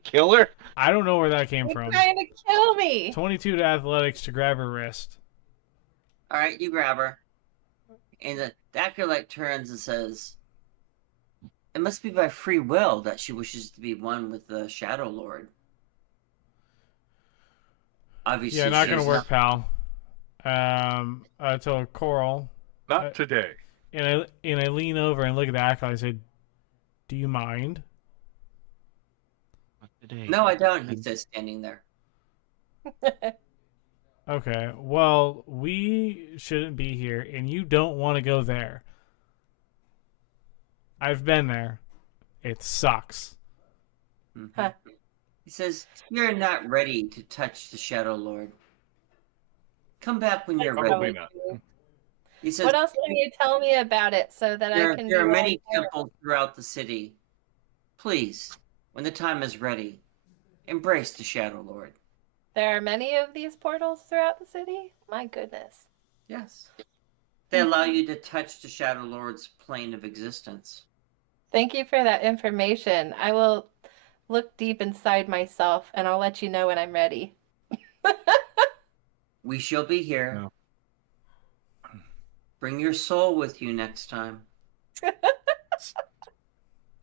Killer. I don't know where that came You're from. trying to kill me. 22 to athletics to grab her wrist. Alright, you grab her. And the acolyte turns and says, it must be by free will that she wishes to be one with the Shadow Lord. Obviously, Yeah, not she gonna has work, pal. I told Coral, Not today. and I lean over and look at the acolyte. I said, "Do you mind?" Not today. No, I don't, he says, standing there. Okay, well, we shouldn't be here, and you don't want to go there. I've been there. It sucks. Mhm. Huh. He says, you're not ready to touch the Shadow Lord. Come back when you're Probably ready. not. He says, What else can you tell me about it so that I can there are be many on board? temples throughout the city. Please, when the time is ready, embrace the Shadow Lord. There are many of these portals throughout the city? My goodness. Yes. They allow you to touch the Shadow Lord's plane of existence. Thank you for that information. I will look deep inside myself and I'll let you know when I'm ready. We shall be here. No. Bring your soul with you next time.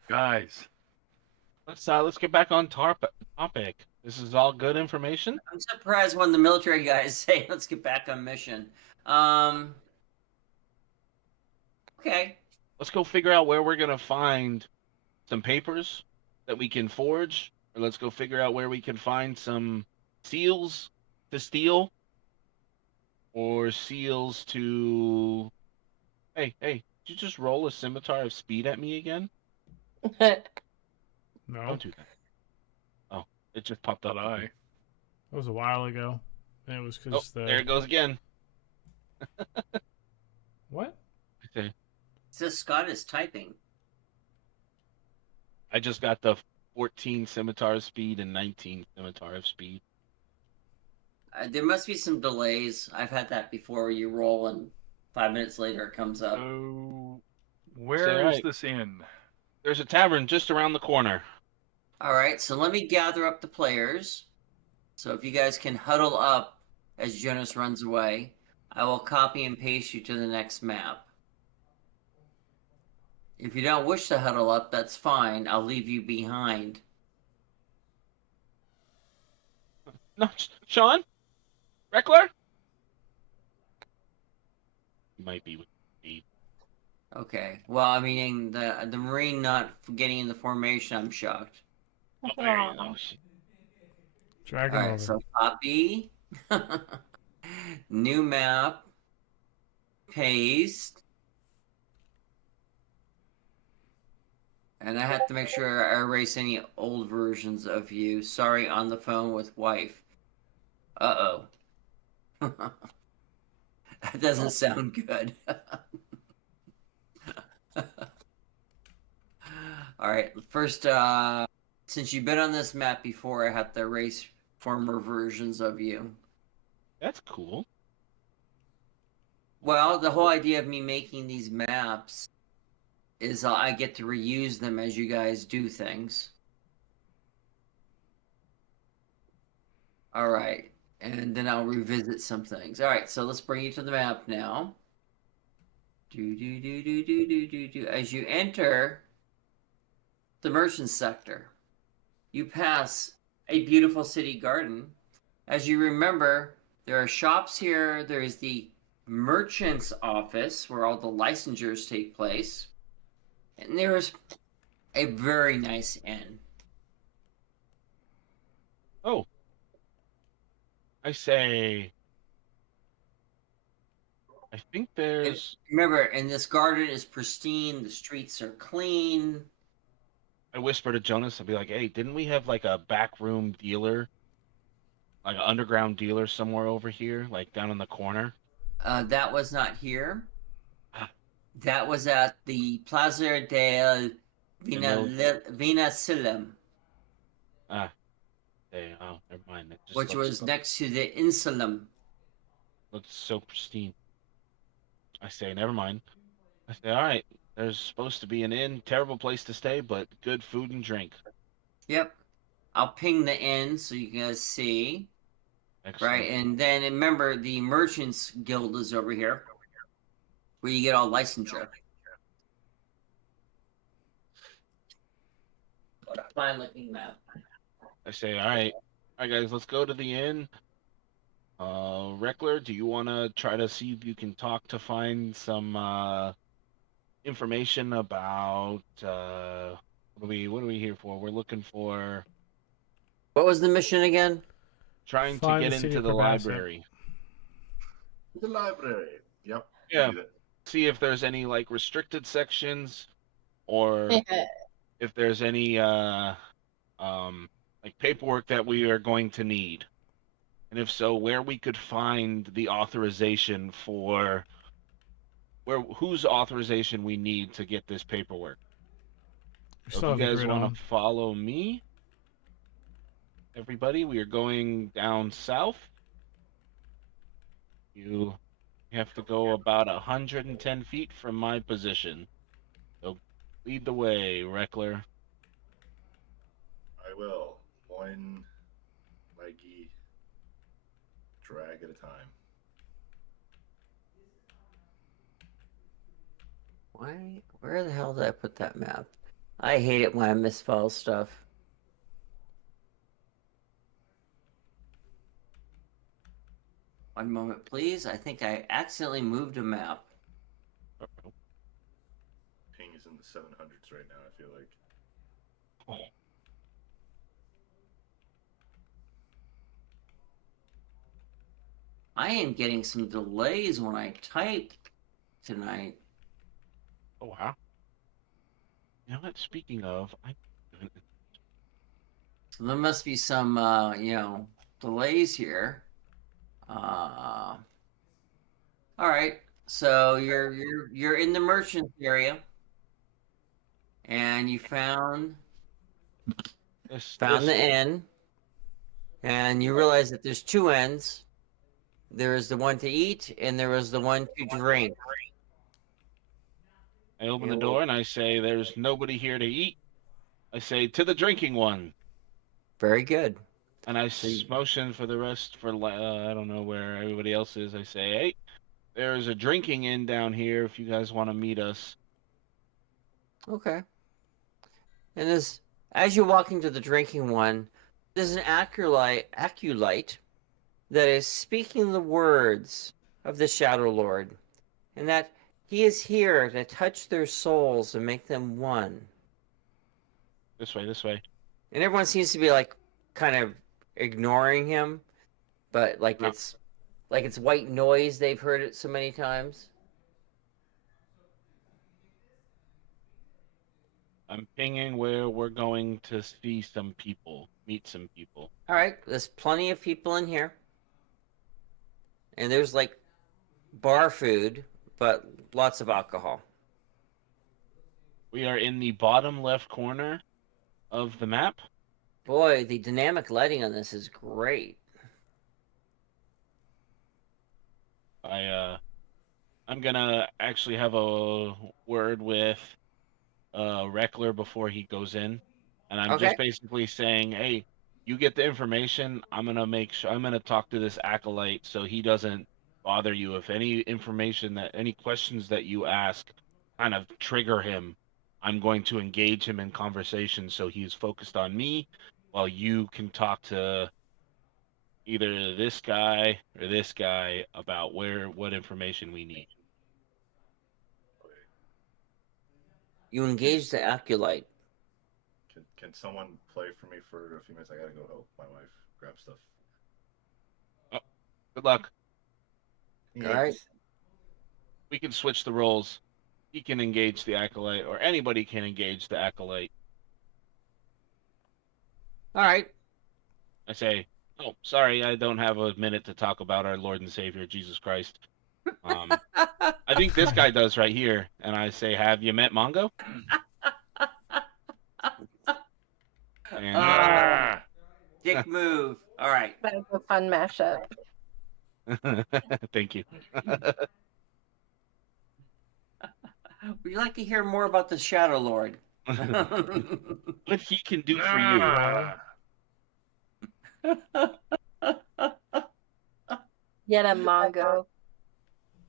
Guys, Let's get back on topic. This is all good information. I'm surprised when the military guys say, "Let's get back on mission." Okay. Let's go figure out where we're gonna find some papers that we can forge, or let's go figure out where we can find some seals to steal, or seals to. Hey, did you just roll a scimitar of speed at me again? No, Don't do that. Oh, it just popped up. not I. that was a while ago. And it was Oh, because there it goes again. What? Okay. It says Scott is typing. I just got the 14 scimitar of speed and 19 scimitar of speed. There must be some delays. I've had that before where you roll and 5 minutes later it comes up. So, Say where is right. this inn? There's a tavern just around the corner. All right, so let me gather up the players. So if you guys can huddle up as Jonas runs away, I will copy and paste you to the next map. If you don't wish to huddle up, that's fine. I'll leave you behind. No, Sean? Reckler? He might be with me. Okay. Well, I mean, the Marine not getting in the formation, I'm shocked. Oh, there you go. Drag All him right, over. so copy, new map, paste, and I have to make sure I erase any old versions of you. Sorry, on the phone with wife. Uh-oh. That doesn't sound good. All right, first, since you've been on this map before, I have to erase former versions of you. That's cool. Well, the whole idea of me making these maps is I get to reuse them as you guys do things. All right, and then I'll revisit some things. All right, so let's bring you to the map now. As you enter the merchant sector, you pass a beautiful city garden. As you remember, there are shops here. There is the merchant's office where all the licensures take place. And there is a very nice inn. Oh. I say. I think there's. Remember, and this garden is pristine. The streets are clean. I whisper to Jonas, I'll be like, hey, didn't we have like a backroom dealer? Like an underground dealer somewhere over here, like down in the corner? That was not here. Ah. That was at the Plaza del Vinacilum, Ah. Hey, oh, never mind. It just which looks was next to the Insulum. looks so pristine. I say, never mind. I say, all right, there's supposed to be an inn, terrible place to stay, but good food and drink. Yep. I'll ping the inn so you guys see. Excellent. Right, and then remember the Merchants Guild is over here, where you get all licensure. What a fine-looking map. I say, all right, guys, let's go to the inn. Reckler, do you want to try to see if you can talk to find some information about what are we here for? We're looking for What was the mission again? trying to Find get the city into of the Prabhasa. library. The library. Yep. Yeah. do that. See if there's any like restricted sections or if there's any like paperwork that we are going to need. And if so, where we could find the authorization for whose authorization we need to get this paperwork. So Still if have you the guys grid want on. to follow me, everybody, we are going down south. You have to go about 110 feet from my position. So lead the way, Reckler. I will. Moin, Mikey, drag at a time. Why? Where the hell did I put that map? I hate it when I misfile stuff. One moment, please. I think I accidentally moved a map. Ping is in the 700s right now, I feel like. I am getting some delays when I type tonight. Oh wow. You know what? Speaking of, So there must be some, delays here. All right. So you're in the merchant area, and you found the inn, and you realize that there's two ends. There is the one to eat, and there is the one to drink. I open the door and I say, "There's nobody here to eat." I say, "To the drinking one." Very good. And I motion for the rest for I don't know where everybody else is. I say, "Hey, there's a drinking inn down here if you guys want to meet us." Okay. And as you're walking to the drinking one, there's an acolyte that is speaking the words of the Shadow Lord, and that he is here to touch their souls and make them one. This way, this way. And everyone seems to be like kind of ignoring him, but like it's white noise. They've heard it so many times. I'm pinging where we're going to see some people, meet some people. All right, there's plenty of people in here, and there's like bar food, but lots of alcohol. We are in the bottom left corner of the map. Boy, the dynamic lighting on this is great. I'm gonna actually have a word with Reckler before he goes in, and I'm just basically saying, "Hey, you get the information. I'm gonna make sure. I'm gonna talk to this acolyte so he doesn't bother you. If any any questions that you ask, kind of trigger him, I'm going to engage him in conversation so he's focused on me, while you can talk to either this guy or this guy about what information we need." You engage the acolyte. Can someone play for me for a few minutes? I gotta go help my wife grab stuff. Oh, good luck. All right. We can switch the roles. He can engage the acolyte, or anybody can engage the acolyte. All right. I say, "Oh, sorry, I don't have a minute to talk about our Lord and Savior Jesus Christ." I think this guy does right here. And I say, "Have you met Mongo?" And, dick move. All right. That's a fun mashup. Thank you. Would you like to hear more about the Shadow Lord? What he can do for you. Yet a Mongo.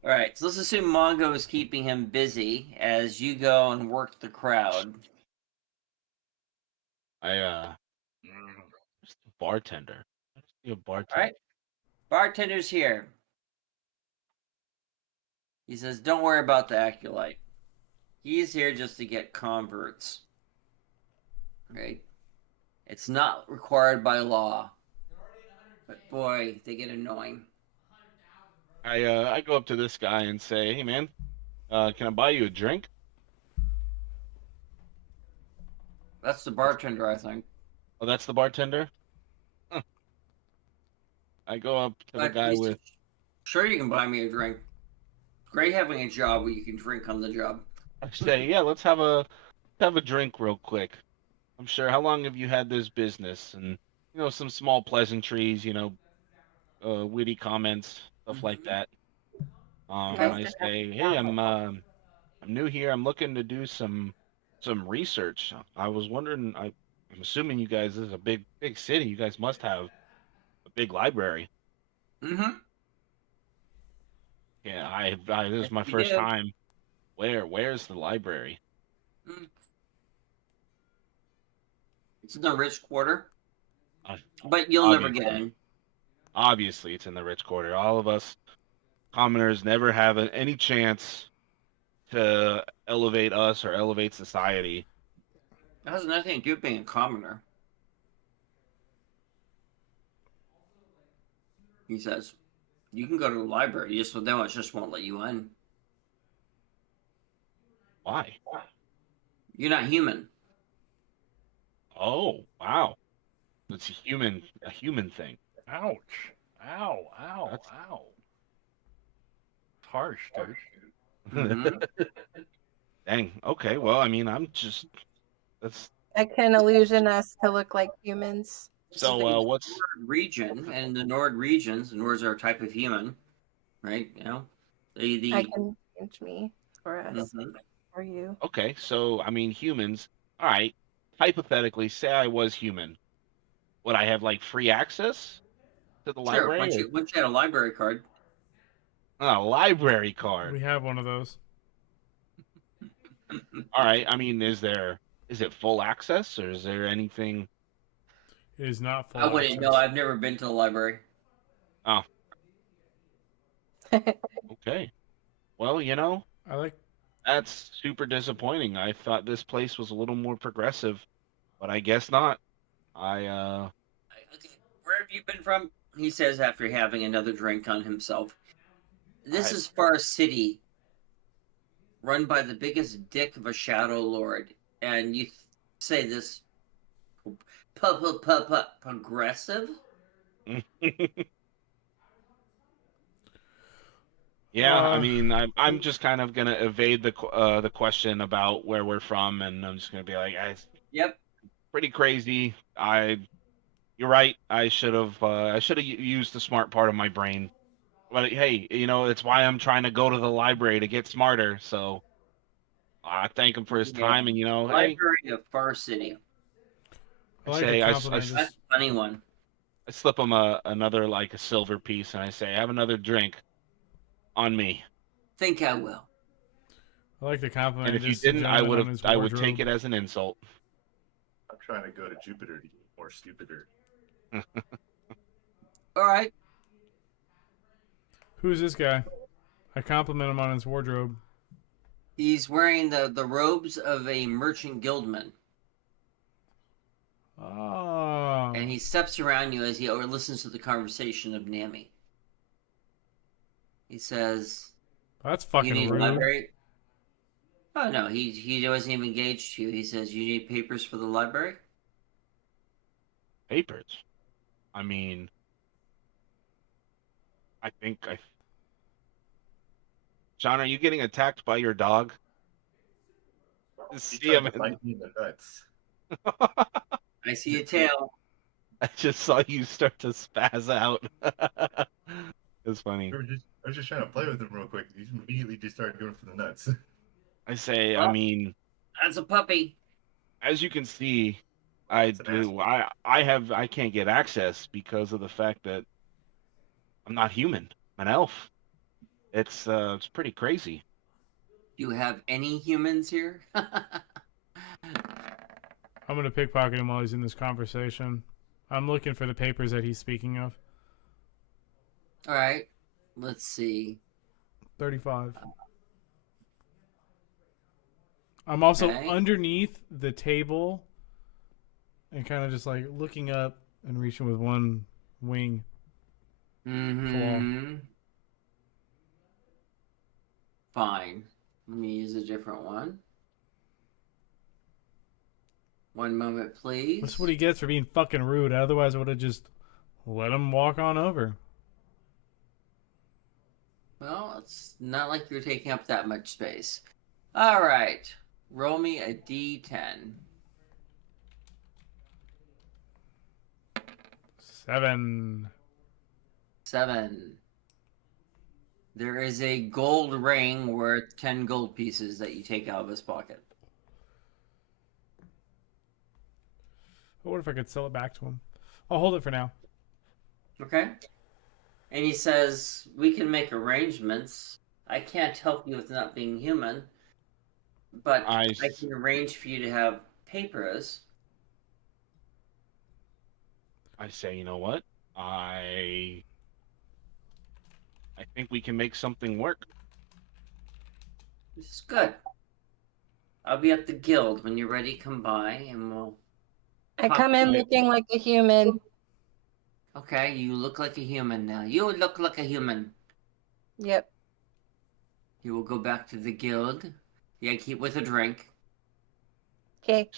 All right, so let's assume Mongo is keeping him busy as you go and work the crowd. Where's the bartender? I see a bartender. All right, bartender's here. He says, "Don't worry about the acolyte. He's here just to get converts. Right? It's not required by law. But boy, they get annoying." I go up to this guy and say, "Hey man, can I buy you a drink?" That's the bartender, I think. Oh, that's the bartender? Huh. I go up to the guy with... Sure, you can buy me a drink. Great having a job where you can drink on the job. I say, "Yeah, let's have a drink real quick. I'm sure, how long have you had this business?" And, some small pleasantries, witty comments, stuff like that. I say, "Hey, I'm new here. I'm looking to do some research. I was wondering, I'm assuming you guys, this is a big city. You guys must have a big library." Mm-hmm. Yeah, this Yes, is my we first do. time. Where's the library? Mm. It's in the rich quarter, Uh, but you'll never get obviously, in. obviously, it's in the rich quarter. All of us commoners never have any chance to elevate us or elevate society. That has nothing to do with being a commoner. He says, you can go to the library, they just won't let you in. Why? You're not human. Oh, wow. It's a human thing. Ouch. Ow, ow, That's ow. Harsh, dude. Mm-hmm. dang. Okay, well, I mean, that's I can illusion us to look like humans. This is so. a What's Nord region, and in the Nord regions, the Nords are a type of human, right? You know, I can change me for us, Mhm. for you. okay? So, I mean, humans. All right. Hypothetically, say I was human, would I have like free access to the Sure. library or Once you had a library card, a library card? We have one of those. All right. I mean, is it full access or is there anything? It is not full I wouldn't know. access. I've never been to the library. Oh, okay. Well, I like. that's super disappointing. I thought this place was a little more progressive, but I guess not. Okay, where have you been from? He says after having another drink on himself. This I is Far City, run by the biggest dick of a Shadow Lord, and you say this progressive? Yeah, I Uh, mean, I'm just kind of gonna evade the question about where we're from, and I'm just gonna be like, it's Yep. pretty crazy. You're right. I should have used the smart part of my brain. But hey, it's why I'm trying to go to the library to get smarter. So I thank him for his Yeah. time, and hey, Library of Far City. I like to I compliment That's this. a funny one. slip him another like a silver piece, and I say, have another drink on me. Think I will. I like to And compliment if you this didn't, gentleman on his I would take wardrobe. it as an insult. I'm trying to go to Jupiter to get more stupider. All right. Who's this guy? I compliment him on his wardrobe. He's wearing the robes of a merchant guildman. Oh. And he steps around you as he listens to the conversation of Nami. He says, That's you fucking need a rude. library? Oh, no, he wasn't even engaged to you. He says, you need papers for the library? Papers. I mean, I think I. John, are you getting attacked by your dog? He See him. tried to bite me in the nuts. I see a tail. I just saw you start to spaz out. It's funny. I was just trying to play with him real quick. He immediately just started going for the nuts. I Well, mean, that's a puppy. as you can see, It's an ass. I can't get access because of the fact that I'm not human. I'm an elf. It's pretty crazy. Do you have any humans here? I'm gonna pickpocket him while he's in this conversation. I'm looking for the papers that he's speaking of. All right. Let's see. 35. I'm also Okay. underneath the table and kind of just like looking up and reaching with one wing. Mm-hmm. Fine. Let me use a different one. One moment, please. That's what he gets for being fucking rude. Otherwise, I would have just let him walk on over. Well, it's not like you're taking up that much space. All right. Roll me a d10. 7. 7. There is a gold ring worth 10 gold pieces that you take out of his pocket. I wonder if I could sell it back to him. I'll hold it for now. Okay. And he says, "We can make arrangements. I can't help you with not being human, but I can arrange for you to have papers." I say, you know what? I think we can make something work. This is good. I'll be at the guild when you're ready. Come by and we'll. I come in looking like a human. Okay, you look like a human now. You look like a human. Yep. You will go back to the guild. Yeah, keep with a drink. Okay.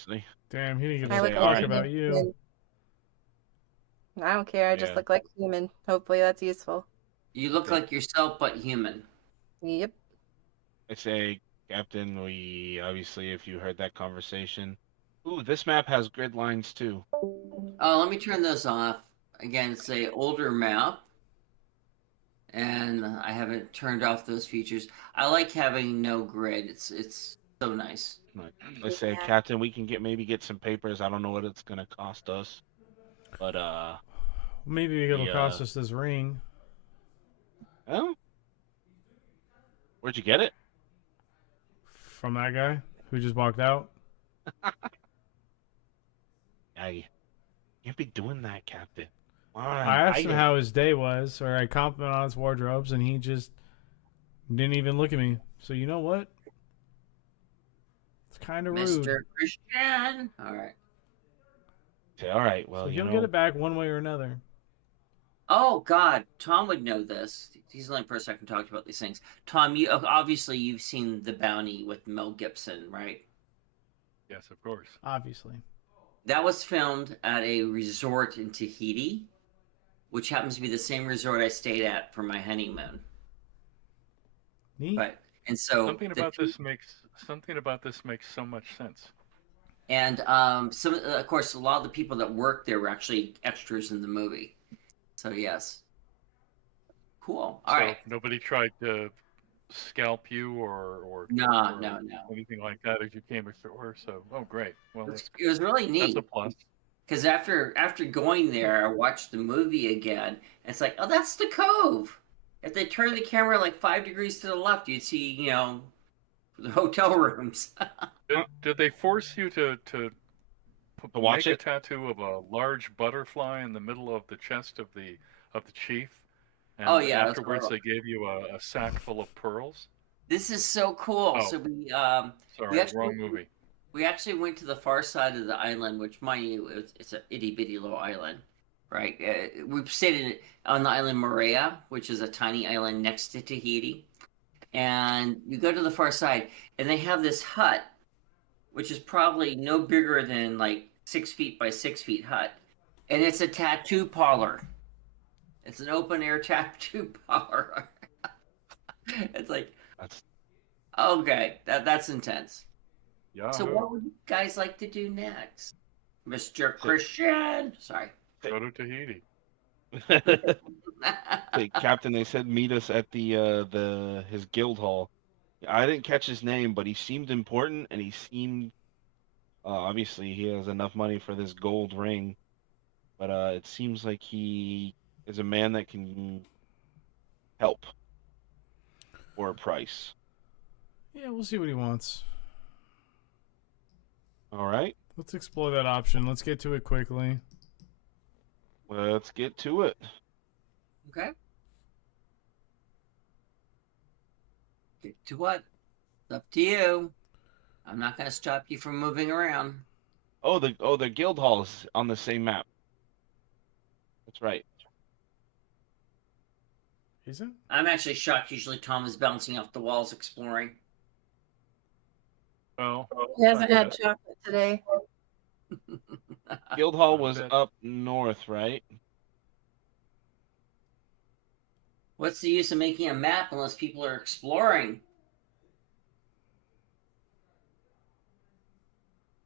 Damn, he didn't get I to look say like talk a about you. human. I don't care. I just Yeah. look like a human. Hopefully that's useful. You look like yourself, but human. Yep. I say, Captain, we obviously, if you heard that conversation. Ooh, this map has grid lines too. Oh, let me turn this off. Again, it's a older map. And I haven't turned off those features. I like having no grid. It's so nice. I say, Captain, we can maybe get some papers. I don't know what it's gonna cost us, but Maybe it'll cost us this ring. Oh, where'd you get it? From that guy who just walked out. I can't be doing that, Captain. Come on, I asked him how his day was, or I complimented on his wardrobes, and he just didn't even look at me. So you know what? It's kind of rude. Mr. Christian. All right. Okay, all right. Well, So you he'll know, get it back one way or another. Oh God, Tom would know this. He's the only person I can talk to about these things. Tom, you obviously you've seen The Bounty with Mel Gibson, right? Yes, of course. Obviously. That was filmed at a resort in Tahiti, which happens to be the same resort I stayed at for my honeymoon. Neat. But and so something about this makes so much sense. And some, of course, a lot of the people that worked there were actually extras in the movie. So yes, cool. All right. Nobody tried to scalp you or No. anything like that as you came ashore. So great. Well, it was really neat. That's a plus. Because after going there, I watched the movie again. And it's like, oh, that's the cove. If they turn the camera like 5 degrees to the left, you'd see, the hotel rooms. Did they force you to watch make a tattoo of a large butterfly in the middle of the chest of the chief? And oh yeah. afterwards, they gave you a sack full of pearls. This is so cool. Oh. So we wrong movie. We actually went to the far side of the island, which, mind you, it's an itty bitty little island, right? We stayed on the island Moorea, which is a tiny island next to Tahiti. And you go to the far side, and they have this hut, which is probably no bigger than like 6 feet by 6 feet hut, and it's a tattoo parlor. It's an open air tattoo parlor. It's like, okay, that's intense. Yeah. So what would you guys like to do next, Mr. Christian? Sorry. Go to Tahiti. Hey, Captain, they said meet us at his guild hall. I didn't catch his name, but he seemed important, and he seemed obviously he has enough money for this gold ring, but it seems like he is a man that can help for a price. Yeah, we'll see what he wants. All right. Let's explore that option. Let's get to it quickly. Let's get to it. Okay. Get to what? It's up to you. I'm not going to stop you from moving around. Oh, the guild hall is on the same map. That's right. Is it? I'm actually shocked. Usually Tom is bouncing off the walls exploring. Well, He hasn't had chocolate today. Guild hall was up north, right? What's the use of making a map unless people are exploring?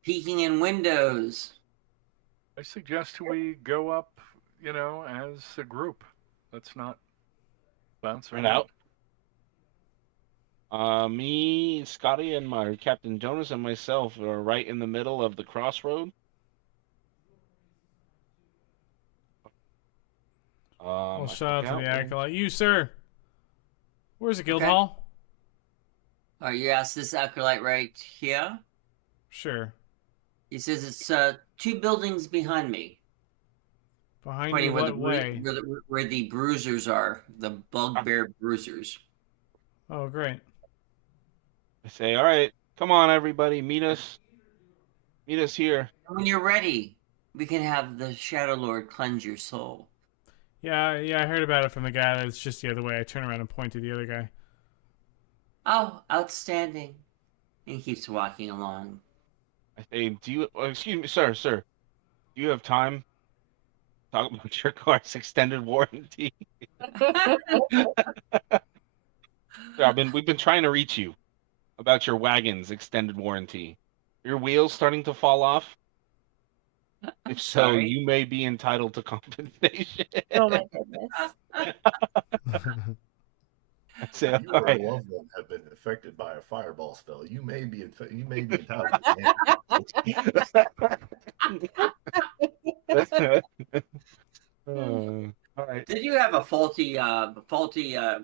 Peeking in windows. I suggest we go up, as a group. Let's not bounce Right around. out. Me, Scotty, and my Captain Jonas and myself are right in the middle of the crossroad. Well, I shout out to forgot the where- acolyte. You, sir. Where's the guild Okay. hall? You asked this acolyte right here. Sure. He says it's 2 buildings behind me. Behind Pointing you, where what way? where the bruisers are, the bugbear bruisers. Oh, great. I say, all right, come on, everybody, meet us here. When you're ready, we can have the Shadow Lord cleanse your soul. Yeah, I heard about it from the guy that's just the other way. I turn around and point to the other guy. Oh, outstanding. And he keeps walking along. I say, excuse me, sir, do you have time to talk about your car's extended warranty? Sir, we've been trying to reach you about your wagon's extended warranty. Your wheels starting to fall off? If so, sorry. you may be entitled to compensation. Oh my goodness. I say, You all or a right. loved one have been affected by a fireball spell. You may be entitled to All right. Did you have a faulty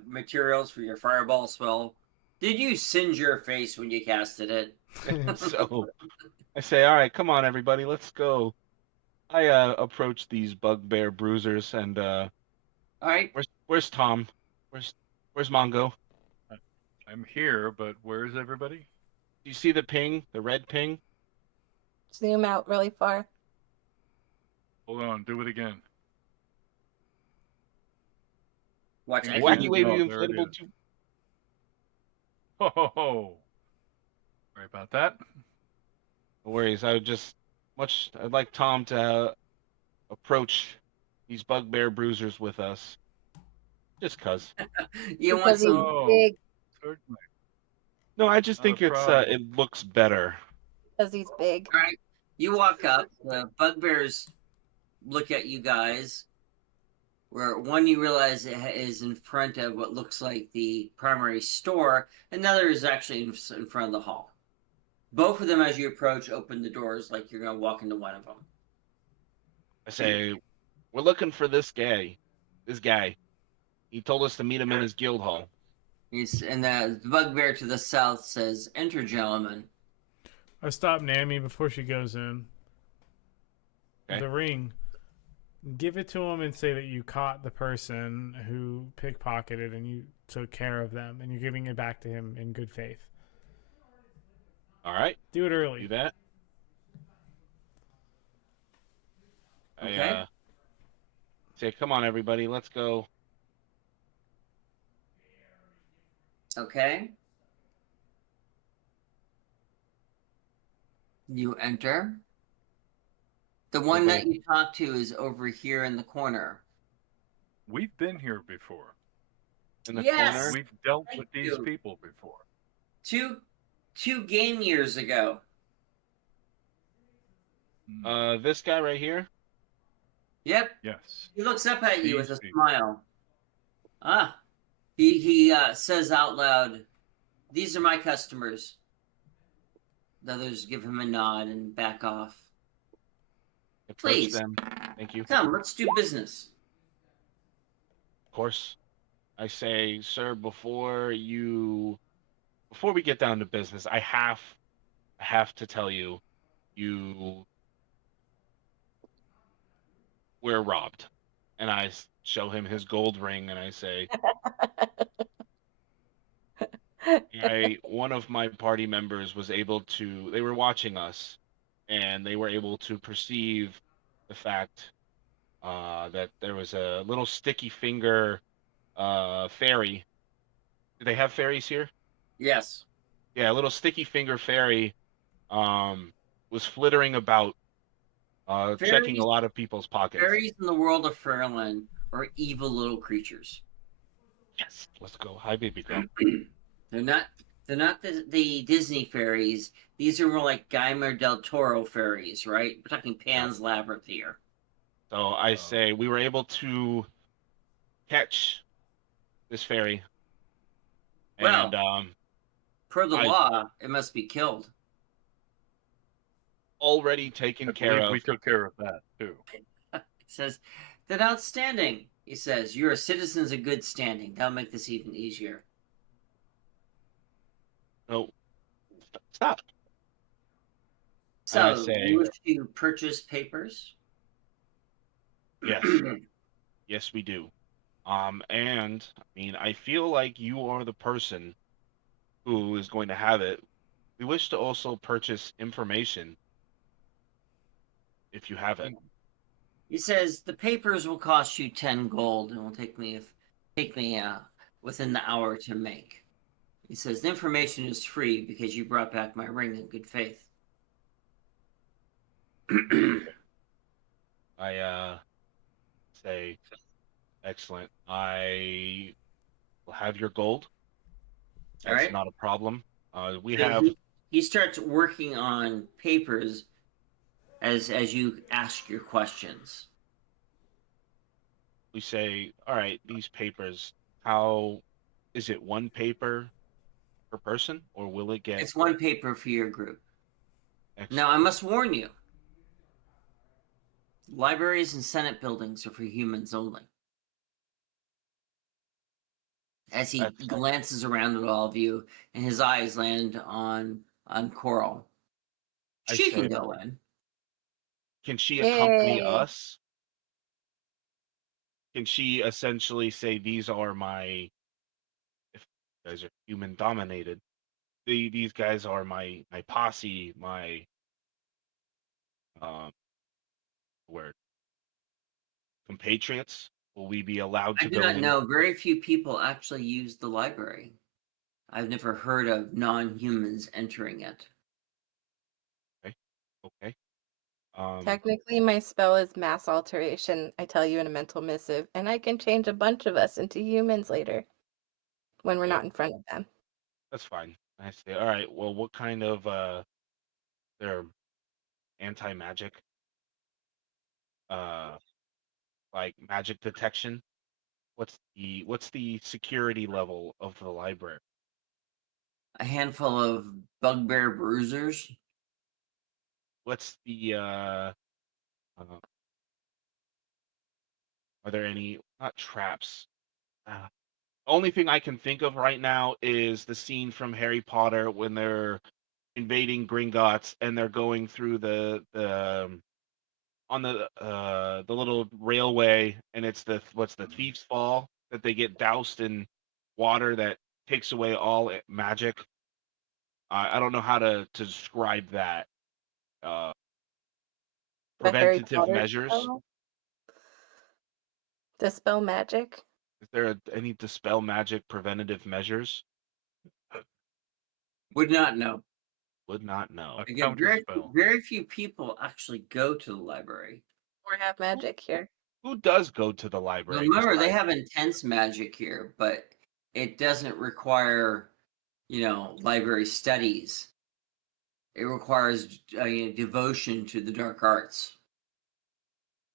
materials for your fireball spell? Did you singe your face when you casted it? So I say, all right, come on, everybody, let's go. I approach these bugbear bruisers, and All right. where's Tom? Where's Mongo? I'm here, but where's everybody? Do you see the ping, the red ping? Zoom out really far. Hold on, do it again. Watch. Ping Wacky again. wavy Oh, there it inflatable is. tube. Ho ho ho! Sorry about that. No worries. I'd like Tom to approach these bugbear bruisers with us. Just cuz. You want Because he's some? Oh. big. Certainly. No, I just Not a think problem. it looks better. Because he's big. All right. You walk up. The bugbears look at you guys. Where one you realize is in front of what looks like the primary store, another is actually in front of the hall. Both of them, as you approach, open the doors like you're going to walk into one of them. I say, we're looking for this guy. This guy. He told us to meet him in his guild hall. And the bugbear to the south says, "Enter, gentlemen." I stop Nami before she goes in. Okay. The ring. Give it to him and say that you caught the person who pickpocketed and you took care of them, and you're giving it back to him in good faith. All right. Do it early. Do that. Okay. I say, come on, everybody, let's go. Okay. You enter. The one that you talk to is over here in the corner. We've been here before. In the Yes! corner. We've dealt Thank with these you. people before. Two game years ago. This guy right here. Yep. Yes. He looks up at you with a These people. smile. He says out loud, "These are my customers." The others give him a nod and back off. Approach Please. them. Thank you. Come, let's do business. Of course. I say, sir, before we get down to business, I have to tell you, we're robbed. And I show him his gold ring, and I say, one of my party members was able to, they were watching us, and they were able to perceive the fact that there was a little sticky finger fairy. Do they have fairies here? Yes. Yeah, a little sticky finger fairy was flittering about, checking a lot of people's pockets. Fairies in the world of Fairland are evil little creatures. Yes, let's go. Hi, baby girl. They're not the Disney fairies. These are more like Guillermo del Toro fairies, right? We're talking Pan's Labyrinth here. So I say we were able to catch this fairy. Well, And per the law, it must be killed. already taken I care believe of. we took care of that too. It says, Then outstanding, he says. You're citizens in good standing. That'll make this even easier. No, stop. So, say- you wish to purchase papers? Yes, yes, we do. And I mean, I feel like you are the person who is going to have it. We wish to also purchase information if you have it. He says the papers will cost you 10 gold and will take me within the hour to make. He says the information is free because you brought back my ring in good faith. I say, excellent. I will have your gold. All That's right. not a problem. We So have. he starts working on papers as you ask your questions. We say, all right, these papers. How is it? One paper per person, or will it get? It's one paper for your group. Excellent. Now I must warn you. Libraries and Senate buildings are for humans only. As he glances around at all of you, and his eyes land on Coral. She can go in. Can she accompany Yay. us? Can she essentially say, these are my, if you guys are human dominated, these guys are my posse, my word, compatriots? Will we be allowed I to do go not in? know. Very few people actually use the library. I've never heard of non-humans entering it. Okay. Technically, my spell is mass alteration. I tell you in a mental missive, and I can change a bunch of us into humans later when we're Okay. not in front of them. That's fine. I say, all right, well, what kind of they're anti-magic, like magic detection? What's the security level of the library? A handful of bugbear bruisers. What's the are there any, not traps? Only thing I can think of right now is the scene from Harry Potter when they're invading Gringotts and they're going through the on the little railway, and it's the Thief's Fall, that they get doused in water that takes away all magic. I don't know how to describe that. Uh, The Harry preventative Potter measures. spell? Dispel magic? Is there any dispel magic preventative measures? Would not know. Would not know. A Again, counter spell. very few people actually go to the library. Or have magic here. Who does go to the Now, library? remember, they besides- have intense magic here, but it doesn't require, library studies. It requires devotion to the dark arts.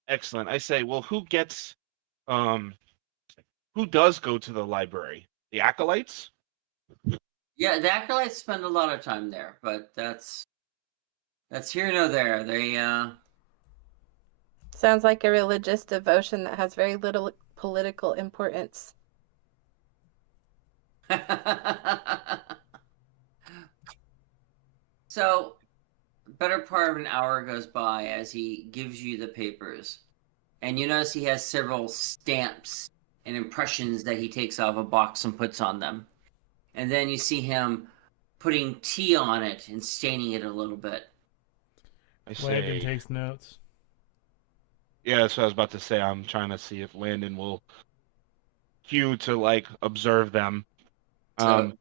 Excellent. I say, well, who does go to the library? The acolytes? Yeah, the acolytes spend a lot of time there, but that's here nor there. They Sounds like a religious devotion that has very little political importance. So, better part of an hour goes by as he gives you the papers, and you notice he has several stamps and impressions that he takes out of a box and puts on them, and then you see him putting tea on it and staining it a little bit. I Landon say, takes notes. yeah, that's what I was about to say. I'm trying to see if Landon will cue to observe them. So,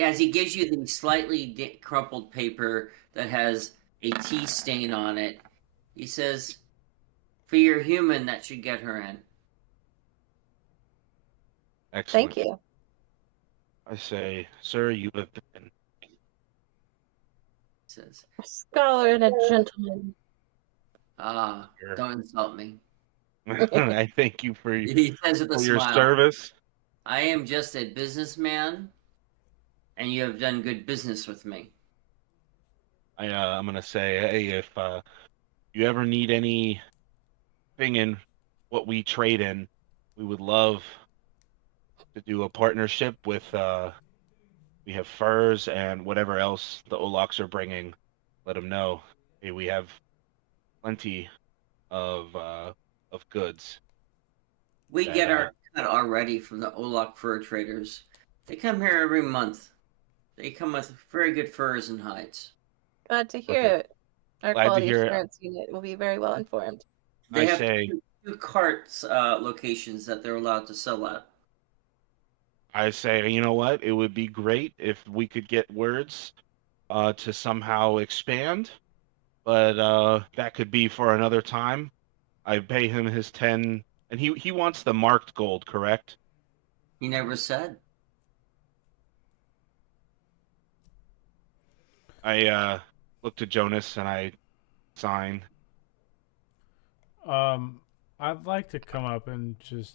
as he gives you the slightly crumpled paper that has a tea stain on it, he says, "For your human, that should get her in." Excellent. Thank you. I say, sir, you have been. He says, A scholar and a gentleman. Sure. don't insult me. I thank you for He says with a your smile, service. "I am just a businessman, and you have done good business with me." I'm gonna say, hey, if you ever need anything in what we trade in. We would love to do a partnership with. We have furs and whatever else the Olaks are bringing. Let them know. Hey, we have plenty of goods. We That, get our cut already from the Olak fur traders. They come here every month. They come with very good furs and hides. Glad to hear Perfect. it. Our Glad to quality hear it. assurance unit will be very well informed. They I have say, two carts locations that they're allowed to sell at. you know what? It would be great if we could get words to somehow expand, but that could be for another time. I pay him his 10, and he wants the marked gold, correct? He never said. I look to Jonas and I sign. I'd like to come up and just.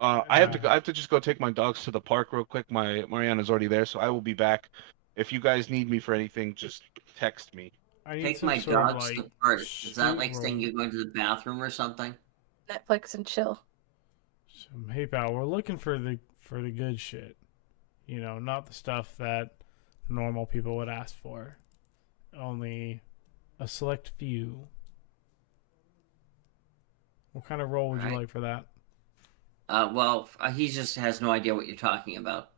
I have to just go take my dogs to the park real quick. My Mariana's already there, so I will be back. If you guys need me for anything, just text me. I need Take some my sort of, dogs like, to park. Is that street like saying roll. you're going to the bathroom or something? Netflix and chill. Hey pal, we're looking for the good shit. You know, not the stuff that normal people would ask for. Only a select few. What kind of role would you Right. like for that? Well, he just has no idea what you're talking about.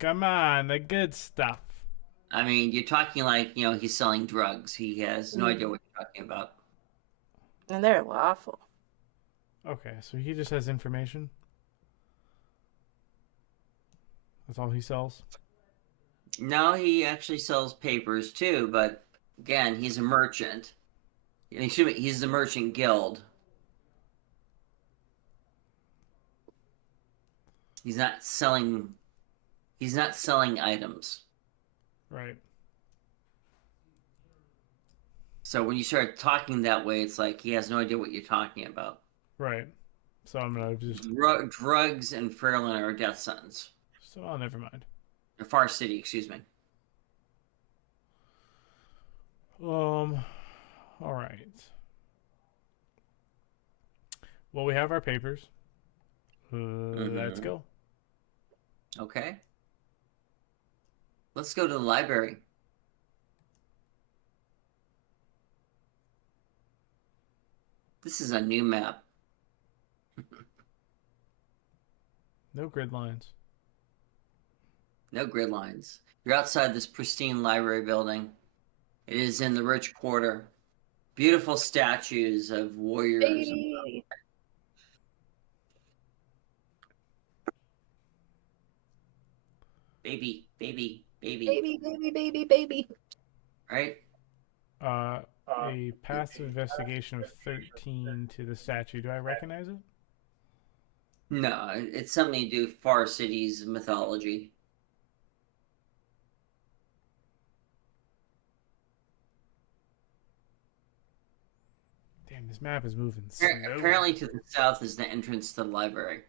Come on, the good stuff. I mean, you're talking like, he's selling drugs. He has no idea what you're talking about. And they're lawful. Okay, so he just has information. That's all he sells. No, he actually sells papers too, but again, he's a merchant. He's the merchant guild. He's not selling items. Right. So when you start talking that way, it's like he has no idea what you're talking about. Right. So I'm gonna just. Drugs and Fairland are a death sentence. So never mind. Or Far City, excuse me. All right. Well, we have our papers. Let's go. Okay. Let's go to the library. This is a new map. No grid lines. No grid lines. You're outside this pristine library building. It is in the rich quarter. Beautiful statues of warriors. Baby. Baby. Baby. Right? A passive investigation of 13 to the statue. Do I recognize it? No, it's something to do with Far City's mythology. Damn, this map is moving slow. Apparently to the south is the entrance to the library.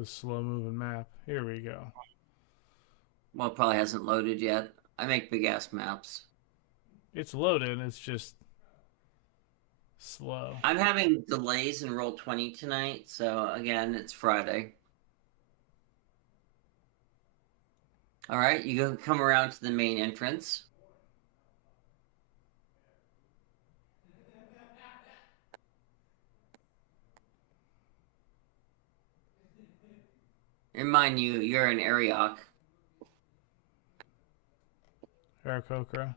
It's a slow moving map. Here we go. Well, it probably hasn't loaded yet. I make big ass maps. It's loaded. It's just slow. I'm having delays in Roll20 tonight, so again, it's Friday. All right, you go come around to the main entrance. And mind you, you're an Ariok. Aarakocra.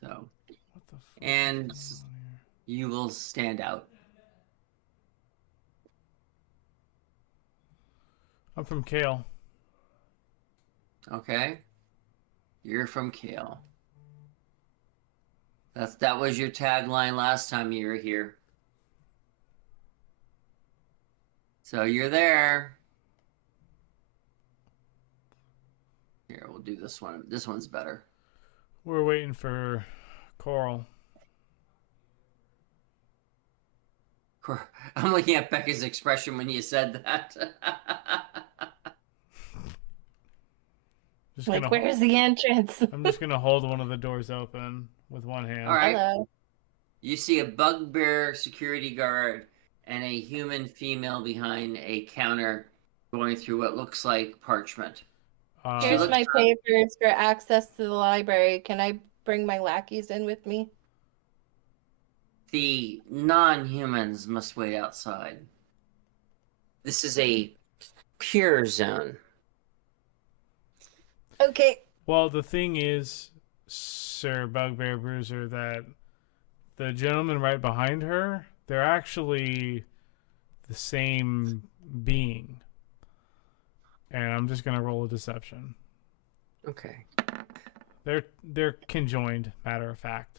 So, What the fuck and is going on you will stand out. here? I'm from Kale. Okay? You're from Kale. That was your tagline last time you were here. So you're there. Here, we'll do this one. This one's better. We're waiting for Coral. I'm looking at Becca's expression when you said that. Just Like, gonna, where's the entrance? I'm just gonna hold one of the doors open with one hand. All right. Hello. You see a bugbear security guard and a human female behind a counter going through what looks like parchment. She Here's looks my up. papers for access to the library. Can I bring my lackeys in with me? The non-humans must wait outside. This is a pure zone. Okay. Well, the thing is, Sir Bugbear Bruiser, that the gentleman right behind her, they're actually the same being. And I'm just gonna roll a deception. Okay. They're conjoined, matter of fact.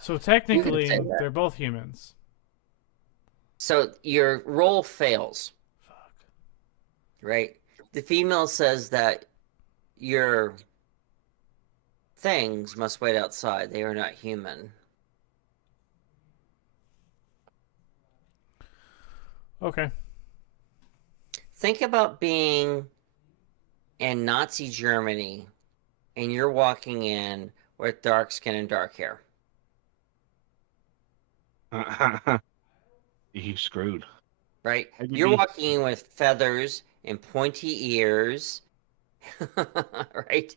So technically, say that. they're both humans. So your roll fails, Fuck. right? The female says that your things must wait outside. They are not human. Okay. Think about being in Nazi Germany and you're walking in with dark skin and dark hair. You screwed. Right? How you You're be- walking in with feathers and pointy ears, right?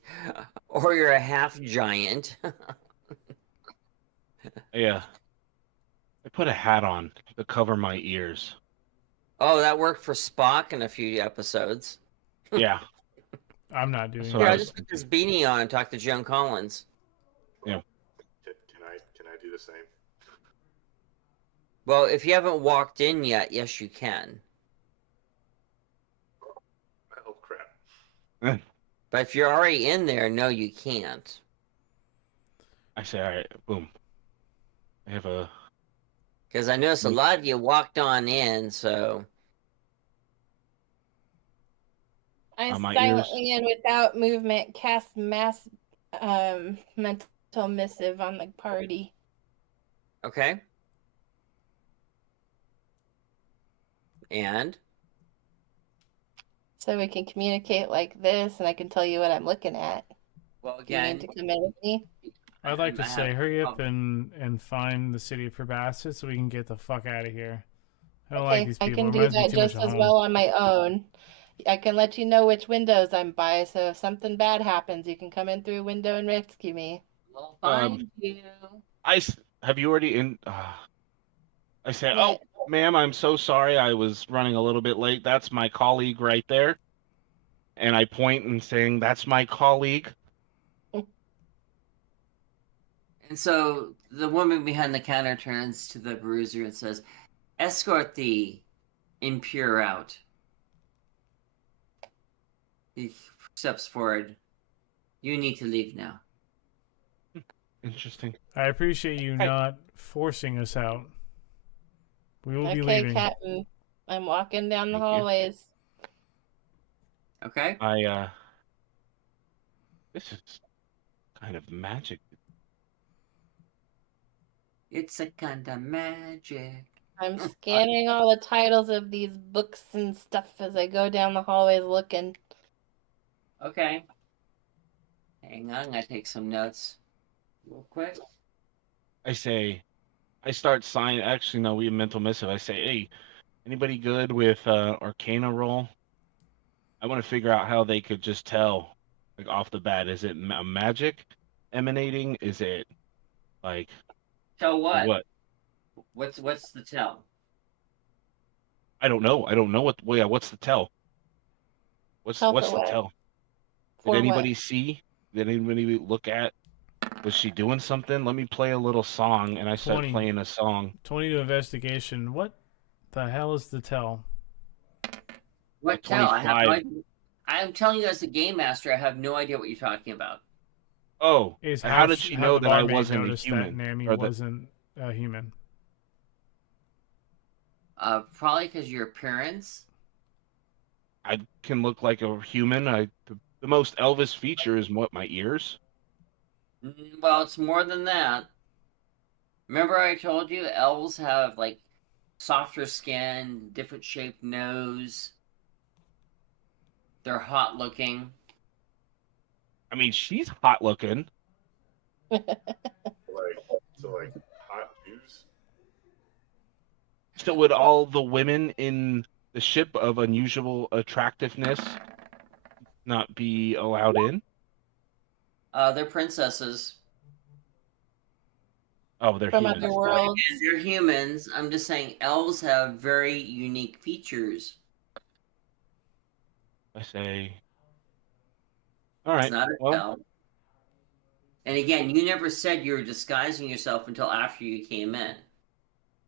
Or you're a half giant. Yeah. I put a hat on to cover my ears. Oh, that worked for Spock in a few episodes. Yeah. I'm not doing So Yeah, I it. I was just put this beanie on and talk to Joan Collins. Can I do the same? Well, if you haven't walked in yet, yes, you can. Oh crap! But if you're already in there, no, you can't. I say, all right, boom. I have a. Because I noticed a lot of you walked on in, so I On my silently and without movement cast mass mental missive on the party. okay. And So we can communicate like this and I can tell you what I'm looking at. well, Do you need again, to come in with me? I'd like to I say, have- hurry up and find the city of Probastus so we can get the fuck out of here. I don't Okay, like these I people. can It do reminds me that too much just of as home. well on my own. I can let you know which windows I'm by, so if something bad happens, you can come in through a window and rescue me. we'll find you. Have you already in? I say, What? oh, ma'am, I'm so sorry. I was running a little bit late. That's my colleague right there. And I point and saying, that's my colleague. And so the woman behind the counter turns to the bruiser and says, escort the impure out. He steps forward. You need to leave now. Interesting. I appreciate you Hey. not forcing us out. We will be Okay, leaving. Captain. I'm walking down the Thank you. hallways. Okay? This is kind of magic. It's a kind of magic. I'm scanning all the titles of these books and stuff as I go down the hallways looking. Okay. Hang on, I'm going to take some notes real quick. I start signing. Actually, no, we have mental missive. I say, hey, anybody good with Arcana roll? I want to figure out how they could just tell, like off the bat. Is it a magic emanating? Is it like Tell what? what? What's the tell? I don't know. I don't know what. Well, yeah, what's the tell? What's Tell for the what? tell? For Did what? anybody see? Did anybody look at? Was she doing something? Let me play a little song, and I start 20. playing a song. 20 to investigation. What the hell is the tell? What Like tell? I have no 25. idea. I'm telling you as a game master, I have no idea what you're talking about. Oh, Is how did she know the that I barmaid wasn't a noticed human? that Nami Or that- wasn't a human? Probably because your appearance. I can look like a human. The most Elvis feature is what, my ears? Well, it's more than that. Remember I told you elves have like softer skin, different shaped nose. They're hot looking. I mean, she's hot looking. Like hot Jews. So would all the women in the ship of unusual attractiveness not be allowed in? They're princesses. Oh, they're From humans. other Got it. worlds. And they're humans. I'm just saying elves have very unique features. I say. All It's right. not a Well, tell. And again, you never said you were disguising yourself until after you came in.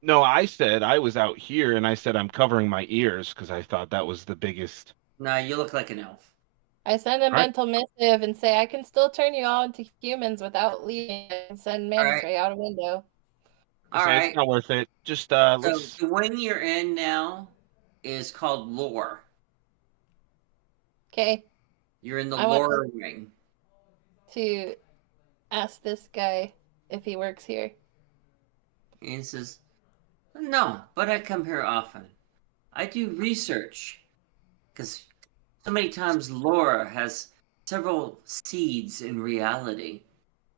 no, I said I was out here, and I said I'm covering my ears because I thought that was the biggest. No, you look like an elf. I send a right. mental missive and say I can still turn you all into humans without leaving and send mana Alright. straight out a window. All I say right. it's not worth it. Just So let's. the wing you're in now is called lore. Okay, You're in the I want lore wing. to ask this guy if he works here. And he says, "No, but I come here often. I do research because so many times lore has several seeds in reality."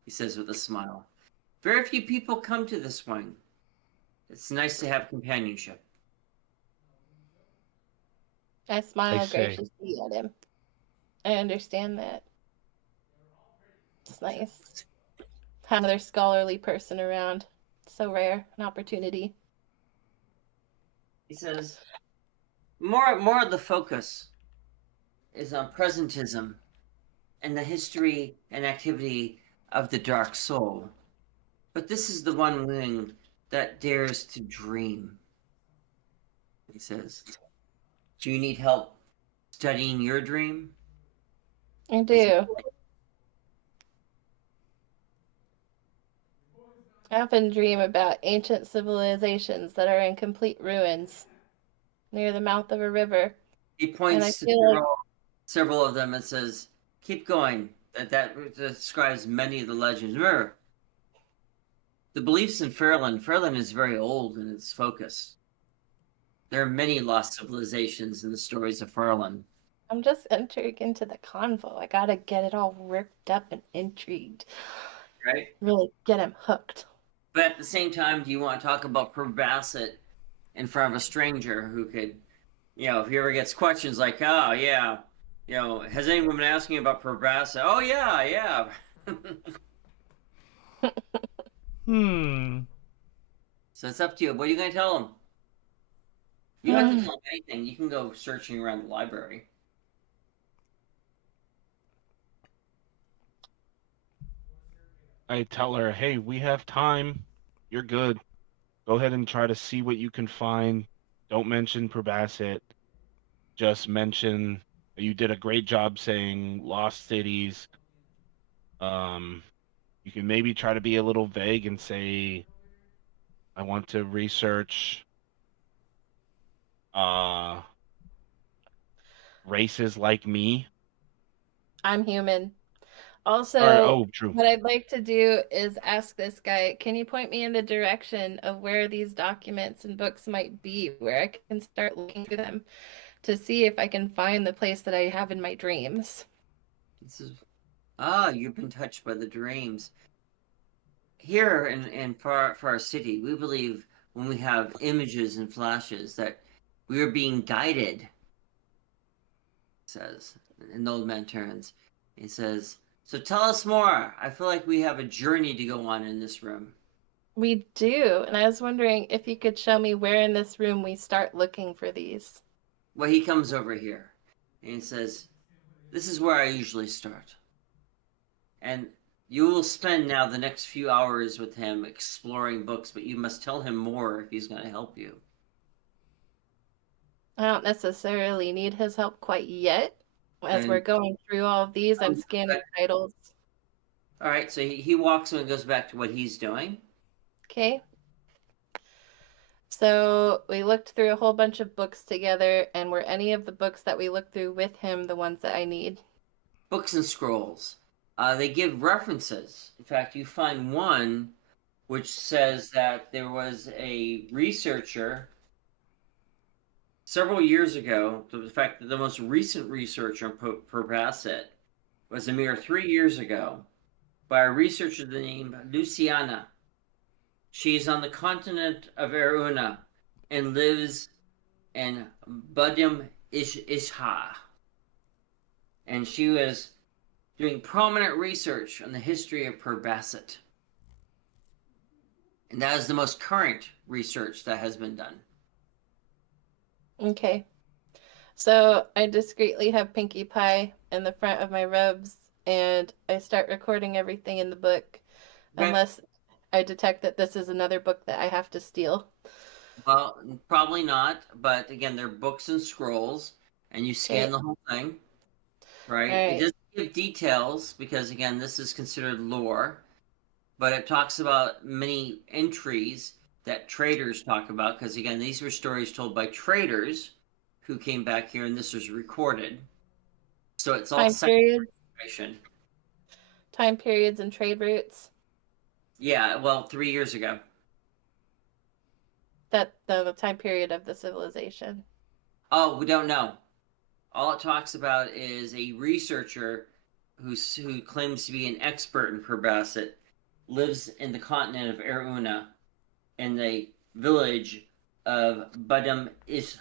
He says with a smile. "Very few people come to this wing. It's nice to have companionship." I smile say- graciously at him. I understand that. It's nice. Have another scholarly person around. So rare an opportunity. He says, more of the focus is on presentism and the history and activity of the dark soul. But this is the one wing that dares to dream." He says, "Do you need help studying your dream?" I do. I often dream about ancient civilizations that are in complete ruins near the mouth of a river. He And I points to feel like several of them and says, "Keep going." That describes many of the legends. Remember, the beliefs in Fairland. Fairland is very old in its focus. There are many lost civilizations in the stories of Fairland. I'm just entering into the convo. I gotta get it all worked up and intrigued. Right? Really get him hooked. But at the same time, do you want to talk about Probasset in front of a stranger who could, if he ever gets questions like, "Oh, yeah, has anyone been asking about Probasset?" "Oh, yeah, yeah." So it's up to you. What are you going to tell him? You don't have to tell him anything. You can go searching around the library. I tell her, hey, we have time. You're good. Go ahead and try to see what you can find. Don't mention Probasset. Just mention you did a great job saying lost cities. You can maybe try to be a little vague and say, I want to research races like me. I'm human. Also, Oh, true. what I'd like to do is ask this guy, can you point me in the direction of where these documents and books might be, where I can start looking through them to see if I can find the place that I have in my dreams? This is, you've been touched by the dreams. Here in our city, we believe when we have images and flashes that we are being guided. Says, and the old man turns. He says, "So tell us more. I feel like we have a journey to go on in this room." We do, and I was wondering if you could show me where in this room we start looking for these. Well, he comes over here and he says, "This is where I usually start." And you will spend now the next few hours with him exploring books, but you must tell him more if he's going to help you. I don't necessarily need his help quite yet. As And- we're going through all of these, I'm scanning titles. All right, so he walks and goes back to what he's doing. Okay. So we looked through a whole bunch of books together, and were any of the books that we looked through with him the ones that I need? Books and scrolls. They give references. In fact, you find one which says that there was a researcher several years ago. The fact that the most recent research on Probasset was a mere 3 years ago by a researcher named Luciana. She's on the continent of Aruna and lives in Budim Isha. And she was doing prominent research on the history of Probasset. And that is the most current research that has been done. Okay. So I discreetly have Pinkie Pie in the front of my robes, and I start recording everything in the book, Okay. unless I detect that this is another book that I have to steal. Well, probably not, but again, they're books and scrolls, and you scan Okay. the whole thing, right? All right. It doesn't give details because, again, this is considered lore, but it talks about many entries that traders talk about because, again, these were stories told by traders who came back here, and this was recorded. So it's all Time periods, information. time periods, and trade routes. Yeah, well, 3 years ago. That the time period of the civilization. Oh, we don't know. All it talks about is a researcher who claims to be an expert in Probasset, lives in the continent of Aruna, in the village of Badam Isha.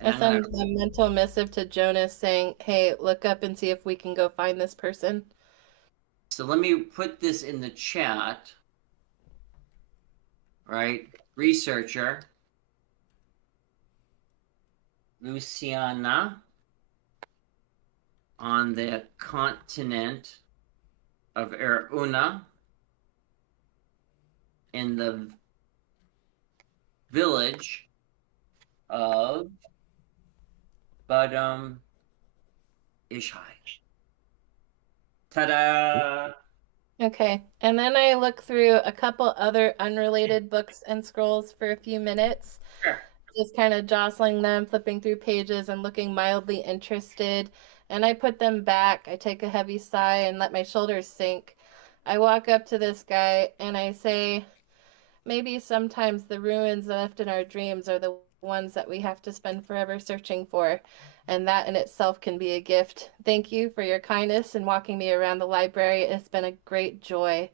I send a mental missive to Jonas saying, "Hey, look up and see if we can go find this person." So let me put this in the chat. Right? Researcher Luciana on the continent of Aruna in the village of Badam Ishai. Ta-da! Okay, and then I look through a couple other unrelated books and scrolls for a few minutes, Sure. just kind of jostling them, flipping through pages and looking mildly interested. And I put them back. I take a heavy sigh and let my shoulders sink. I walk up to this guy and I say, "Maybe sometimes the ruins left in our dreams are the ones that we have to spend forever searching for. And that in itself can be a gift. Thank you for your kindness and walking me around the library. It's been a great joy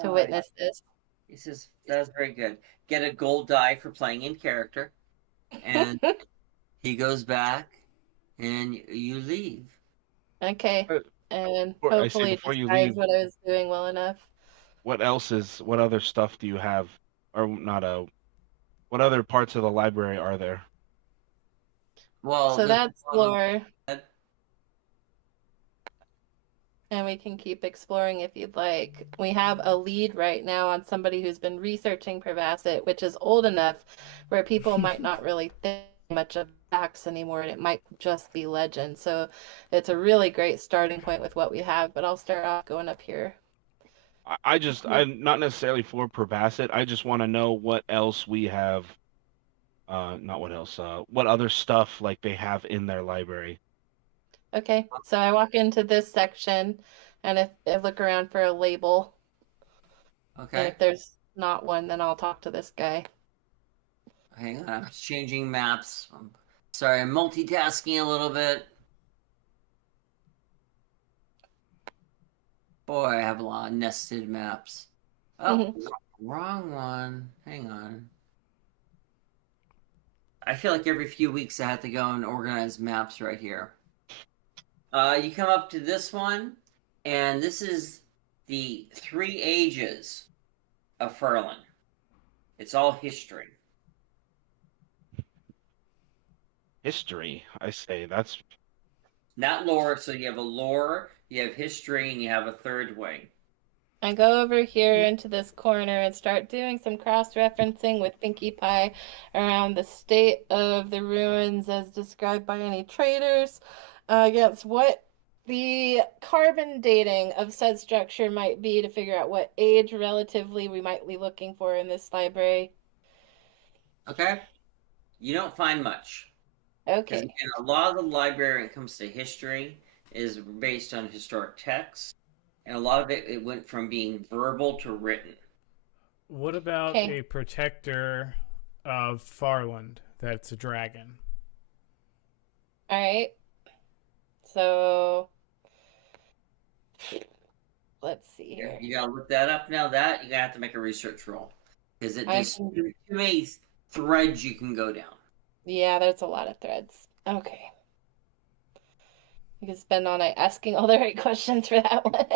to witness this." He says, that's very good. Get a gold die for playing in character. And he goes back and you leave. Okay. Uh, And I say hopefully before you describes leave, what I was doing well enough. what other stuff do you have, or not what other parts of the library are there? Well, So there's that's lore, and we can keep exploring if you'd like. We have a lead right now on somebody who's been researching Pravasset, which is old enough where people might not really think much of facts anymore, and it might just be legend. So it's a really great starting point with what we have, but I'll start off going up here. I'm not necessarily for Probasset. I just want to know what else we have. Not what else. What other stuff like they have in their library. Okay, so I walk into this section, and if I look around for a label, and okay. if there's not one, then I'll talk to this guy. Hang on, I'm changing maps. Sorry, I'm multitasking a little bit. Boy, I have a lot of nested maps. Oh, wrong one. Hang on. I feel like every few weeks I have to go and organize maps right here. You come up to this one, and this is the 3 ages of Furlan. It's all history. History, I say. That's Not lore, so you have a lore, you have history, and you have a third way. I go over here into this corner and start doing some cross-referencing with Pinkie Pie around the state of the ruins as described by any traders against what the carbon dating of said structure might be to figure out what age relatively we might be looking for in this library. Okay? You don't find much. Because Okay. again, a lot of the library when it comes to history is based on historic texts, and a lot of it went from being verbal to written. What about Okay. a protector of Farland that's a dragon? All right. So let's see here. You gotta look that up now. That you gotta have to make a research roll because there's can- too many threads you can go down. Yeah, there's a lot of threads. Okay. You can spend all night asking all the right questions for that one.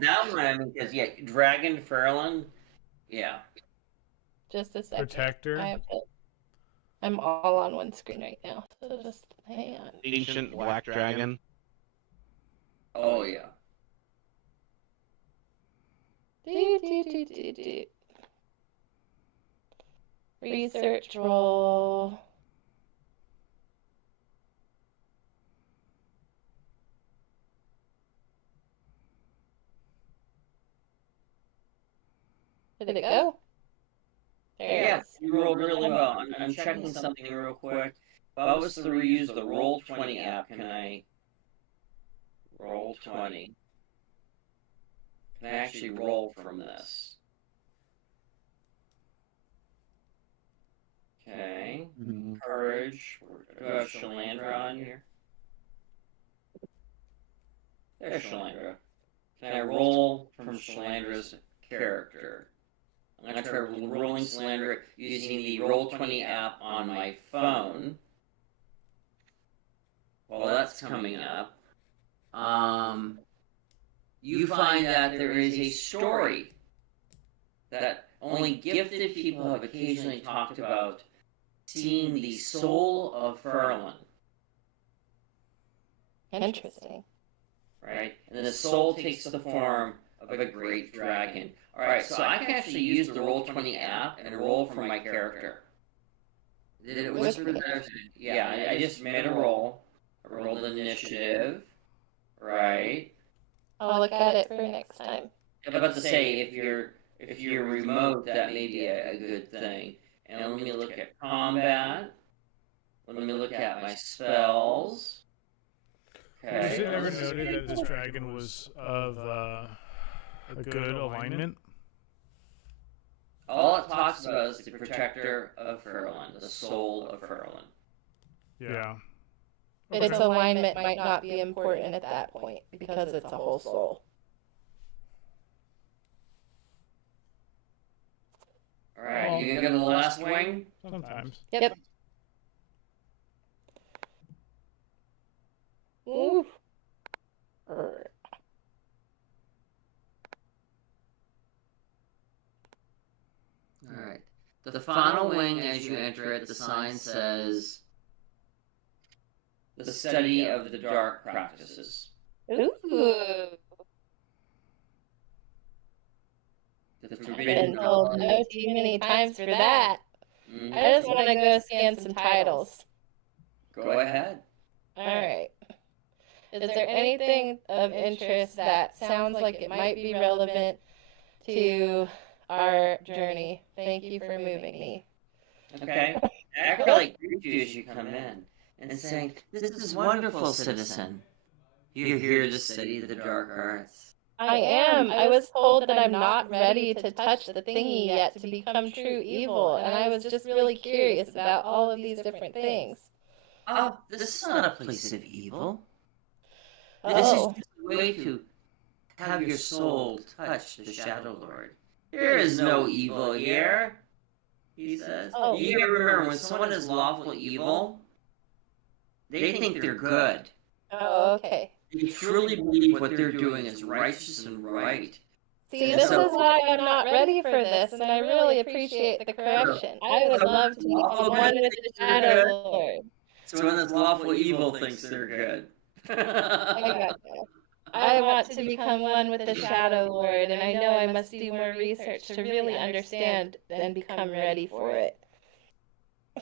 That one, I mean, because Dragon Fairland, yeah. Just a second. Protector? I'm all on one screen right now, so just hang on. Ancient black dragon. Oh yeah. Do. Research roll. Did it go? There it Yeah, is. you rolled really well. I'm checking something real quick. If I was to reuse the Roll20 app, can I Roll20? Can I actually roll from this? Okay. Courage. Do I have Shalandra on here? There's Shalandra. Can I roll from Shalandra's character? I'm going to try rolling Shalandra using the Roll20 app on my phone. While that's coming up, you find that there is a story that only gifted people have occasionally talked about seeing the soul of Fairland. Interesting. Right? And then the soul takes the form of a great dragon. Alright, so I can actually use the Roll20 app and roll for my character. Did it whisper there? Yeah, I just made a roll. I rolled initiative. Right? I'll look at it for next time. I'm about to say, if you're remote, that may be a good thing. And let me look at combat. Let me look at my spells. Okay. Was it ever noted that this dragon was of a good alignment? All it talks about is the protector of Fairland, the soul of Fairland. Yeah. Its alignment might not be important at that point because it's a whole soul. Alright, you gonna go to the last wing? Sometimes. Yep. Ooh. Alright. The final wing, as you enter it, the sign says, the study of the dark practices. Ooh. The I've forbidden been told no too many times for that. I just want to go scan some titles. Go ahead. Alright. Is there anything of interest that sounds like it might be relevant to our journey? Thank you for moving me. Okay. I feel like greet you as you come in and saying, "This is wonderful, citizen. You're here to study the dark arts." I am. I was told that I'm not ready to touch the thingy yet to become true evil, and I was just really curious about all of these different things. Oh, this is not a place of evil. This Oh. is just a way to have your soul touch the Shadow Lord. There is no evil here, he says. Oh. You gotta remember, when someone is lawful evil, they think they're good. Oh, okay. They truly believe what they're doing is righteous and right. See, this is why I'm not ready for this, and I really appreciate the correction. I would love to become one with the Shadow Lord. So when this lawful evil thinks they're good. I got that. I want to become one with the Shadow Lord, and I know I must do more research to really understand and become ready for it.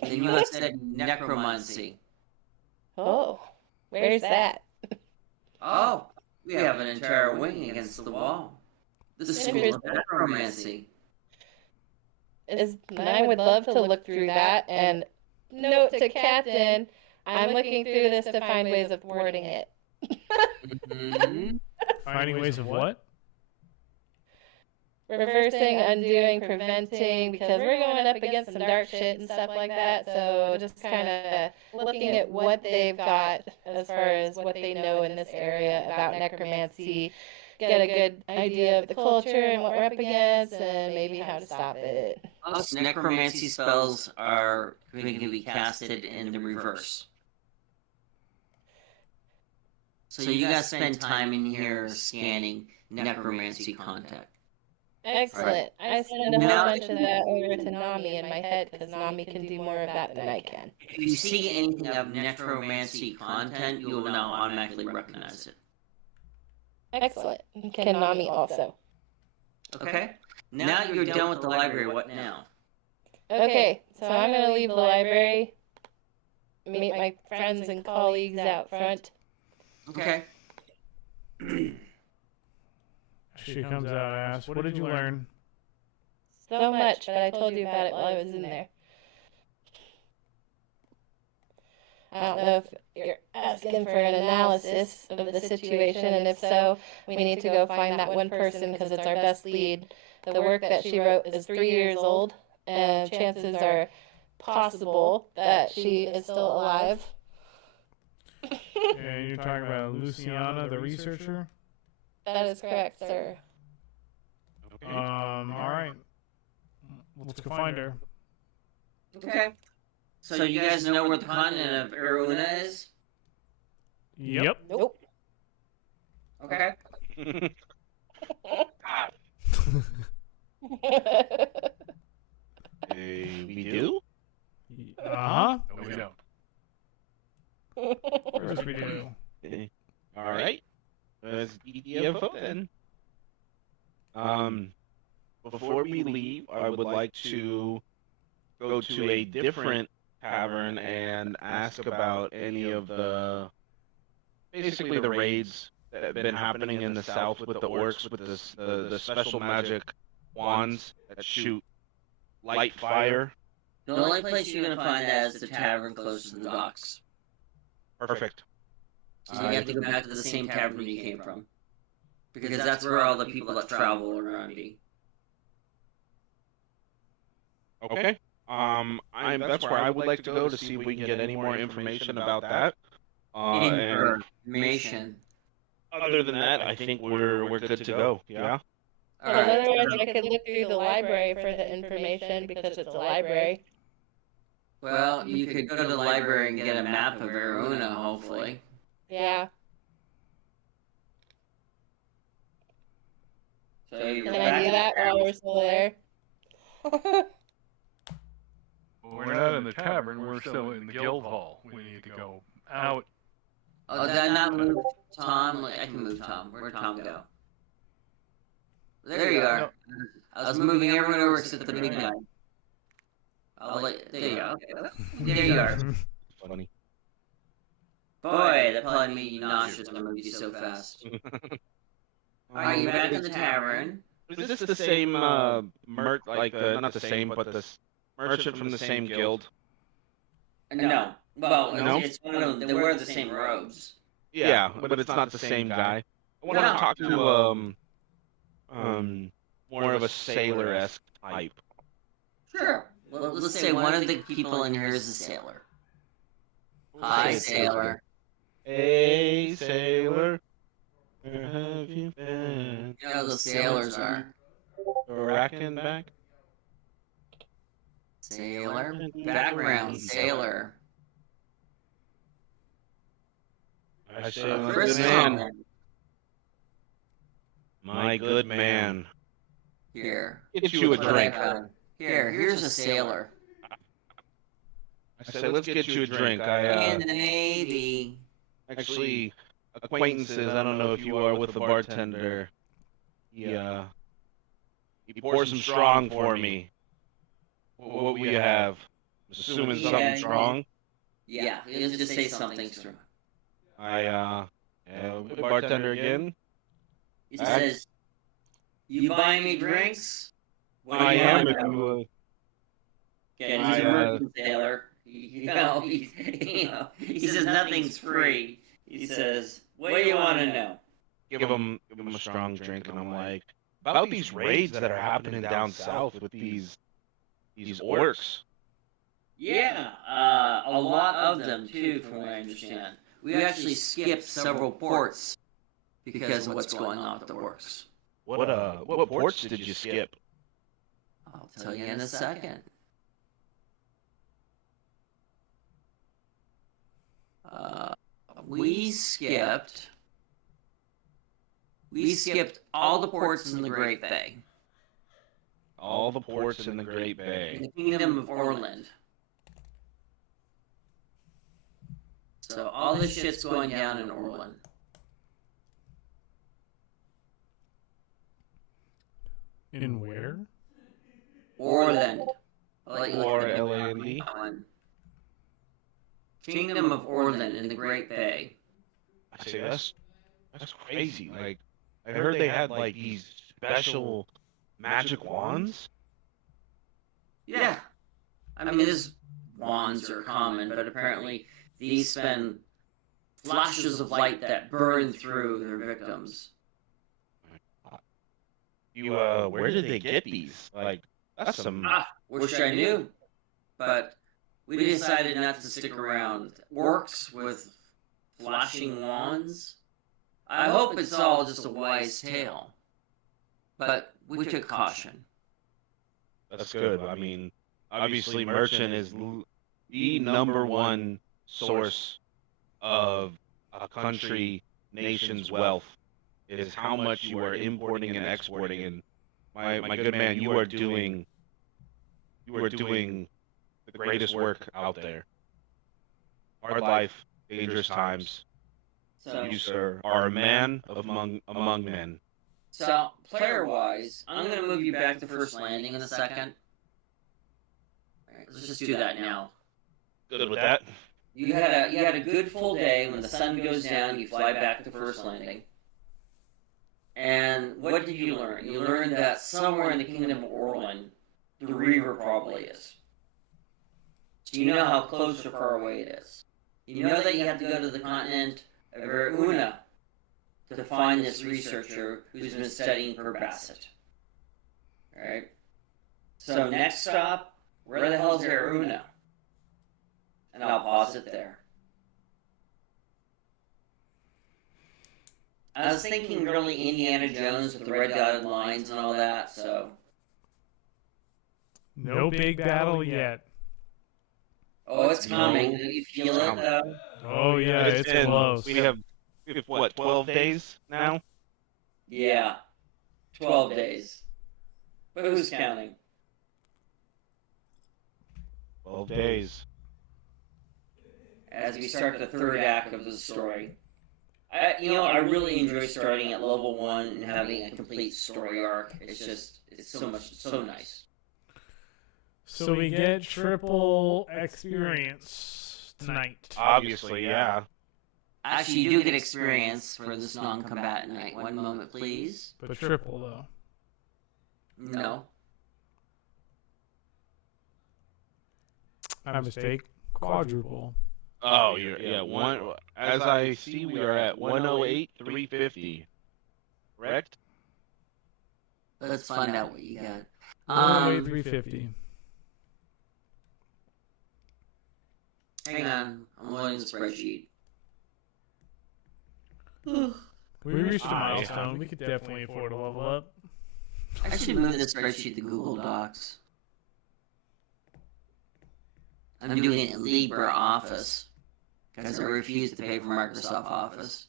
Then you have said necromancy. Oh, where's that? Oh, we have an entire wing against the wall. The school of necromancy. I would love to look through that, and note to Captain, I'm looking through this to find ways of thwarting it. Mm-hmm. Finding ways of what? reversing, undoing, preventing, because we're going up against some dark shit and stuff like that. So just kind of looking at what they've got as far as what they know in this area about necromancy, get a good idea of the culture and what we're up against, and maybe how to stop it. Most necromancy spells can be casted in the reverse. So you guys spend time in here scanning necromancy contact. Excellent. Right. I send a whole bunch of that over to Nami in my head because Nami can do more of that than I can. If you see anything of necromancy content, you will now automatically recognize it. Excellent. Can Nami also? Okay? Now you're done with the library, what now? Okay, so I'm going to leave the library, meet my friends and colleagues out front. Okay. She comes out and asks, "What did you learn?" So much, but I told you about it while I was in there. I don't know if you're asking for an analysis of the situation, and if so, we need to go find that one person because it's our best lead. The work that she wrote is 3 years old, and chances are possible that she is still alive. And you're talking about Luciana, the researcher? That is correct, sir. Okay. All right. Let's go find her. Okay. So you guys know where the continent of Aruna is? Yep. Nope. Okay. We do? Uh-huh. No, we don't. Of course we do. Okay. All right. Let's DDFO then. Before we leave, I would like to go to a different tavern and ask about any of basically the raids that have been happening in the south with the orcs, with the special magic wands that shoot light fire. The only place you're going to find that is the tavern close to the docks. Perfect. So you have to go back to the same tavern you came from. Because that's where all the people that travel around be. Okay. That's where I would like to go to see if we can get any more information about that. And Information. other than that, I think we're good to go. Yeah. All right. Otherwise, I could look through the library for the information because it's a library. Well, you could go to the library and get a map of Aruna, hopefully. Yeah. So you're Can I do that while we're still there? We're not in the tavern. We're still in the guild hall. We need to go out. Oh, did I not move Tom? I can move Tom. Where'd Tom go? There you are. I was moving everyone over except the big guy. There you go. Okay. There you are. Funny. Boy, that probably made you nauseous when I moved you so fast. Are you back in the tavern? Is this the same not the same, but the merchant from the same guild? No. Well, No? it's one of them. They wear the same robes. Yeah, but it's not the same guy. I want to talk to more of a sailor-esque type. Sure. Well, let's say one of the people in here is a sailor. Hi, sailor. Hey, sailor. Where have you been? You know how those sailors are. Racking back. Sailor. Background, sailor. I say, my First good man. comment. My good man. Here. Get you a drink. Here's a sailor. I say, let's get you a drink. In the Navy. Actually, acquaintances. I don't know if you are with the bartender. He pours some strong for me. What will you have? I'm assuming something strong. Yeah, let's just say something strong. Bartender again. He says, "You buying me drinks?" What do I you am. want? Okay, he's a merchant sailor. He says nothing's free. He says, "What do you want to know?" Give him a strong drink, and I'm like, about these raids that are happening down south with these orcs. Yeah, a lot of them too, from what I understand. We actually skipped several ports because of what's going on with the orcs. What ports did you skip? I'll tell you in a second. We skipped all the ports in the Great Bay. All the ports in the Great In Bay. the Kingdom of Orland. So all this shit's going down in Orland. In where? Orland. Like Orland. Kingdom of Orland in the Great Bay. I say that's crazy. Like I heard they had like these special magic wands. Yeah. I mean, these wands are common, but apparently these spend flashes of light that burn through their victims. Where did they get these? Like that's some. Wish I knew, but we decided not to stick around. Orcs with flashing wands? I hope it's all just a wise tale. But we took caution. That's good. I mean, obviously, merchant is the #1 source of a country, nation's wealth. It is how much you are importing and exporting. And my good man, you are doing the greatest work out there. Hard life, dangerous times. So, You, sir, are a man among men. So, player-wise, I'm going to move you back to First Landing in a second. Alright, let's just do that now. Good with that. You had a good full day. When the sun goes down, you fly back to First Landing. And what did you learn? You learned that somewhere in the Kingdom of Orland, the Reaver probably is. Do you know how close or far away it is? You know that you have to go to the continent of Una to find this researcher who's been studying Perbasset. Alright? So next stop, where the hell is Una? And I'll pause it there. I was thinking really Indiana Jones with the red dotted lines and all that, so... No big battle yet. Oh, it's coming. Do you feel it, though? Oh yeah, it's close. We have what, 12 days now? Yeah. 12 days. But who's counting? 12 days. As we start the third act of the story. I really enjoy starting at level 1 and having a complete story arc. It's so nice. So we get triple experience tonight. Obviously, yeah. Actually, you do get experience for this non-combatant night. One moment, please. But triple though. No. My mistake. Quadruple. Oh, one. As I see, we are at 108,350. Correct? Let's find out what you got. 350. Hang on. I'm loading the spreadsheet. We reached a milestone. We could definitely afford a level up. I should move the spreadsheet to Google Docs. I'm doing it in LibreOffice because I refuse to pay for Microsoft Office.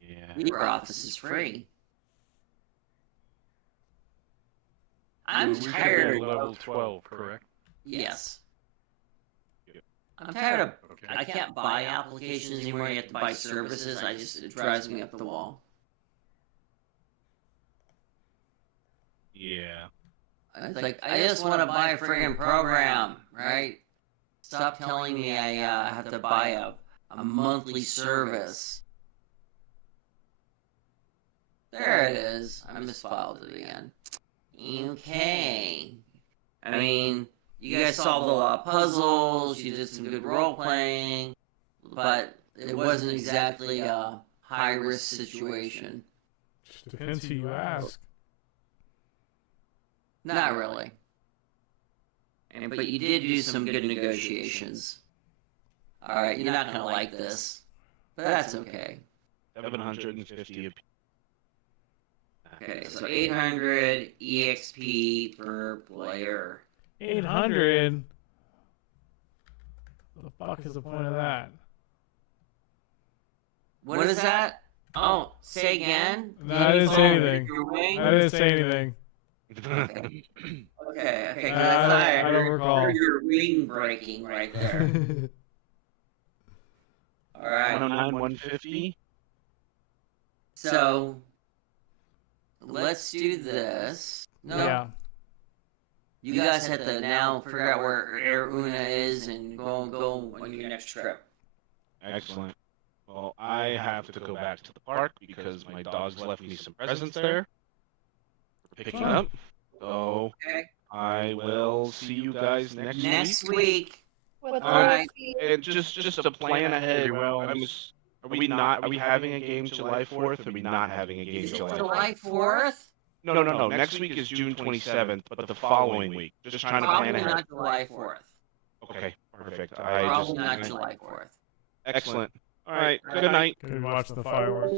Yeah. LibreOffice is free. I'm We tired at of level 12, correct? Yes. I'm tired of. I can't buy applications anymore. You have to buy services. It drives me up the wall. Yeah. It's like I just want to buy a friggin' program, right? Stop telling me I have to buy a monthly service. There it is. I misfiled it again. Okay. I mean, you guys solved a lot of puzzles. You did some good role playing, but it wasn't exactly a high risk situation. Depends who you ask. Not really. But you did do some good negotiations. All right, you're not gonna like this, but that's okay. 750 a piece. Okay, so 800 EXP per player. 800. What the fuck is the point of that? What is that? Oh, say again? No, I didn't say anything. Your wing? I didn't say anything. Okay, because I don't I recall. heard your wing breaking right there. All right. 109, 150. So let's do this. No, Yeah. you guys have to now figure out where Air Una is and go on your next trip. Excellent. Well, I have to go back to the park because my dogs left me some presents there. Picking Fun. up. So Okay. I will see you guys next week. Next week. What's All right. next week? And just to plan ahead, are we having a game July 4th? Or are we not having a game Is it July 4th? July 4th? No. Next week is June 27th, but the following week. Just trying to plan Probably ahead. not July 4th. Okay, perfect. Probably not July 4th. Excellent. All right. Good night. Good watching the fireworks.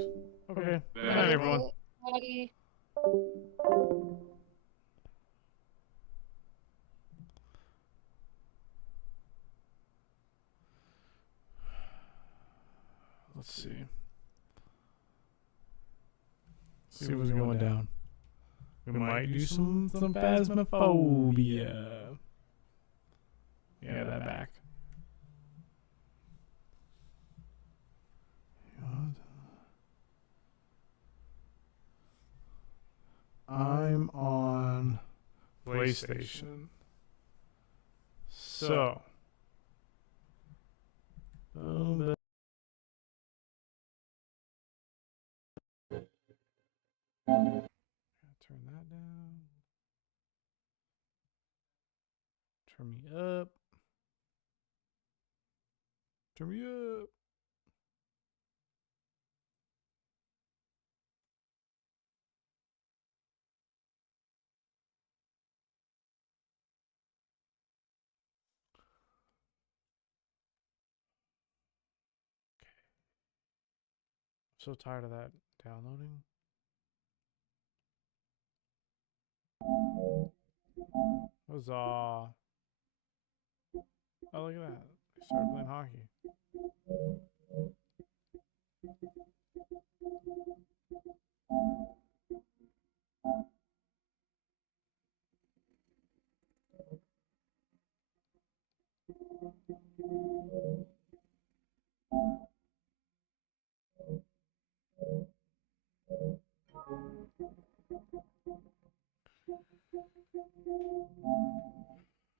Okay. Good night, everyone. Buddy. Let's see. See what's going down. We might do some phasmophobia. Yeah, that back. I'm on PlayStation. So. Turn that down. Turn me up. Turn me up. I'm so tired of that downloading. Huzzah. Oh, look at that. They started playing hockey.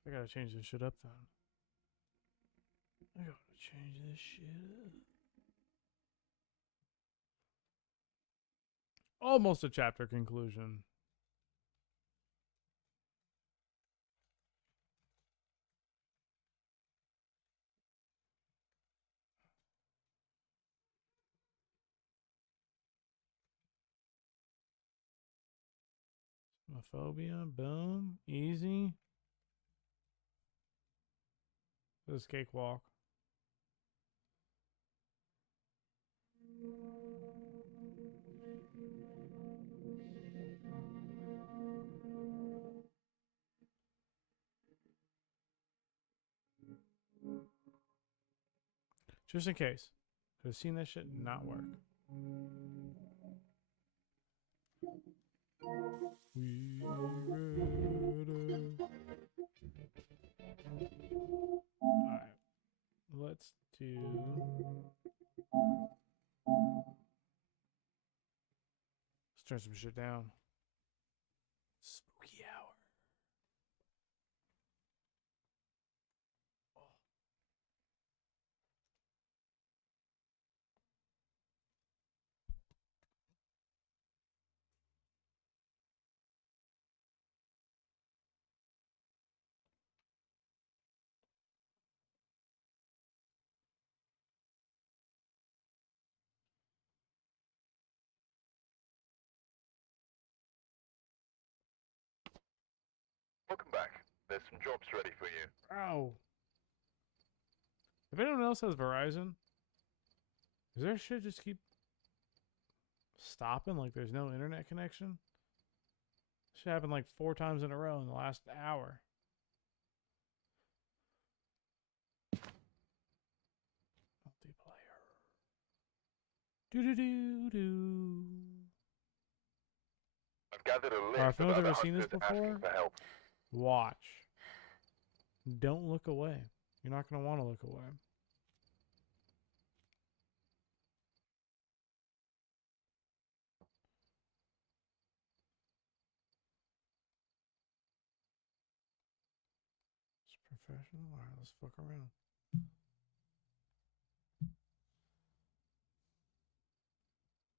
I gotta change this shit up then. I gotta change this shit up. Almost a chapter conclusion. Phasmophobia, boom, easy. This cakewalk. Just in case. I've seen that shit not work. We ready. Alright. Let's turn some shit down. Spooky hour. Welcome back. There's some jobs ready for you. Ow. If anyone else has Verizon, does their shit just keep stopping like there's no internet connection? This shit happened like 4 times in a row in the last hour. Multiplayer. Do. I've gathered a list Alright, if no of one's other ever seen this hunters asking before, for help. watch. Don't look away. You're not going to want to look away. It's professional. Alright, let's fuck around.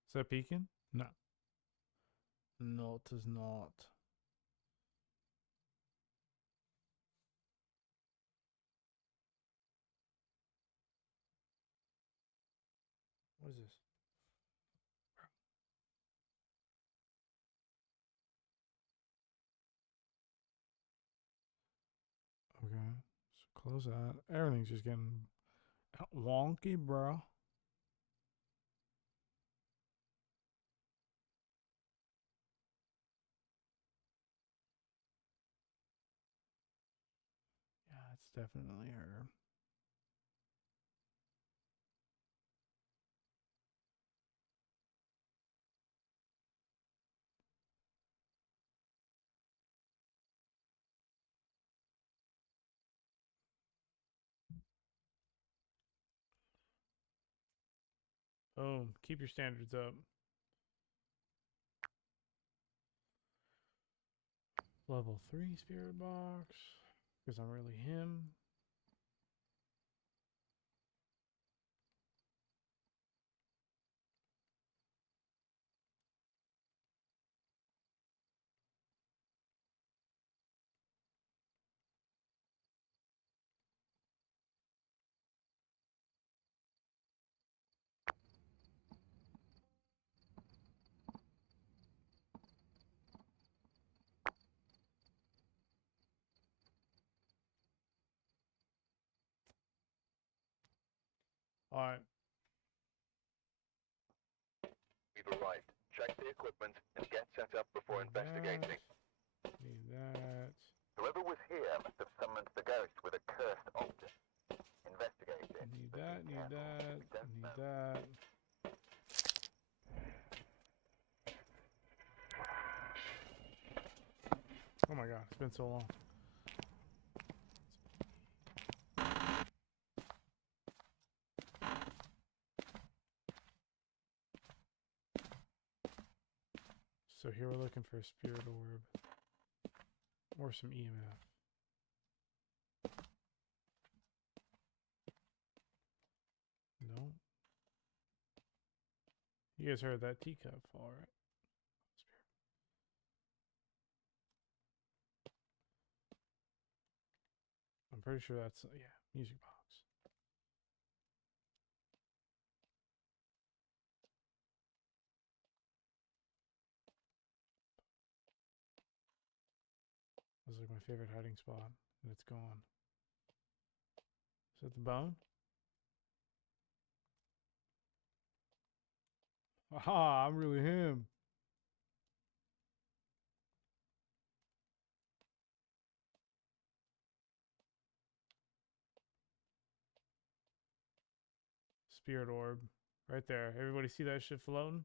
Is that peeking? No. No, it is not. What is this? Okay. So close that. Everything's just getting wonky, bro. Yeah, it's definitely her. Boom. Keep your standards up. Level 3 spirit box. Because I'm really him. Alright. We've arrived. Check the equipment and get set up before investigating. Need that. Whoever was here must have summoned the ghost with a cursed object. Investigate it. Need but that, be need careful. that, We don't need know. that. Oh my god, it's been so long. So here we're looking for a spirit orb. Or some EMF. No. You guys heard that teacup fall, right? I'm pretty sure that's, yeah, music box. This is like my favorite hiding spot, and it's gone. Is that the bone? Aha, I'm really him. Spirit orb. Right there. Everybody see that shit floating?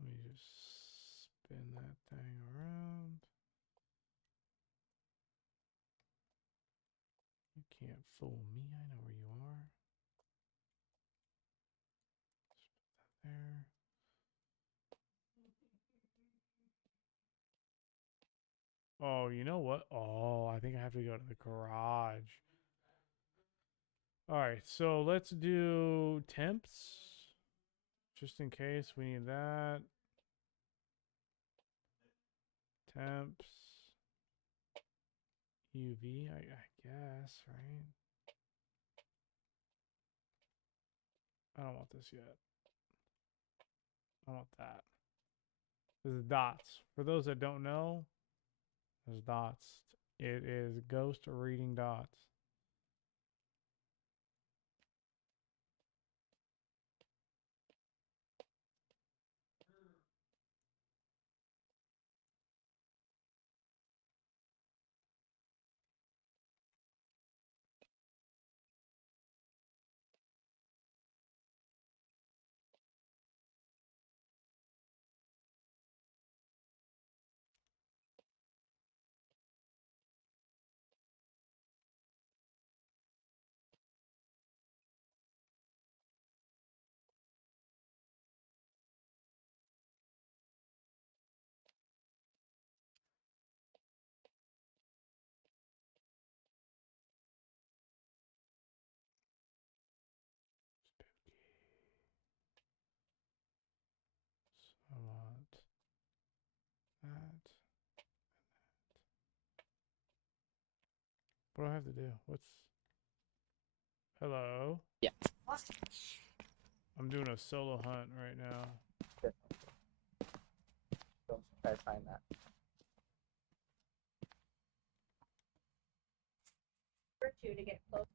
Let me just spin that thing around. You can't fool me. I know where you are. Just put that there. Oh, you know what? Oh, I think I have to go to the garage. Alright, so let's do temps. Just in case we need that. Temps. UV, I guess, right? I don't want this yet. I want that. There's dots. For those that don't know, there's dots. It is ghost reading dots. I want that. What do I have to do? What's... Hello? Yeah. I'm doing a solo hunt right now. Don't try to find that. For two to get close.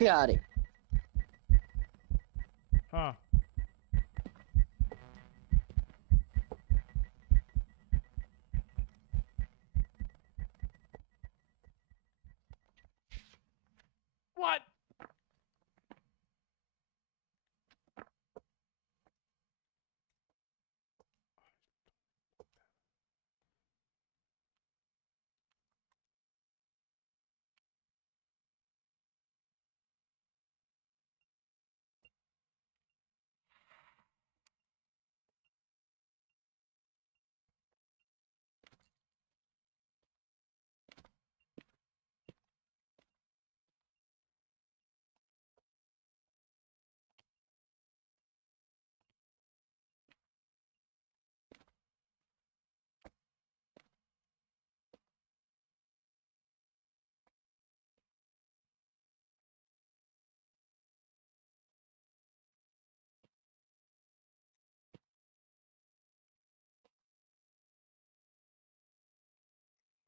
Got it. Huh. What?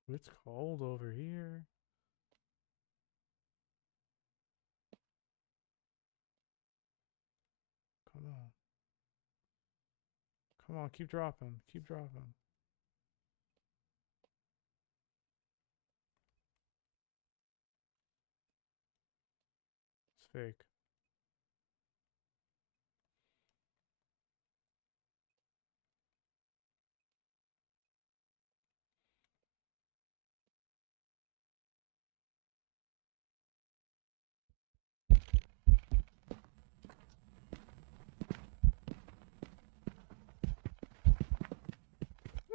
It's cold over here. Come on. Come on, keep dropping. Keep dropping. It's fake.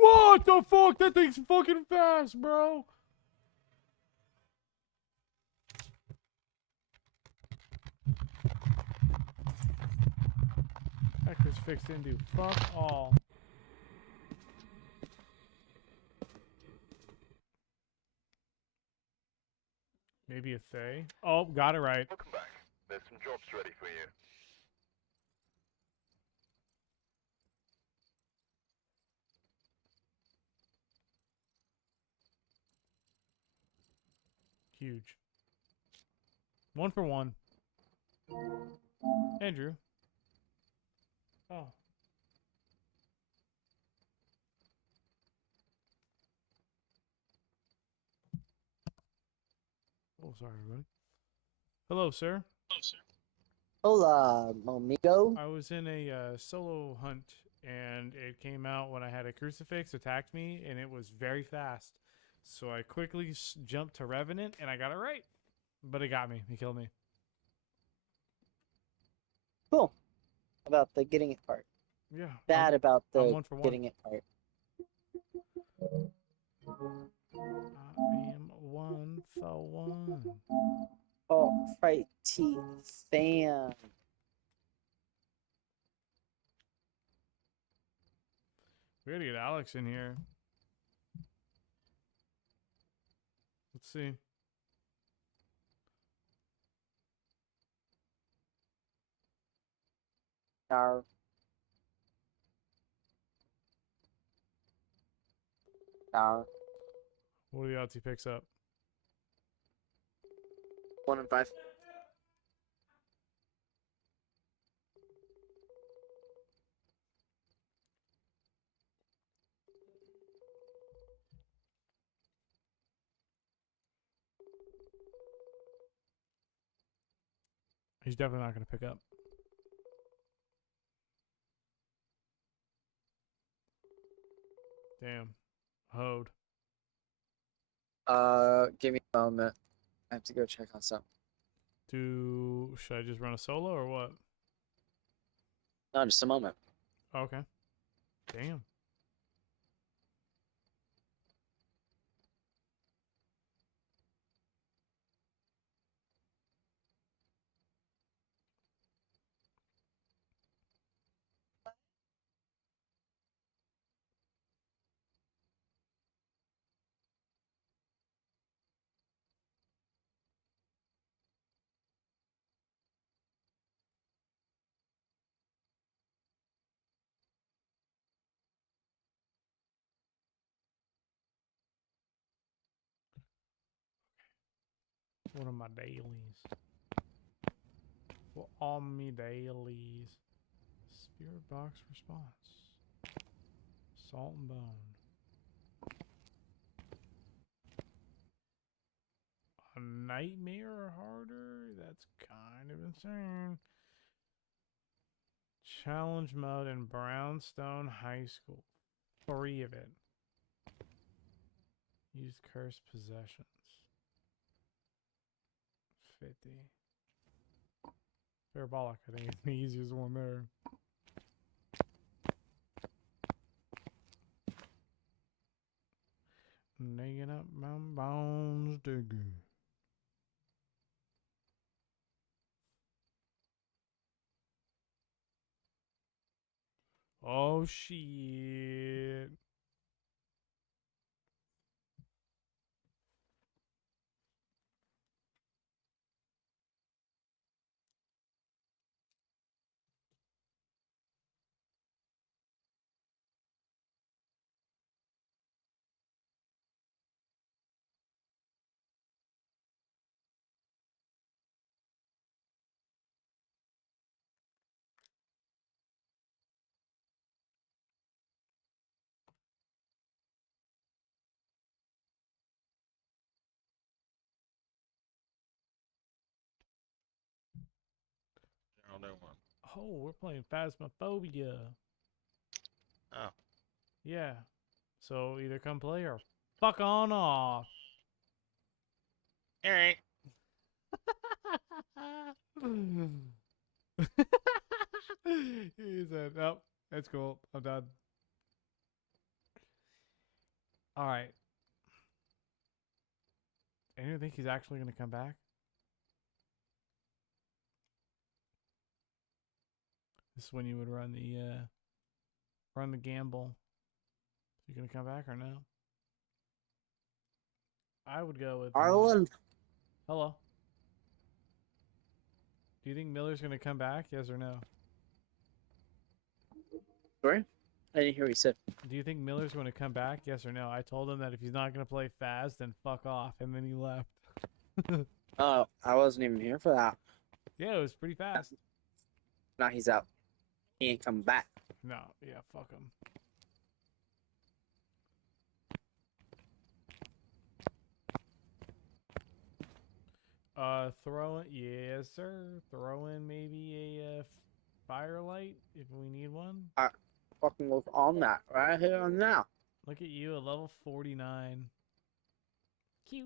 What the fuck? That thing's fucking fast, bro. Hector's fixed into fuck all. Maybe a Thay. Oh, got it right. Welcome back. There's some jobs ready for you. Huge. 1 for 1. Andrew. Oh. Oh, sorry, everybody. Hello, sir. Hola, amigo. I was in a solo hunt, and it came out when I had a crucifix attacked me, and it was very fast. So I quickly jumped to Revenant, and I got it right. But it got me. It killed me. Cool. About the getting it part. Yeah. Bad about I'm the 1 for 1. getting it part. I am 1 for 1. Oh, right, fan. We gotta get Alex in here. Let's see. Our What are the odds he picks up? 1 in 5. He's definitely not going to pick up. Damn. Hoed. Give me a moment. I have to go check on something. Should I just run a solo or what? No, just a moment. Okay. Damn. What are my dailies? What are me dailies? Spirit box response. Salt and bone. A nightmare or harder? That's kind of insane. Challenge mode in Brownstone High School. 3 of it. Use cursed possessions. 50. Parabolic, I think, is the easiest one there. Digging up my bones, digging. Oh shit. General no one. Oh, we're playing Phasmophobia. Oh. Yeah. So either come play or fuck on off. All right. He said, "Nope, it's cool. I'm done." All right. Anyone think he's actually going to come back? This is when you would run the gamble. You going to come back or no? I would go with Arlen. Hello. Do you think Miller's going to come back? Yes or no? Sorry? I didn't hear what you said. Do you think Miller's going to come back? Yes or no? I told him that if he's not going to play Phas, then fuck off, and then he left. Oh, I wasn't even here for that. Yeah, it was pretty fast. Now he's out. He ain't coming back. No, yeah, fuck him. Throw it, yes sir. Throw in maybe a firelight if we need one. Fucking look on that right here and now. Look at you, a level 49. Cute.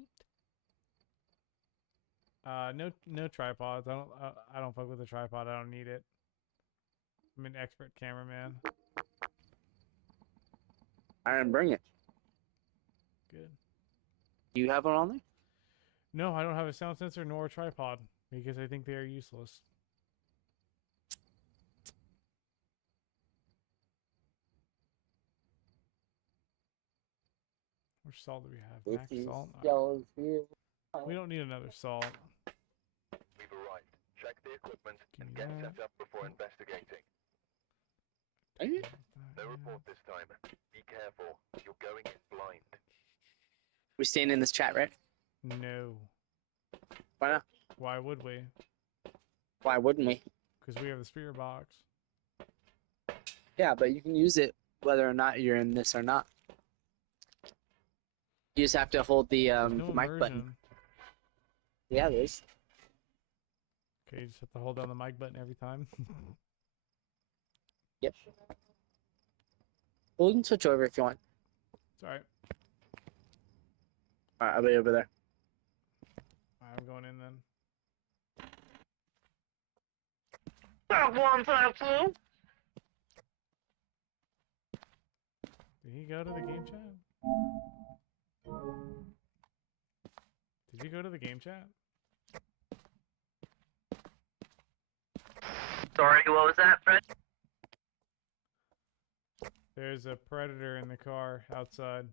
No tripods. I don't fuck with a tripod. I don't need it. I'm an expert cameraman. I didn't bring it. Good. Do you have one on there? No, I don't have a sound sensor nor a tripod because I think they are useless. Which salt do we have? Max salt? We don't need another salt. We've arrived. Check the equipment Give and me get that. set up before investigating. No report this time. Be careful. You're going in blind. We staying in this chat, right? No. Why not? Why would we? Why wouldn't we? Because we have the spirit box. Yeah, but you can use it whether or not you're in this or not. You just have to hold the There's no mic button. immersion. Yeah, there is. Okay, you just have to hold down the mic button every time. Yep. Well, we can switch over if you want. It's alright. Alright, I'll be over there. I'm going in then. Did he go to the game chat? Did you go to the game chat? Sorry, what was that, Fred? There's a predator in the car outside.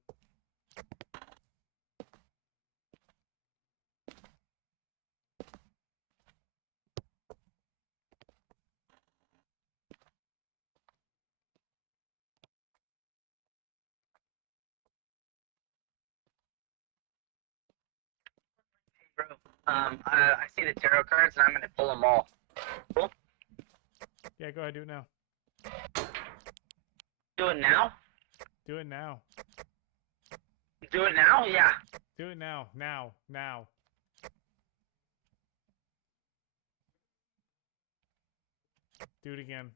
Bro, I see the tarot cards and I'm gonna pull them all. Cool? Yeah, go ahead, do it now. Do it now? Do it now. Do it now? Yeah. Do it now. Now. Now. Do it again.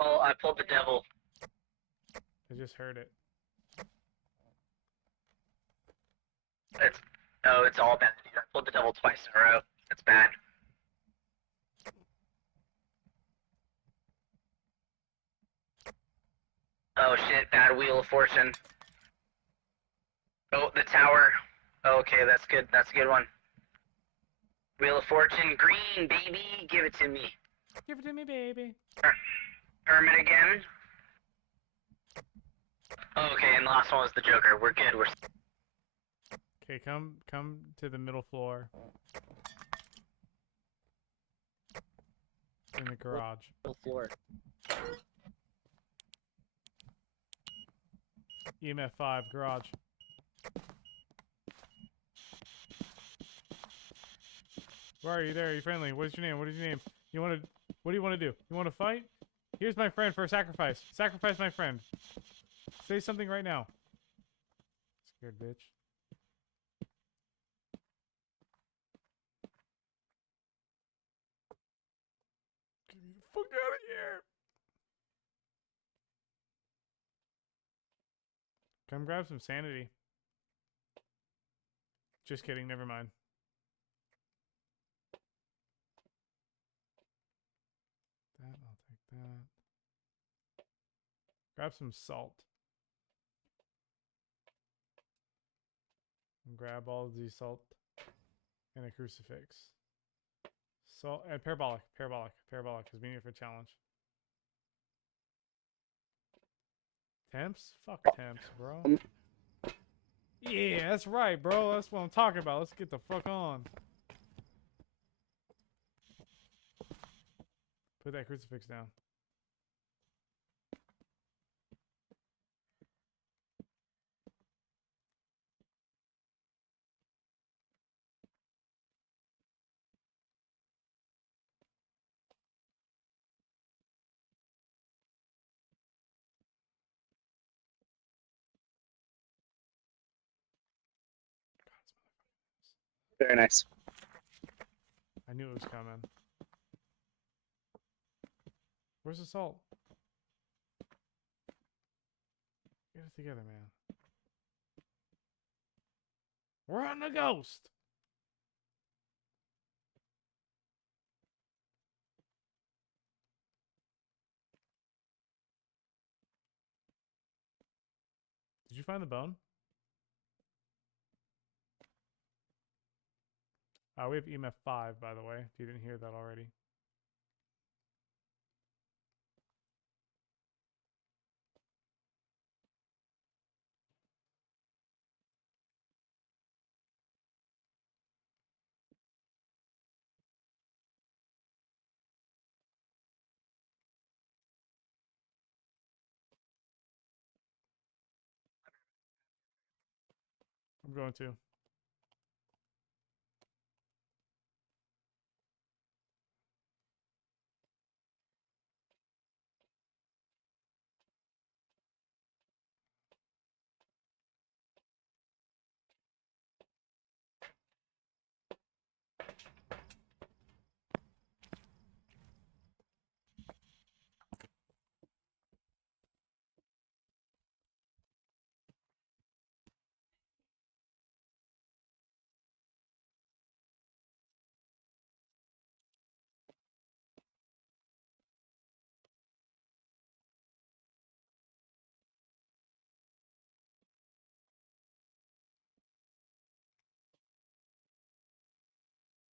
Oh, I pulled the devil. I just heard it. It's all bad. I pulled the devil twice in a row. That's bad. Oh shit, bad Wheel of Fortune. Oh, the tower. Okay, that's good. That's a good one. Wheel of Fortune, green, baby. Give it to me. Give it to me, baby. Hermit again. Okay, and the last one was the Joker. We're good. We're Okay, come to the middle floor. In the garage. middle floor. EMF 5, garage. Where are you? There, are you friendly? What is your name? What is your name? You wanna what do you wanna do? You wanna fight? Here's my friend for a sacrifice. Sacrifice my friend. Say something right now. Scared bitch. Get me the fuck out of here! Come grab some sanity. Just kidding, never mind. That, I'll take that. Grab some salt. And grab all of the salt and a crucifix. Salt and parabolic because we need it for challenge. Temps? Fuck temps, bro. Yeah, that's right, bro. That's what I'm talking about. Let's get the fuck on. Put that crucifix down. Very nice. I knew it was coming. Where's the salt? Get it together, man. We're on the ghost! Did you find the bone? We have EMF 5, by the way, if you didn't hear that already. going to.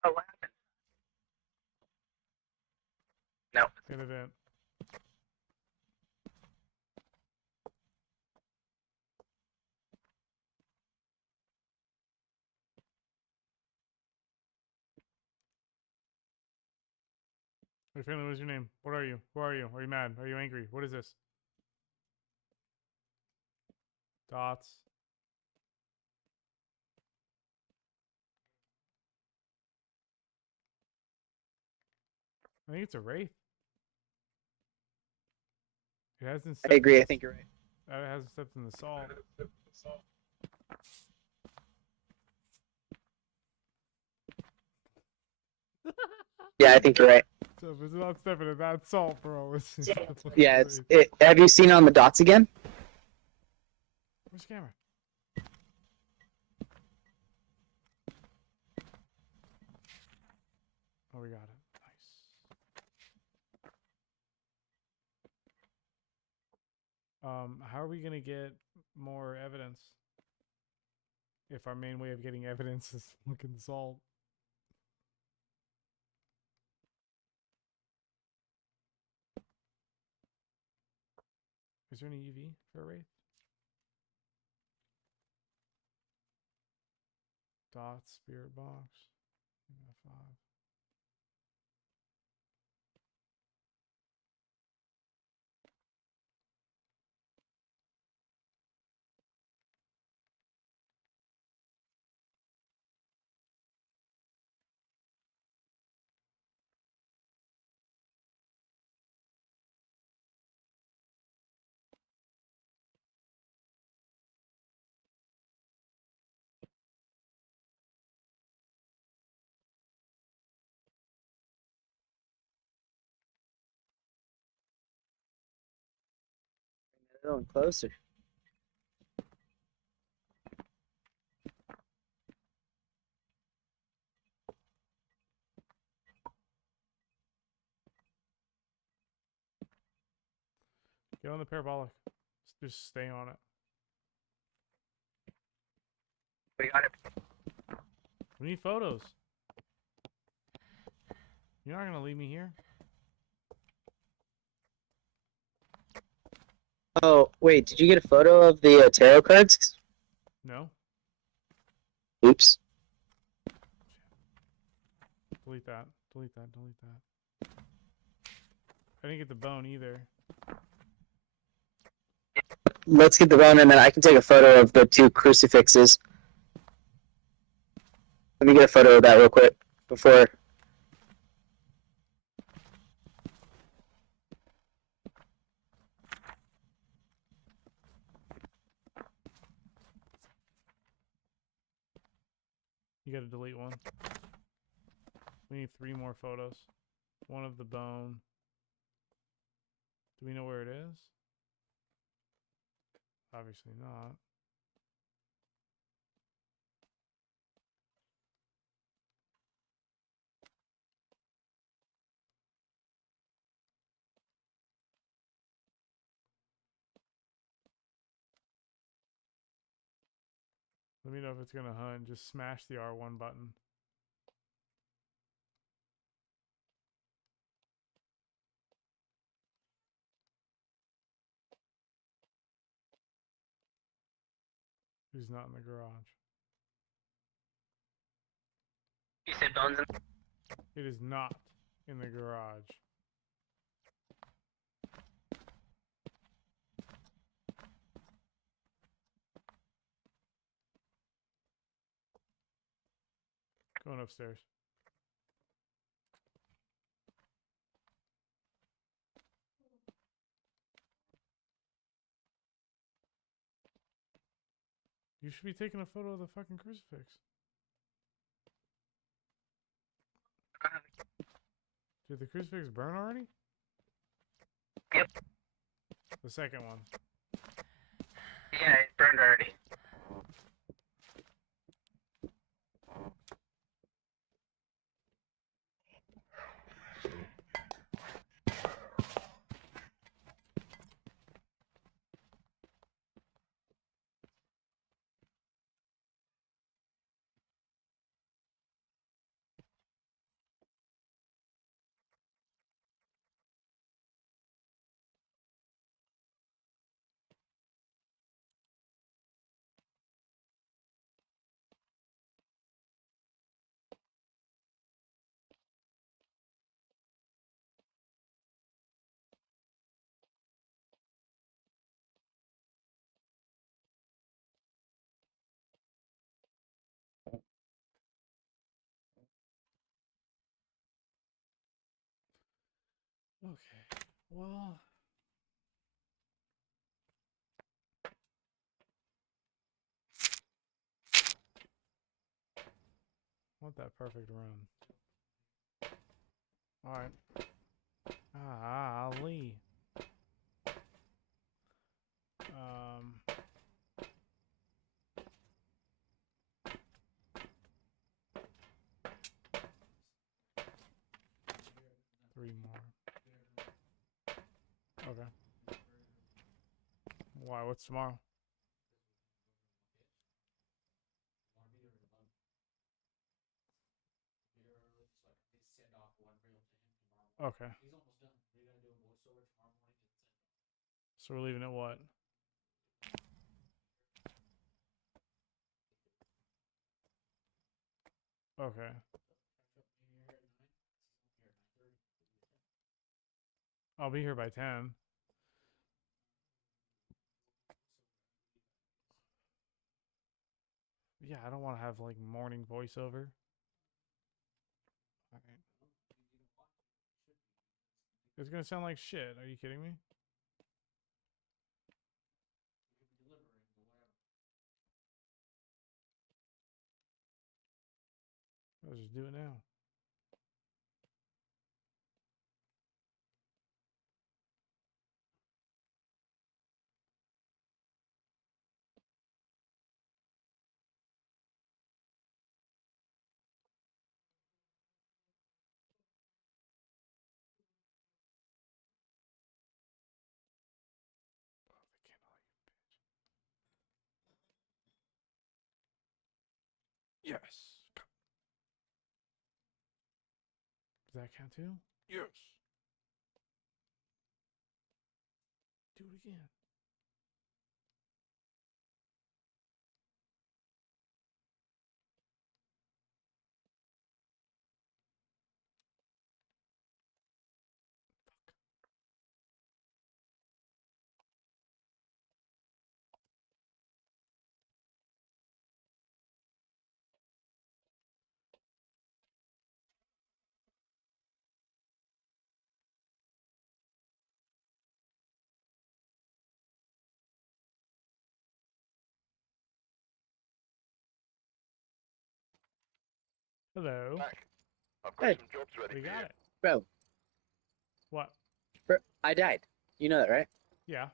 Oh, what happened? No. Good event. Hey, family, what is your name? What are you? Who are you? Are you mad? Are you angry? What is this? Dots. I think it's a wraith. It hasn't. I agree. I think you're right. It hasn't stepped in the salt. Yeah, I think you're right. So if it's not stepping in that salt, bro. Yeah, have you seen it on the dots again? Where's the camera? Oh, we got it. Nice. How are we gonna get more evidence? If our main way of getting evidence is looking salt. Is there any UV for a wraith? Dots, spirit box. F5. Going closer. Get on the parabolic. Just stay on it. We got it. We need photos. You're not gonna leave me here. Oh, wait, did you get a photo of the tarot cards? No. Oops. Delete that. Delete that. Delete that. I didn't get the bone either. Let's get the bone and then I can take a photo of the two crucifixes. Let me get a photo of that real quick before. You gotta delete one. We need 3 more photos. One of the bone. Do we know where it is? Obviously not. Let me know if it's gonna hunt. Just smash the R1 button. He's not in the garage. You said bones in. It is not in the garage. Going upstairs. You should be taking a photo of the fucking crucifix. Did the crucifix burn already? Yep. The second one. Yeah, it burned already. Okay. Well. Want that perfect run. Alright. Ali. 3 more. Okay. Why? What's tomorrow? Okay. So we're leaving at what? Okay. I'll be here by 10. Yeah, I don't want to have like morning voiceover. Alright. It's gonna sound like shit. Are you kidding me? I'll just do it now. Oh, the candle, you bitch. Yes. Does that count too? Yes. Do it again. Hello. Back. I've got Hey. some jobs ready We for got you. it. Bro, What? I died. You know that, right? Yeah.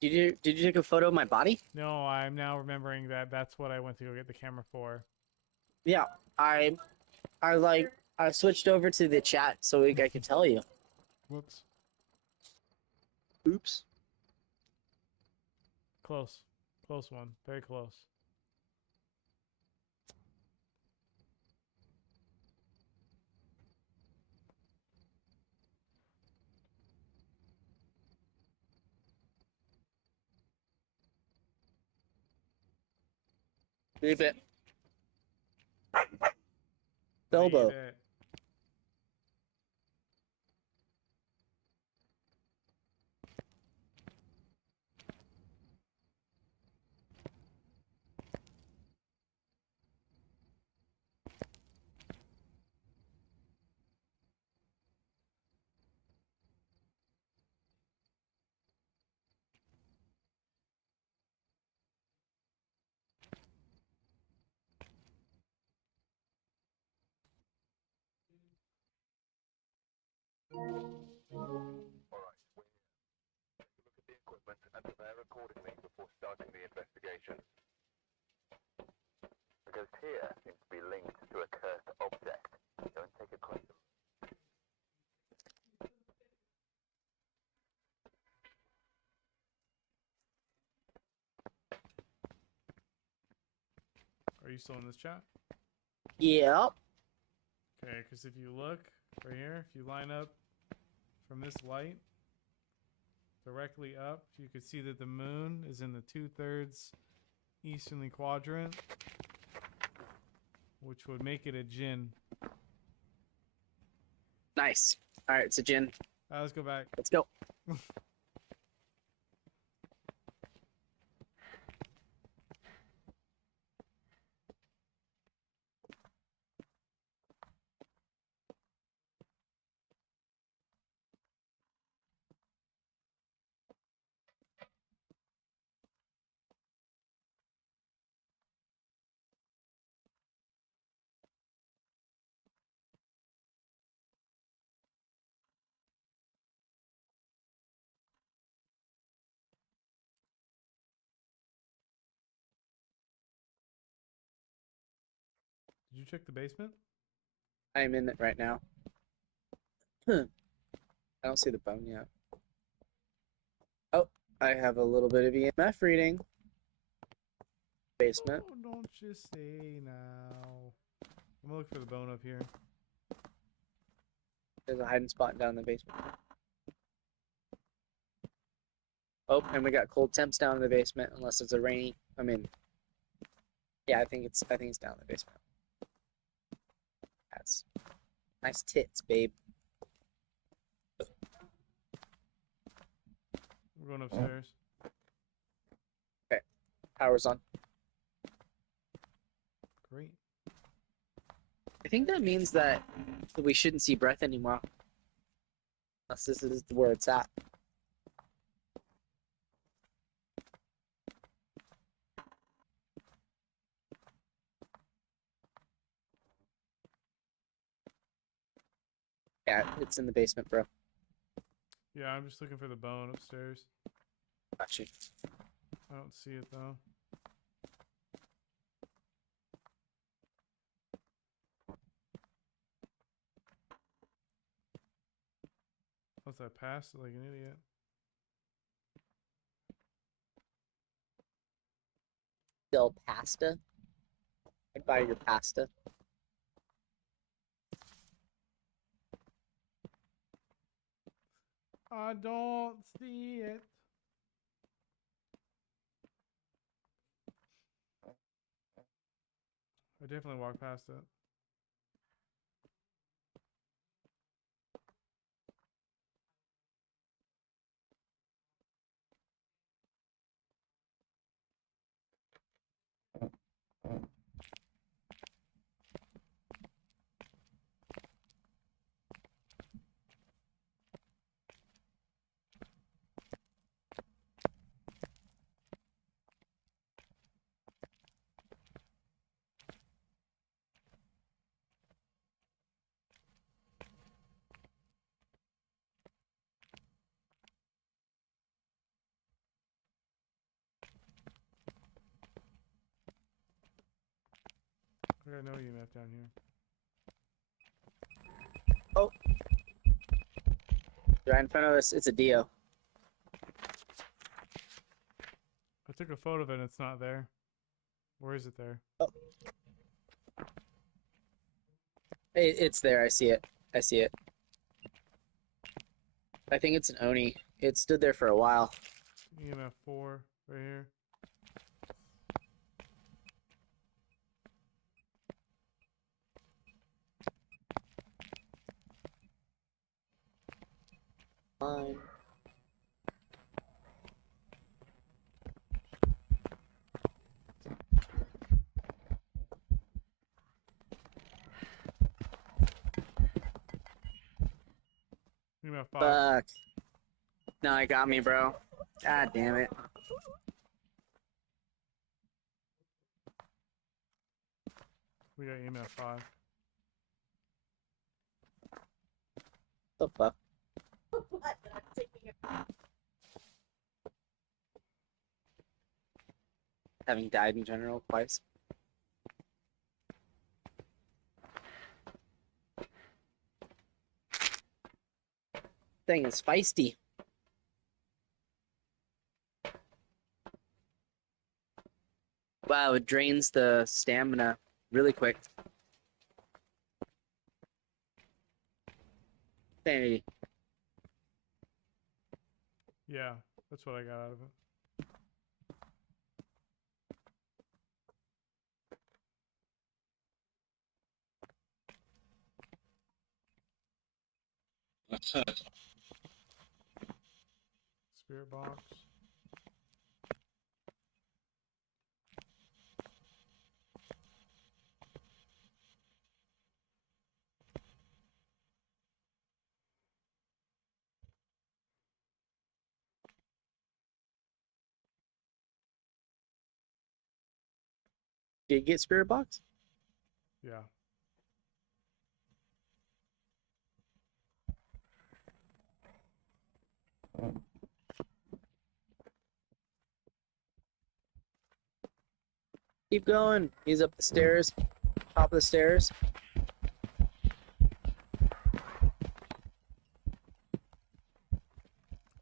Did you take a photo of my body? No, I'm now remembering that that's what I went to go get the camera for. Yeah, I switched over to the chat so I could tell you. Whoops. Oops. Close. Close one. Very close. Leave it. Leave Bilbo. it. the equipment and prepare accordingly before starting the investigation. The ghost here seems to be linked to a cursed object. Go and take a closer look. Are you still in this chat? Yep. Okay, because if you look right here, if you line up from this light directly up, you can see that the moon is in the 2/3 easterly quadrant, which would make it a Jinn. Nice. All right, it's a Jinn. Let's go back. Let's go. Did you check the basement? I'm in it right now. I don't see the bone yet. Oh, I have a little bit of EMF reading. Basement. Oh, don't you say now. I'm gonna look for the bone up here. There's a hiding spot down in the basement. Oh, and we got cold temps down in the basement, unless it's a rainy. I mean, yeah, I think it's down in the basement. That's nice tits, babe. We're going upstairs. Okay, power's on. Great. I think that means that we shouldn't see breath anymore. Unless this is where it's at. Yeah, it's in the basement, bro. Yeah, I'm just looking for the bone upstairs. Got you. I don't see it though. Once I passed it like an idiot. Del pasta? I'd buy your pasta. I don't see it. I definitely walked past it. I got no EMF down here. Oh. Right in front of us, it's a Dio. I took a photo of it and it's not there. Where is it there? Oh. It's there, I see it. I see it. I think it's an Oni. It stood there for a while. EMF 4 right here. Fine. EMF 5. Fuck. No, it got me, bro. God damn it. We got EMF 5. The fuck? Having died in general twice. Thing is feisty. Wow, it drains the stamina really quick. Hey, Yeah, that's what I got out of it. Spirit box. did you get spirit box? Yeah. Keep going. He's up the stairs. Top of the stairs.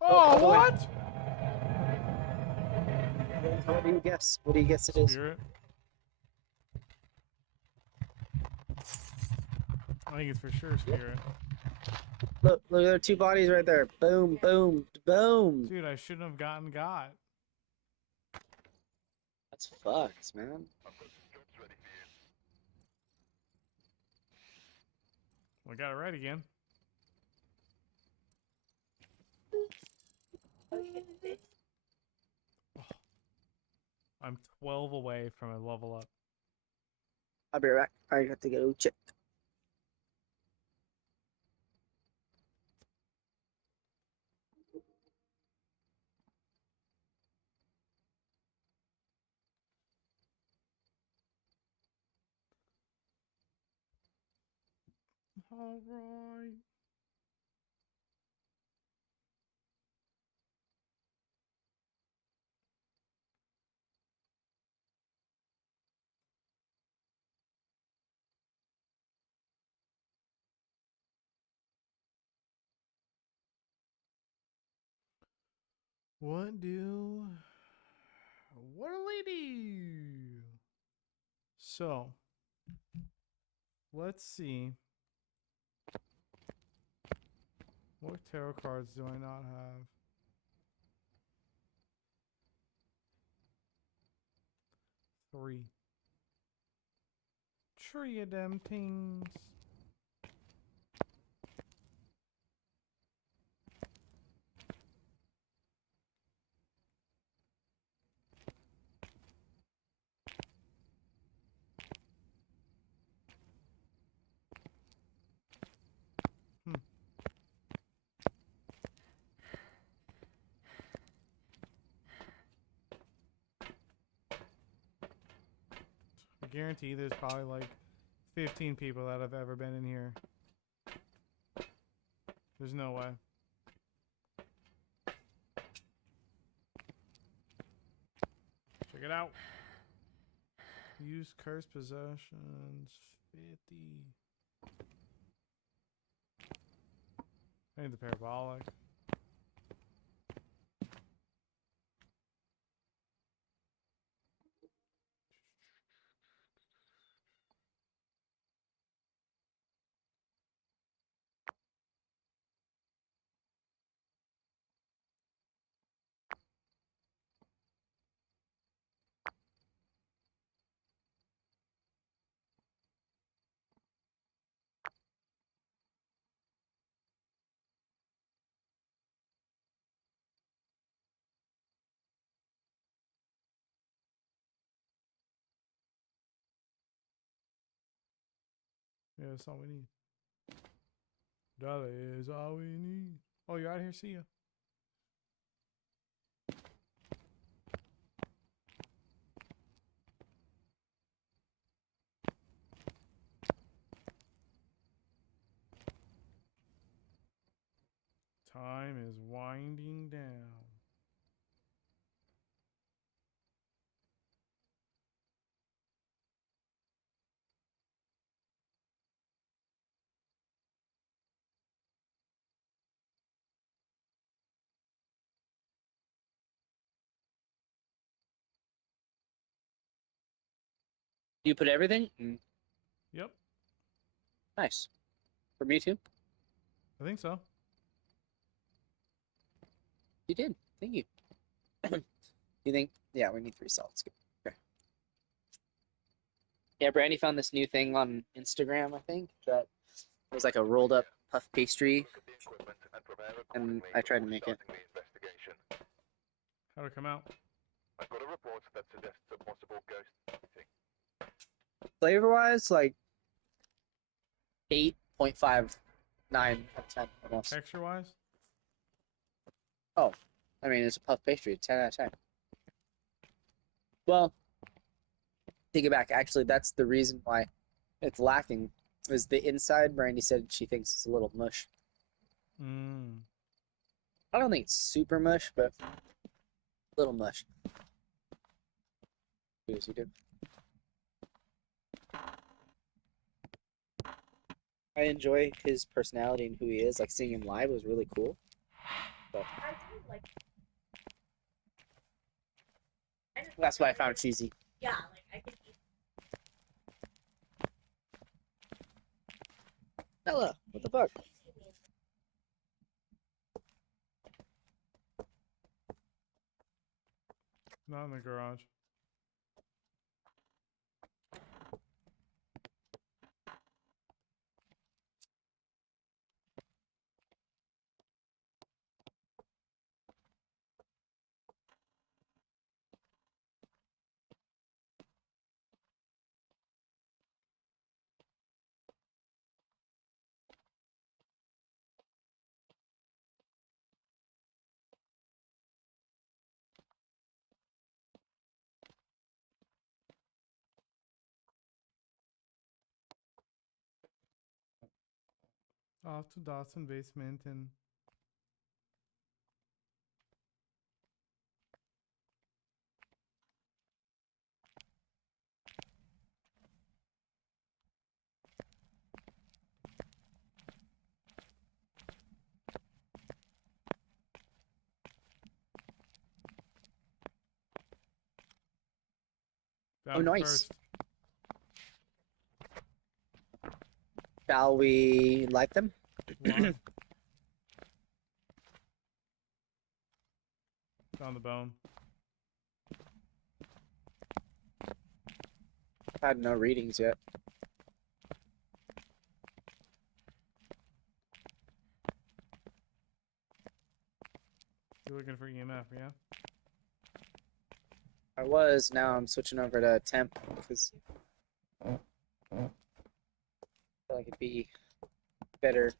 Oh, by the way. what? What do you guess? What do you guess it is? Spirit. I think it's for sure spirit. Look, there are two bodies right there. Boom, boom, boom. Dude, I shouldn't have gotten got. That's fucked, man. We got it right again. Oh, I'm 12 away from a level up. I'll be right back. I have to go check. All right. What a lady. So, let's see. What tarot cards do I not have? Three. Tree of them things. I guarantee there's probably like 15 people that have ever been in here. There's no way. Check it out. Use cursed possessions. 50. I need the parabolic. Yeah, that's all we need. That is all we need. Oh, you're out here? See ya. Time is winding down. You put everything? Mm, Yep, nice. For me too? I think so. You did. Thank you. You think? Yeah, we need 3 salts. Okay. Yeah, Brandy found this new thing on Instagram, I think, that was like a rolled up puff pastry, and I tried to make it. How'd it come out? I've got a report that suggests a possible ghost sighting. Flavor wise, like 8.59 out of 10 almost. Texture wise? Oh, I mean, it's a puff pastry, 10 out of 10. Well, take it back. Actually, that's the reason why it's lacking. Is the inside? Brandy said she thinks it's a little mush. Mmm. I don't think it's super mush, but a little mush. Do as you do. I enjoy his personality and who he is. Like seeing him live was really cool. But I do like. that's why I found it cheesy. Yeah, like I could eat. Bella, what the fuck? Not in the garage. Off to Dawson basement and Oh, nice. first. Shall we like them? Why? Found the bone. Had no readings yet. You're looking for EMF, yeah? I was. Now I'm switching over to temp because I feel like it'd be better.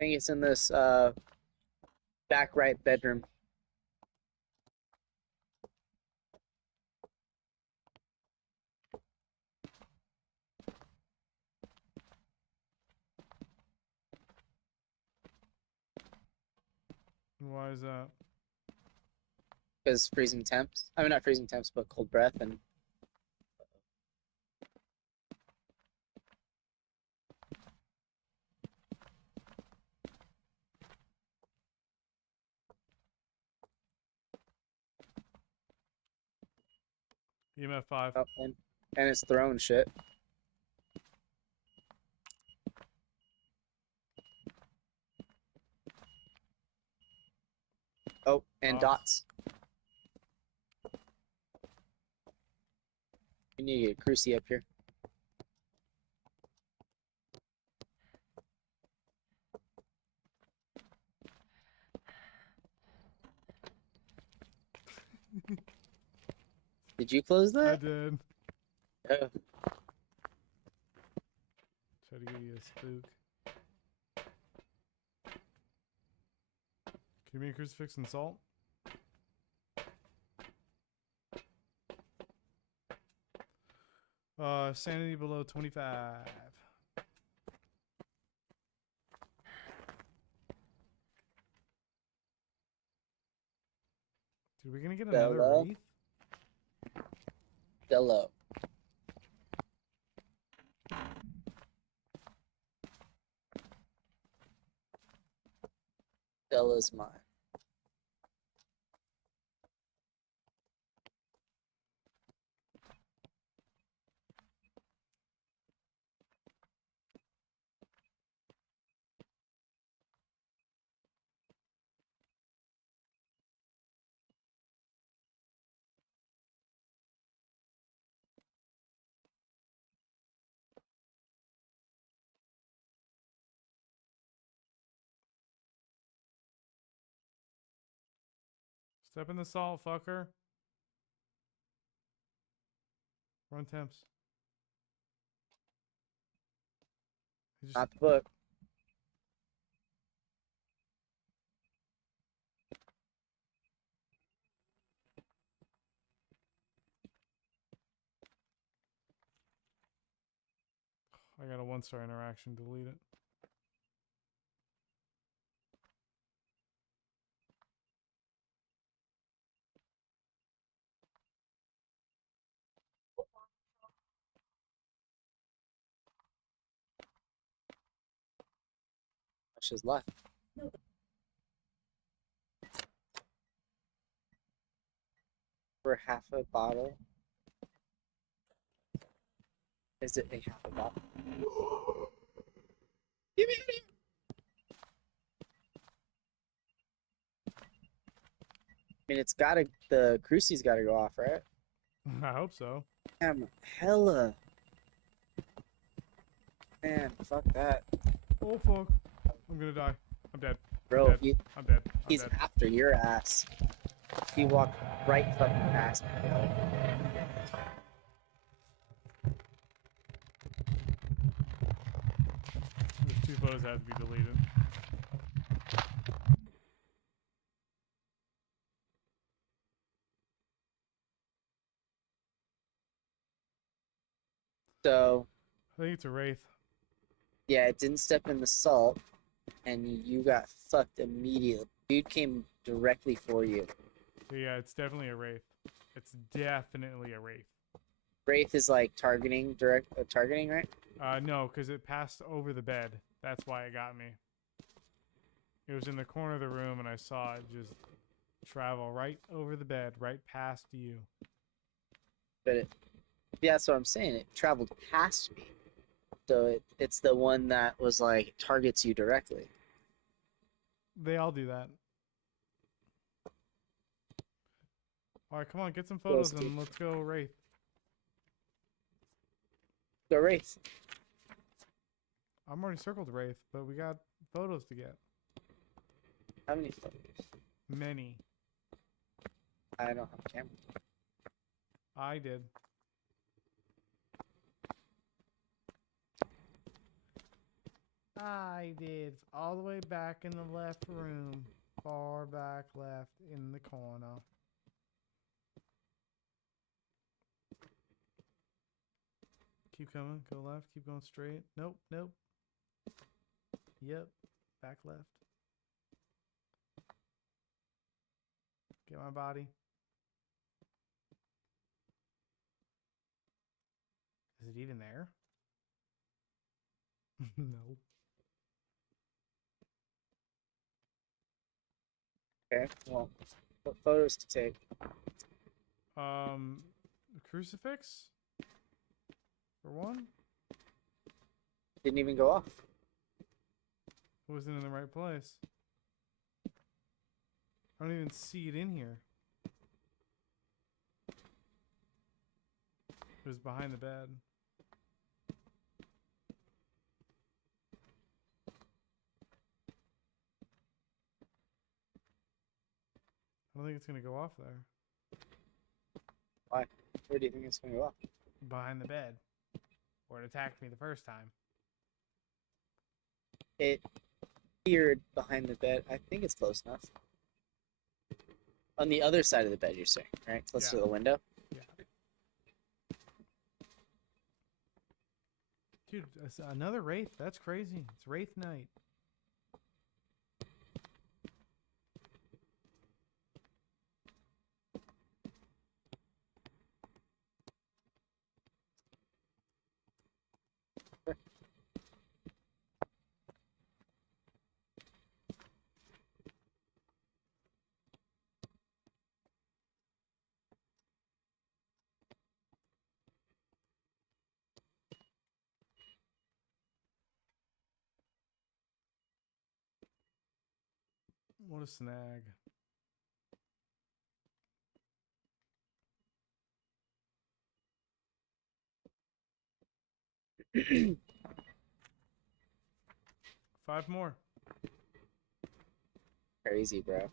I think it's in this back right bedroom. Why is that? Because freezing temps. I mean, not freezing temps, but cold breath and. EMF 5. Oh, and it's throwing shit. Oh, and dots. We need to get Cruci up here. Did you close that? I did. Oh. Try to give you a spook. Give me a crucifix and salt. Sanity below 25. Dude, we gonna get another Hello? wraith? Hello. Stella's mine. Step in the salt, fucker. Run temps. He just- Not the book. I got a 1-star interaction. Delete it. She's left. For half a bottle. Is it a half a bottle? Give me it. I mean, it's gotta, the crucie's gotta go off, right? I hope so. Damn, hella. Man, fuck that. Oh, fuck. I'm gonna die. I'm dead. Bro, I'm dead. I'm dead. I'm he's dead. after your ass. He walked right fucking past me. There's 2 photos that have to be deleted. So, I think it's a wraith. yeah, it didn't step in the salt, and you got fucked immediately. Dude came directly for you. Yeah, it's definitely a wraith. It's definitely a wraith. Wraith is like targeting, targeting, right? No, because it passed over the bed. That's why it got me. It was in the corner of the room, and I saw it just travel right over the bed, right past you. But yeah, that's what I'm saying. It traveled past me. So it's the one that was like, targets you directly. They all do that. Alright, come on, get some photos and let's go wraith. Go Wraith. I'm already circled wraith, but we got photos to get. How many photos? Many. I don't have a camera. I did. I did. It's all the way back in the left room. Far back left in the corner. Keep coming. Go left. Keep going straight. Nope. Nope. Yep. Back left. Get my body. Is it even there? No. Okay, well, what photos to take? Crucifix? For one? Didn't even go off. Wasn't in the right place. I don't even see it in here. It was behind the bed. I don't think it's gonna go off there. Why? Where do you think it's going to go off? Behind the bed. Where it attacked me the first time. It appeared behind the bed. I think it's close enough. On the other side of the bed, you're saying, right? Close to Yeah. the window? Yeah. Dude, that's another Wraith. That's crazy. It's Wraith night. What a snag. Five more. Crazy, bro.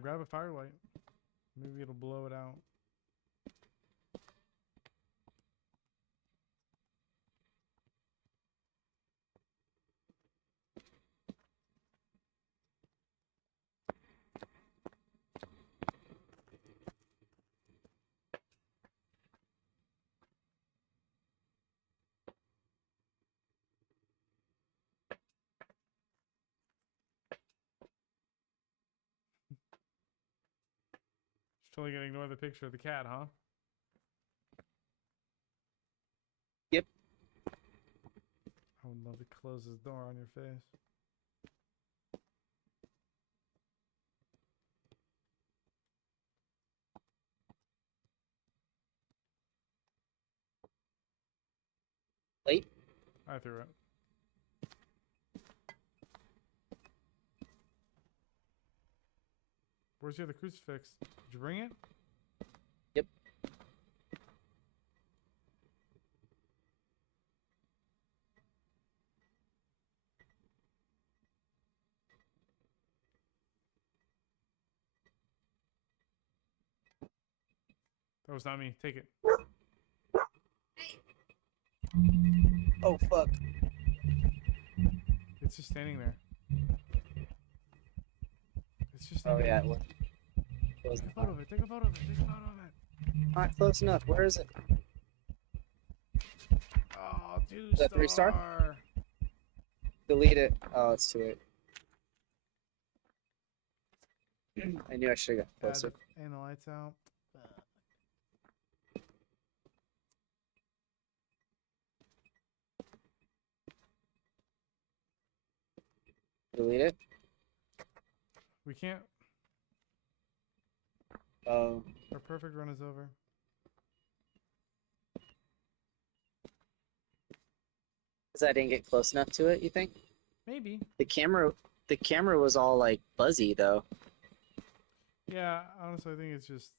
Grab a firelight. Maybe it'll blow it out. Just totally gonna ignore the picture of the cat, huh? Yep. I would love to close this door on your face. Late? I threw it. Where's the other crucifix? Did you bring it? Yep. That was not me. Take it. Oh, fuck. It's just standing there. It's just Oh, standing yeah. there. Take a photo of it. Take a photo of it. Take a photo of it. Not close enough. Where is it? Oh, Is that 3-star? Delete it. Oh, it's too late. I knew I should have got closer. And the lights out. Delete it. We can't. Oh. Our perfect run is over. Because I didn't get close enough to it, you think? Maybe. The camera was all like buzzy though. Yeah, honestly, I think it's just.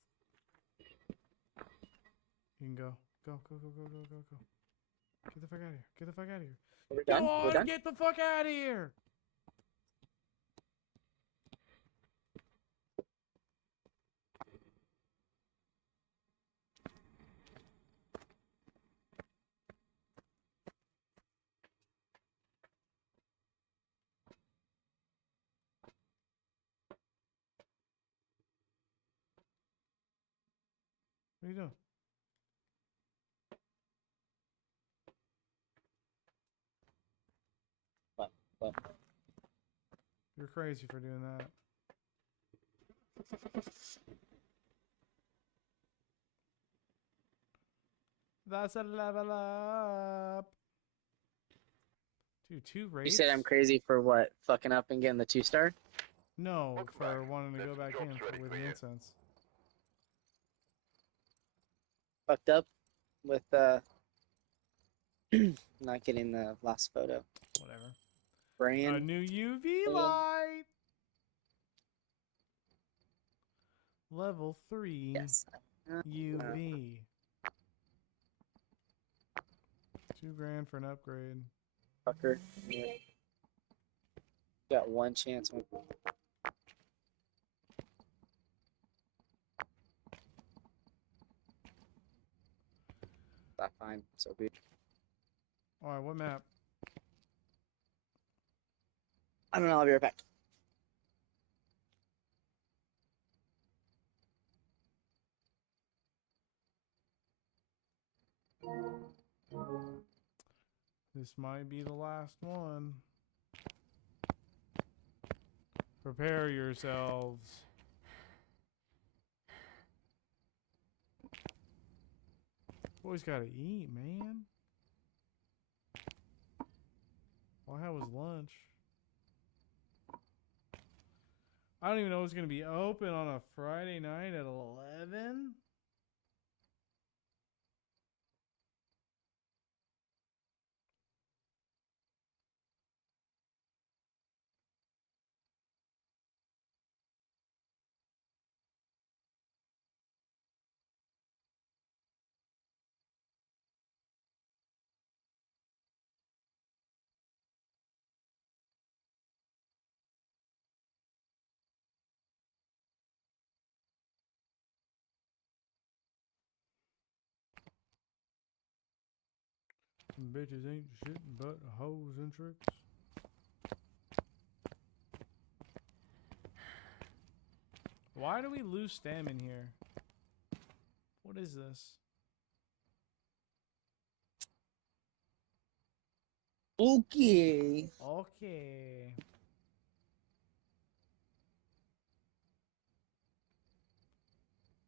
You can go. Go, go, go, go, go, go, go. Get the fuck out of here. Get the fuck out of here. We're done? Go We're on, done? get the fuck out of here. What are you doing? What? You're crazy for doing that. That's a level up. Dude, 2 You rates? said I'm crazy for what? Fucking up and getting the 2-star? No, for wanting to go back in with the incense. Fucked up with not getting the last photo. Whatever. Brand A new UV light. Level 3. Yes. UV. $2,000 for an upgrade. Fucker. Yeah. Got one chance. That's fine. So good. Alright, what map? I don't know. I'll be right back. This might be the last one. Prepare yourselves. Boys gotta eat, man. All I had was lunch. I don't even know it's gonna be open on a Friday night at 11. Them bitches ain't shit but hoes and tricks. Why do we lose stam in here? What is this? Okay. Okay.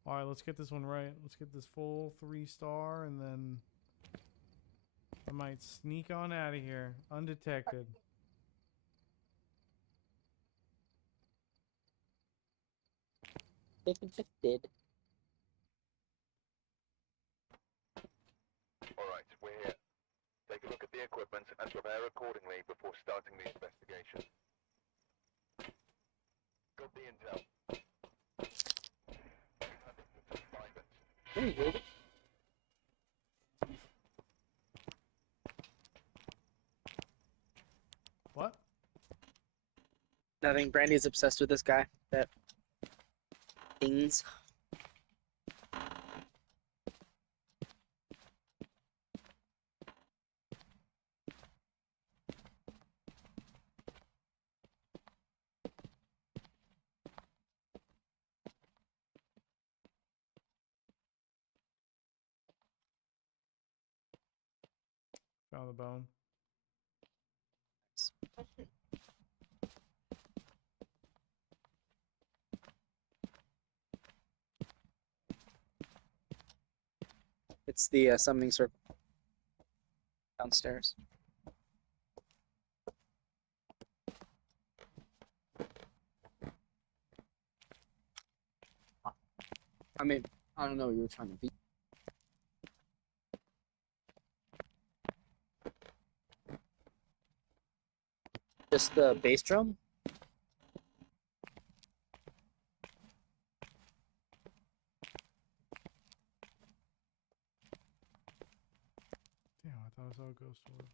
Alright, let's get this one right. Let's get this full 3-star and then I might sneak on out of here undetected. Did. Alright, we're here. Take a look at the equipment and prepare accordingly before starting the investigation. Got the intel. There you go. What? Nothing. Brandy's obsessed with this guy. That things. Found the bone. It's the summoning circle downstairs. I mean, I don't know what you were trying to be. Just the bass drum? Damn, I thought I saw a ghost orb.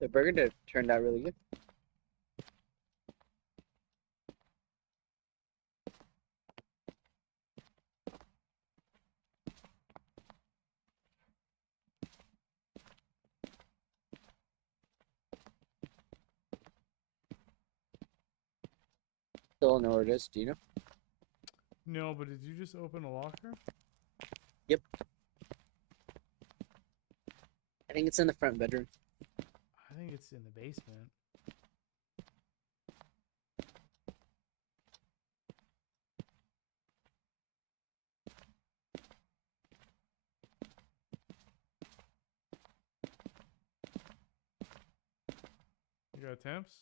The burger turned out really good. Still don't know where it is. Do you know? No, but did you just open a locker? Yep. I think it's in the front bedroom. I think it's in the basement. You got temps?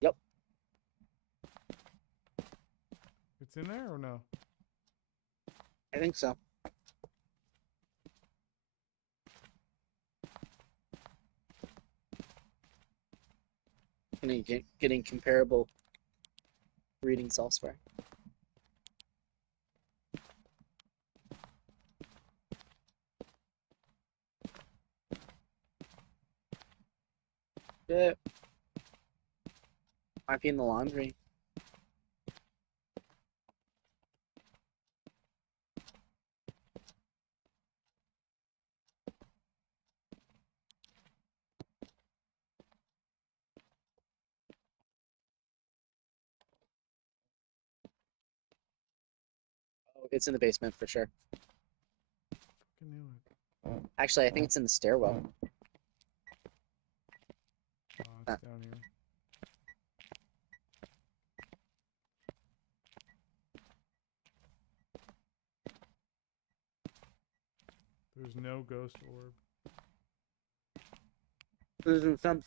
Yep. It's in there or no? I think so. Getting comparable readings elsewhere. Yeah. Might be in the laundry. it's in the basement for sure. Fucking knew it. Actually, I think it's in the stairwell. Oh, it's down here. There's no ghost orb. There's some.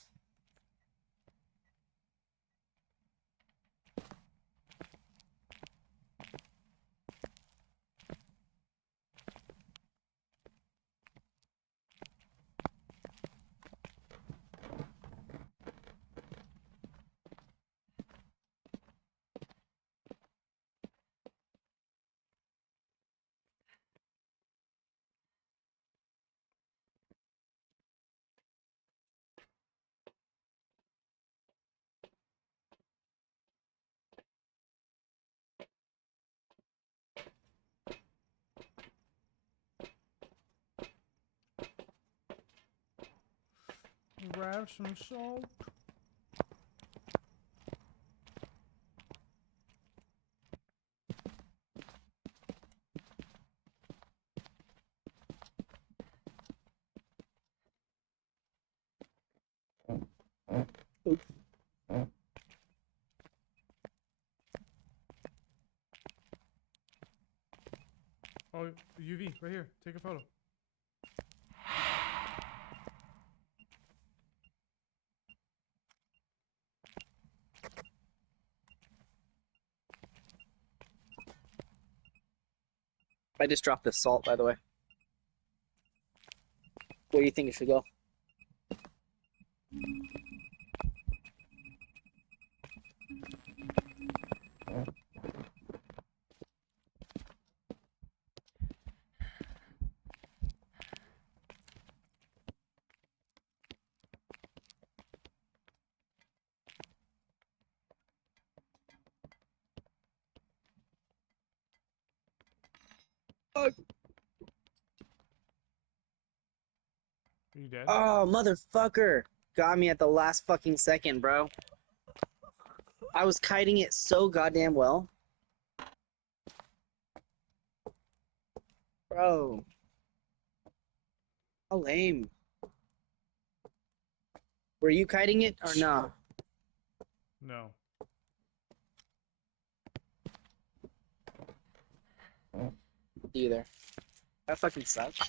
Grab some salt. Oh, UV, right here. Take a photo. I just dropped the salt, by the way. Where do you think it should go? Are you dead? Oh, motherfucker! Got me at the last fucking second, bro. I was kiting it so goddamn well. Bro. How lame. Were you kiting it or no? No. Either. That fucking sucks.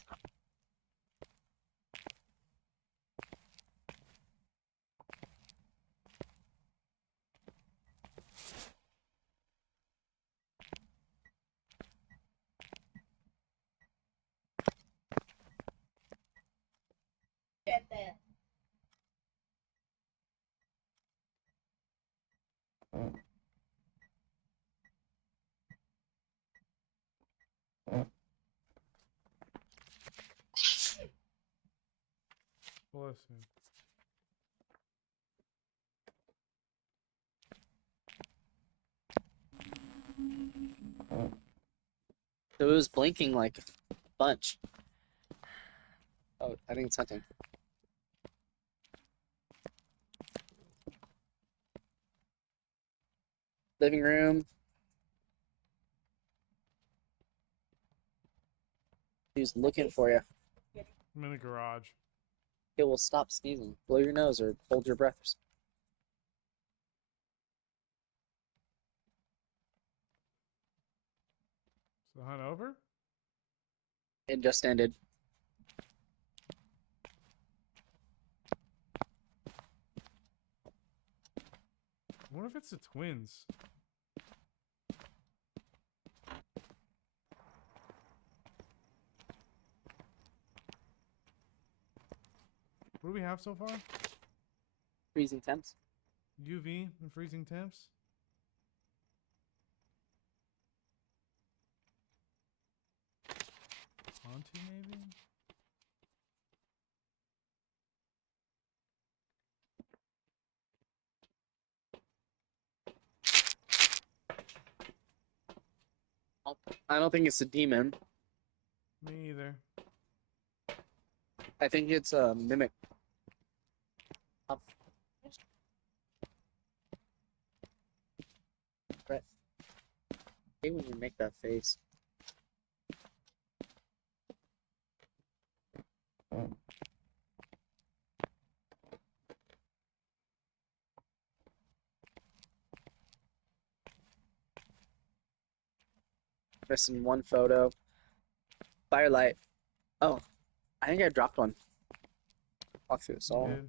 Get that. Bless him. It was blinking like a bunch. Oh, I think it's hunting. Living room. He's looking for you. I'm in the garage. It will stop sneezing. Blow your nose or hold your breath. Is the hunt over? It just ended. What if it's the twins? What do we have so far? Freezing temps. UV and freezing temps? Haunting, maybe? I don't think it's a demon. Me either. I think it's a mimic. Brett. I hate when you make that face. missing one photo. Firelight. Oh, I think I dropped one. Walk through this all. Dude.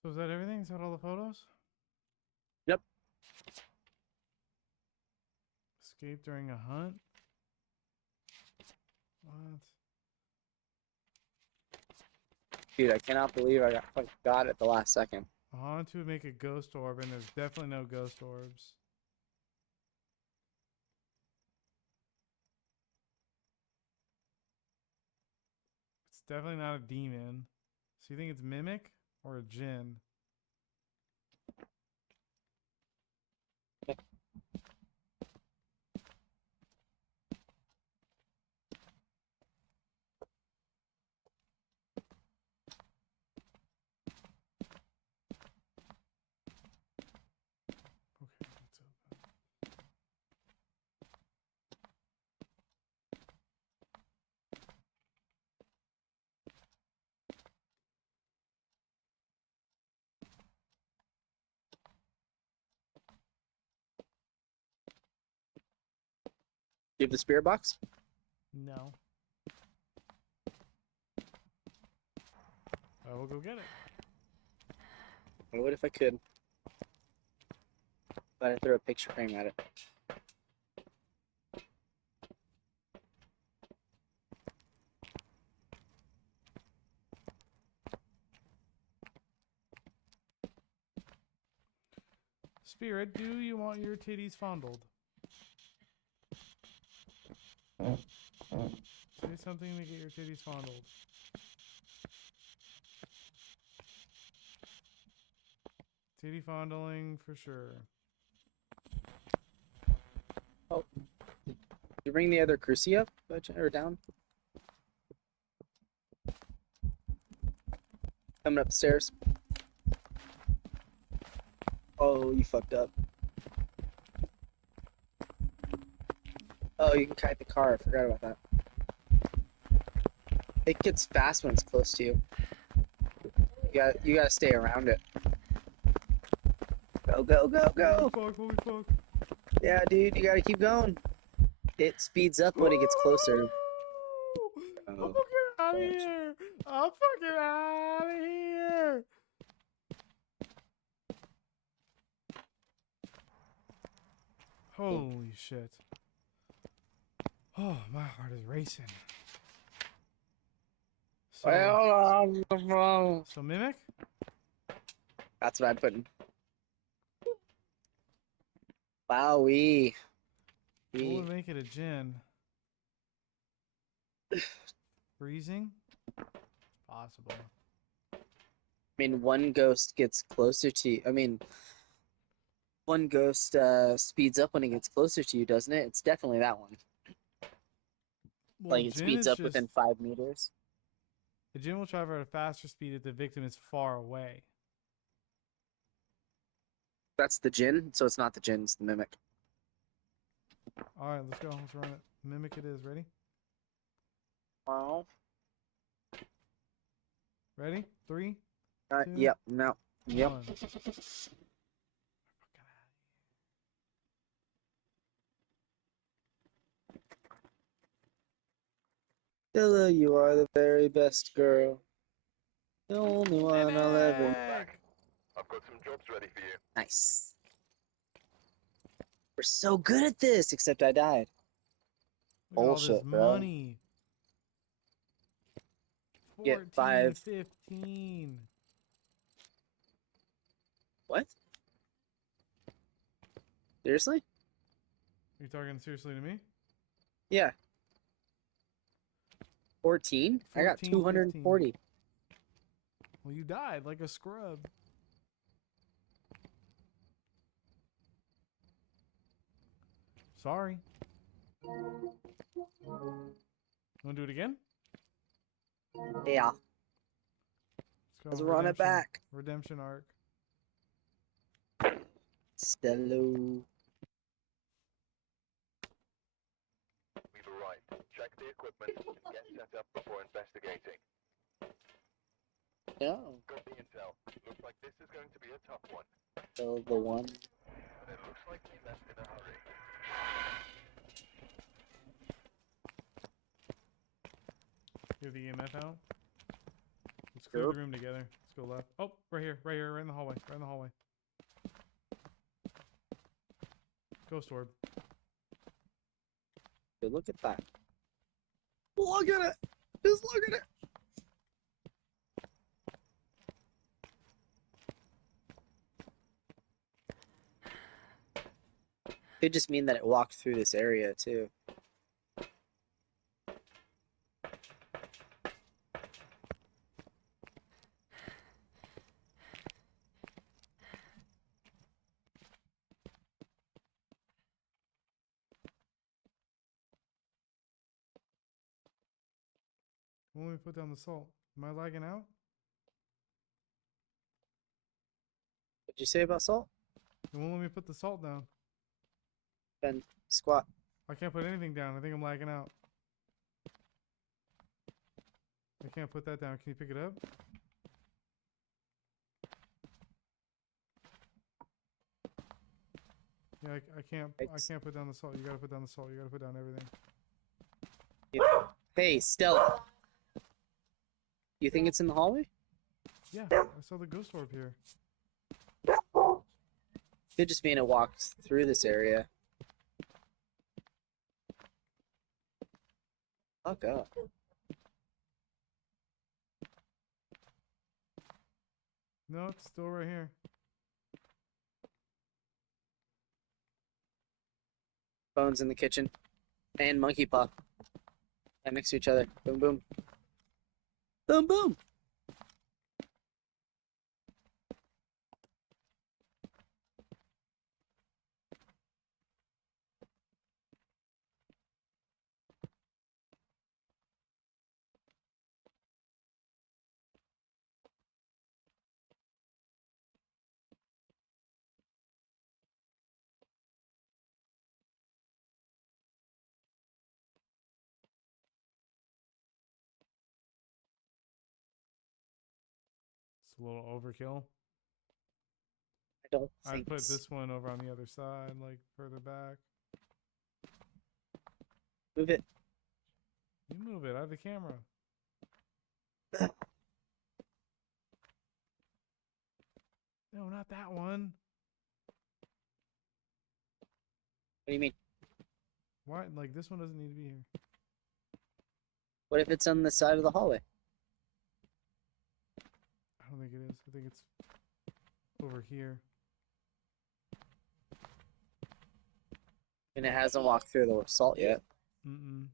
So is that everything? Is that all the photos? Yep. Escape during a hunt? What? Dude, I cannot believe I got it at the last second. I wanted to make a ghost orb, and there's definitely no ghost orbs. It's definitely not a demon. So you think it's Mimic or a Djinn? Okay, let's open. You have the spirit box? No. I will go get it. I would if I could. But I throw a picture frame at it. Spirit, do you want your titties fondled? Say something to get your titties fondled. Titty fondling for sure. Oh. Did you bring the other Cruci up? Or down? Coming upstairs. Oh, you fucked up. Oh, you can kite the car. I forgot about that. It gets fast when it's close to you. You gotta stay around it. Go, go, go, go! Holy fuck, holy fuck. Yeah, dude, you gotta keep going. It speeds up when it gets closer. I'm fucking out of here! I'm fucking out of here! Holy shit. Oh, my heart is racing. So Mimic? That's what I'm putting. Wowee. What would make it a Djinn? Freezing? Possible. I mean, one ghost gets closer to you. I mean, one ghost speeds up when it gets closer to you, doesn't it? It's definitely that one. Well, Like, it Djinn speeds is up within 5 meters. The Djinn will travel at a faster speed if the victim is far away. That's the Djinn, so it's not the Djinn, it's the Mimic. Alright, let's go. Let's run it. Mimic it is. Ready? Wow. Ready? 3, 2, Yep, no. Yep. 1. Dilla, you are the very best girl. The only one I'll ever. I've got some jobs ready for you. Nice. We're so good at this, except I died. Look at all this Bullshit, bro. money. Get 14, 5. 15. What? Seriously? Are you talking seriously to me? Yeah. 14? I got 14, 240. Well, you died like a scrub. Sorry. Want to do it again? Yeah. Let's Let's run it back. Redemption arc. Stello. We've arrived. Check the equipment and get set up before investigating. No. Got the intel. Looks like this is going to be a tough one. Still the one. But it looks like he left in a hurry. You have the EMF out? Let's clear Yep. the room together. Let's go left. Oh, right here, right in the hallway, right in the hallway. Ghost orb. Dude, look at that. Look at it! Just look at it! Could just mean that it walked through this area too. When we put down the salt. Am I lagging out? What'd you say about salt? It won't let me put the salt down. Then squat. I can't put anything down. I think I'm lagging out. I can't put that down. Can you pick it up? Yeah, I can't put down the salt. You gotta put down the salt. You gotta put down everything. Hey, Stella. You think it's in the hallway? Yeah, I saw the ghost orb here. Could just mean it walks through this area. Fuck up. No, it's still right here. Bones in the kitchen. And monkey paw. Right next to each other. Boom, boom. Boom, boom! It's a little overkill. I don't I'd think put it's... this one over on the other side, like further back. Move it. You move it. I have the camera. No, not that one. What do you mean? Why? Like, this one doesn't need to be here. What if it's on the side of the hallway? I don't think it is. I think it's over here. And it hasn't walked through the salt yet. Mm-mm.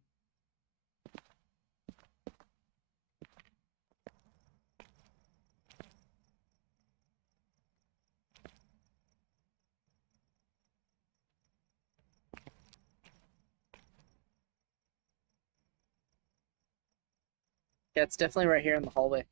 Yeah, it's definitely right here in the hallway.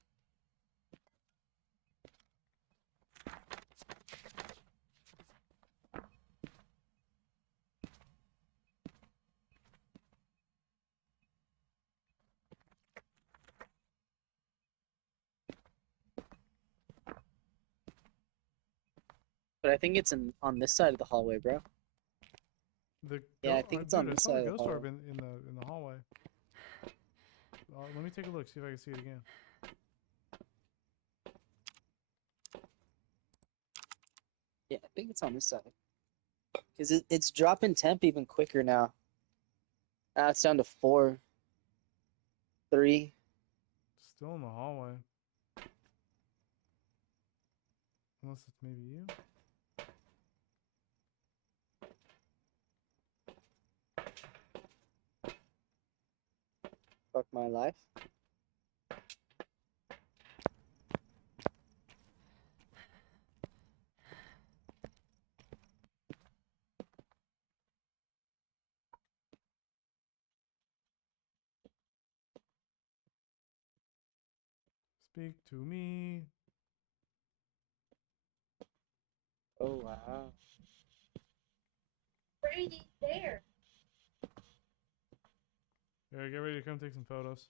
But I think it's on this side of the hallway, bro. Yeah, I think it's on dude, this I saw side the of the ghost orb hallway. in the hallway. Let me take a look, see if I can see it again. Yeah, I think it's on this side. Because it's dropping temp even quicker now. It's down to 4. 3. Still in the hallway. Unless it's maybe you. my life. Speak to me. Oh wow. Brady's there. Yeah, get ready to come take some photos.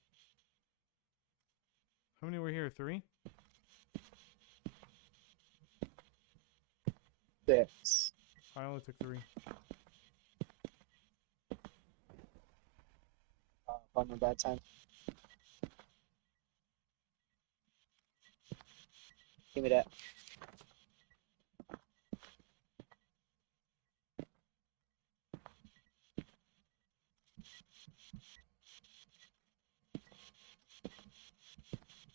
How many were here? 3? 6. I only took 3. On a bad time. Give me that.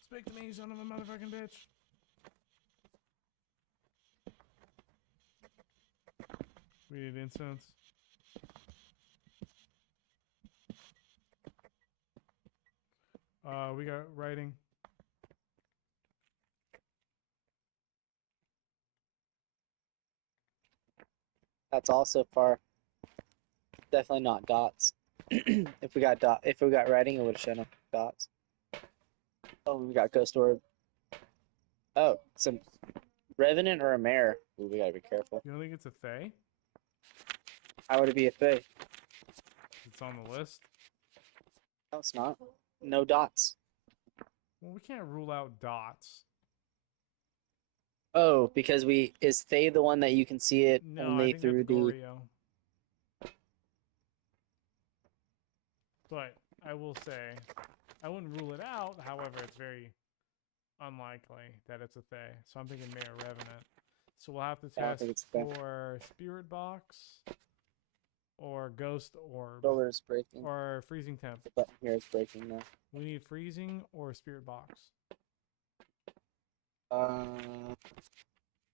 Speak to me, you son of a motherfucking bitch. We need incense. We got writing. That's all so far. Definitely not dots. If we got writing, it would have shown up dots. Oh, we got ghost orb. Oh, some revenant or a mare. Ooh, we gotta be careful. You don't think it's a fae? How would it be a fae? It's on the list. No, it's not. No dots. Well, we can't rule out dots. Oh, because is fae the one that you can see it No, I only think through that's the. Goryo. But I will say, I wouldn't rule it out. However, it's very unlikely that it's a fae. So I'm thinking Mare Revenant. So we'll have to Yeah, I test think it's a fae. for Spirit Box or Ghost Orb Controller is breaking. or Freezing Temp. The button here is breaking now. We need Freezing or Spirit Box.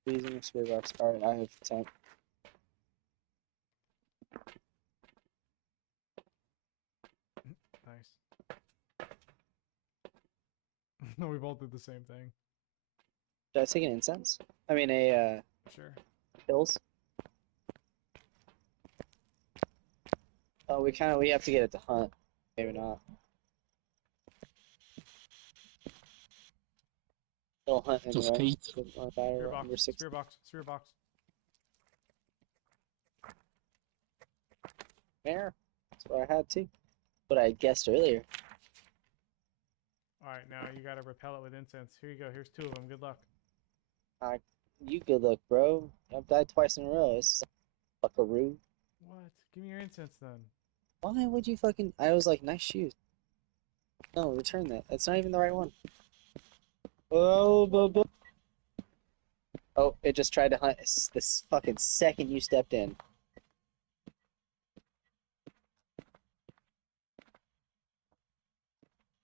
Freezing or spirit box. Alright, I have 10. Nice. No, we both did the same thing. Did I take an incense? I mean Sure. pills. Oh, we have to get it to hunt. Maybe not. It'll hunt anyway. Spirit Box. Number 6. Spirit Box. Spirit Box. Mare. That's what I had too. What I guessed earlier. Alright, now you gotta repel it with incense. Here you go. Here's 2 of them. Good luck. You good luck, bro. I've died twice in a row. This is a buckaroo. What? Give me your incense then. Why would you fucking... I was like, nice shoes. No, return that. That's not even the right one. Oh, oh, it just tried to hunt this fucking second you stepped in.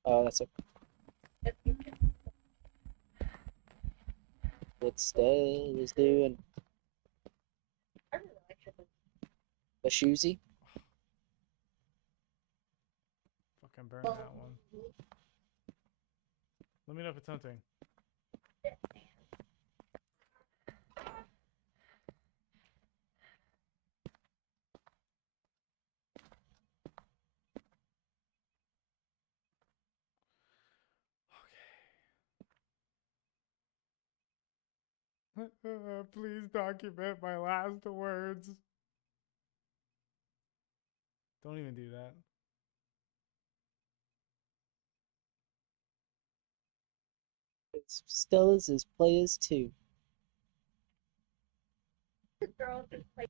Oh, that's a... What Stell is doing. A shoesy? Fucking burn that one. Let me know if it's hunting. Okay. Please document my last words. Don't even do that. Stella's is players too. Girls just play.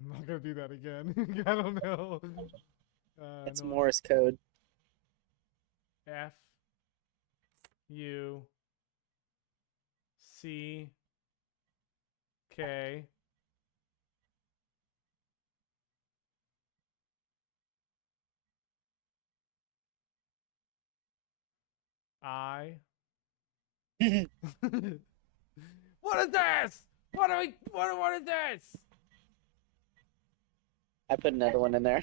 I'm not gonna do that again. I don't know. It's no. Morse code. F U C K I. What is this? What is this? I put another one in there.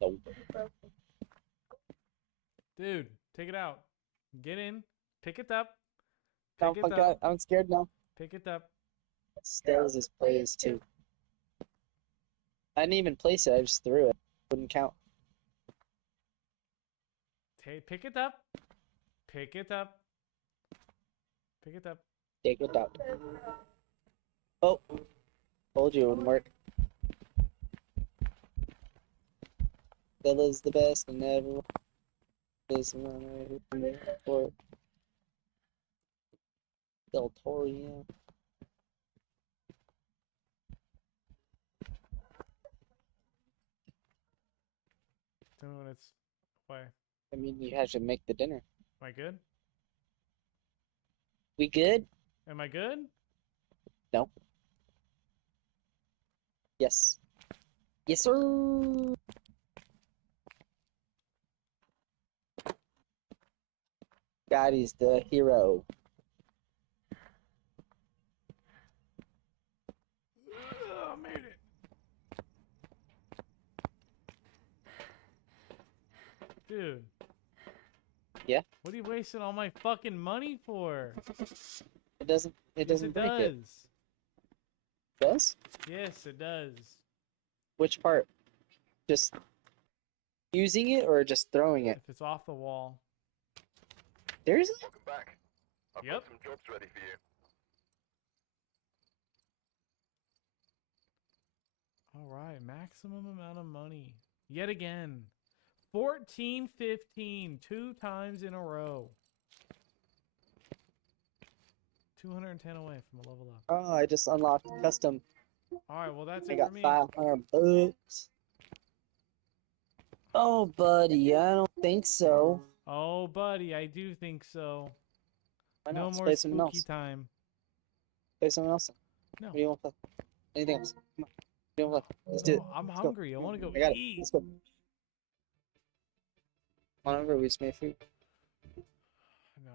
Nope. Dude, take it out. Get in. Pick it up. Oh Pick my it god, up. I'm scared now. Pick it up. Stills his plays too. I didn't even place it, I just threw it. Wouldn't count. Pick it up. Pick it up. Pick it up. Take it out. Oh, told you it wouldn't work. Stella's the best and never this one for Del Torio. Tell me when it's away. I mean, you guys should make the dinner. Am I good? We good? Am I good? No. Yes. Yes, sir. God is the hero. I made it. Dude. Yeah? What are you wasting all my fucking money for? It doesn't Yes, it break does. it. Does? Yes, it does. Which part? Just using it or just throwing it? If it's off the wall. Seriously? Welcome back. I've Yep. got some jobs ready for you. All right, maximum amount of money. Yet again. 14-15, 2 times in a row. 210 away from a level up. Oh, I just unlocked custom. All right, well that's I it got for me. 500 bucks. Oh, buddy, I don't think so. Oh, buddy, I do think so. Why not? No Let's more play something spooky else. time. Play something else. No. What do you want to play? Anything else? Come on. What do you want to play? Let's do it. Oh, I'm Let's go. hungry. I want to go I got it. eat. Let's go. Come on over. We just made food. No.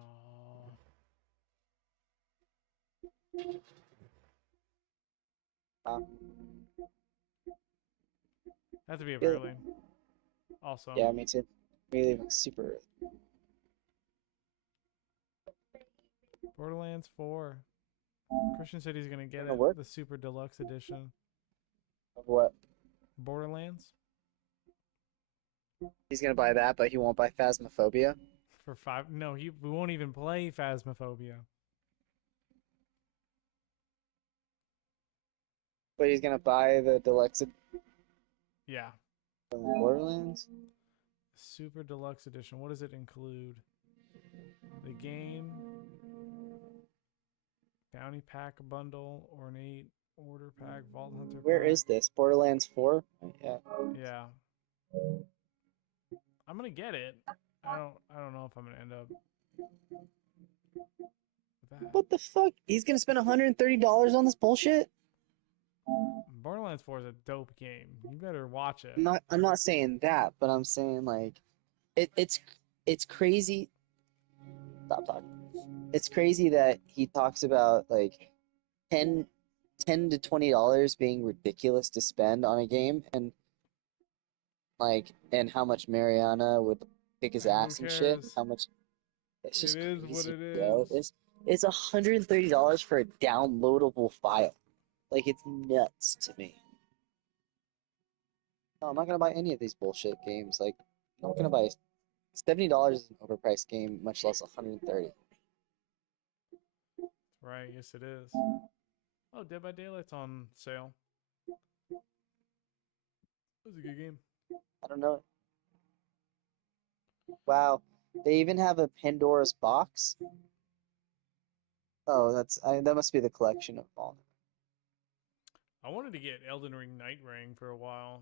Have to be up Yeah. early. Also. Yeah, me too. We leave super early. Borderlands 4. Christian said he's gonna get Gonna it. work? The super deluxe edition. Of what? Borderlands He's gonna buy that, but he won't buy Phasmophobia. for 5. No, we won't even play Phasmophobia. But he's gonna buy the deluxe Yeah. from Borderlands. Super deluxe edition. What does it include? The game, bounty pack bundle, ornate order pack, vault hunter. Where pack. is this? Borderlands 4? Yeah. Yeah. I'm gonna get it. I don't know if I'm gonna end up with that. What the fuck? He's gonna spend $130 on this bullshit? Borderlands 4 is a dope game. You better watch it. I'm not saying that, but I'm saying like it's crazy. Stop talking. It's crazy that he talks about like 10 to $20 being ridiculous to spend on a game and how much Mariana would kick his Who ass and shit. cares? How much it's just It is what crazy, it bro. is. It's $130 for a downloadable file. Like it's nuts to me. No, I'm not gonna buy any of these bullshit games. Like I'm not gonna buy $70 is an overpriced game, much less $130. Right, yes it is. Oh, Dead by Daylight's on sale. That was a good game. I don't know. Wow, they even have a Pandora's box. Oh, that must be the collection of all. I wanted to get Elden Ring Nightring for a while,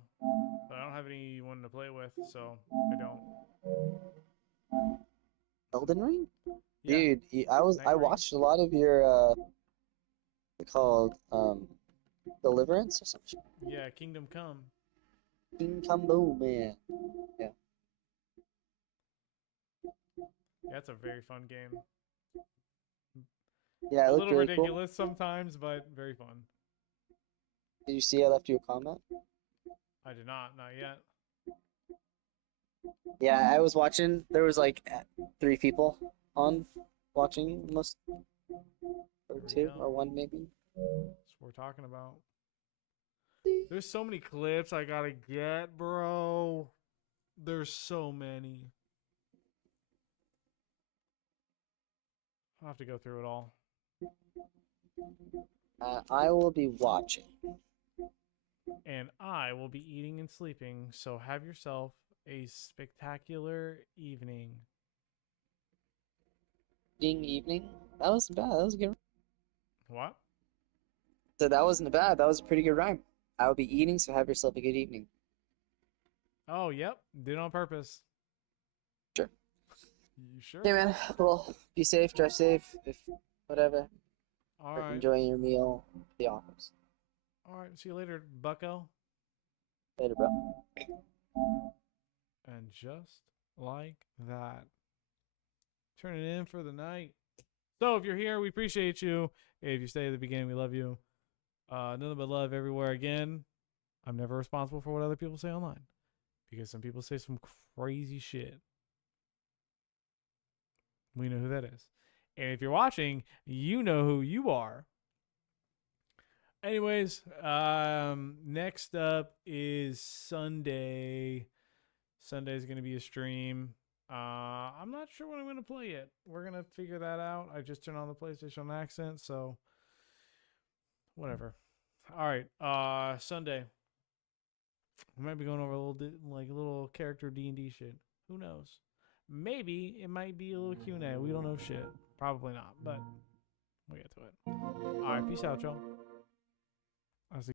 but I don't have anyone to play with, so I don't. Elden Ring? Yeah. Dude, I Nightring. watched a lot of your what's it called Deliverance or something. Yeah, Kingdom Come. King Combo Man. Yeah, it's a very fun game. Yeah, it A looked little really cool. ridiculous sometimes, but very fun. Did you see I left you a comment? I did not yet. Yeah, I was watching. There was like 3 people on watching, most or There we 2 go. or 1 maybe. That's what we're talking about. There's so many clips I gotta get, bro. There's so many. I'll have to go through it all. I will be watching. And I will be eating and sleeping, so have yourself a spectacular evening. Evening. That wasn't bad. That was a good. What? So that wasn't bad. That was a pretty good rhyme. I will be eating, so have yourself a good evening. Oh, yep. Did it on purpose. Sure. You sure? Okay, man. Well, be safe, drive safe, if whatever. All right. Enjoying your meal at the office. All right. See you later, bucko. Later, bro. And just like that, turn it in for the night. So if you're here, we appreciate you. If you stay at the beginning, we love you. Nothing but love everywhere. Again, I'm never responsible for what other people say online, because some people say some crazy shit. We know who that is. And if you're watching, you know who you are. Anyways, next up is Sunday. Sunday's going to be a stream. I'm not sure what I'm going to play yet. We're going to figure that out. I just turned on the PlayStation accent, so whatever. All right, Sunday. We might be going over a little character D&D shit. Who knows? Maybe it might be a little Q&A. We don't know shit. Probably not, but we'll get to it. All right, peace out, y'all.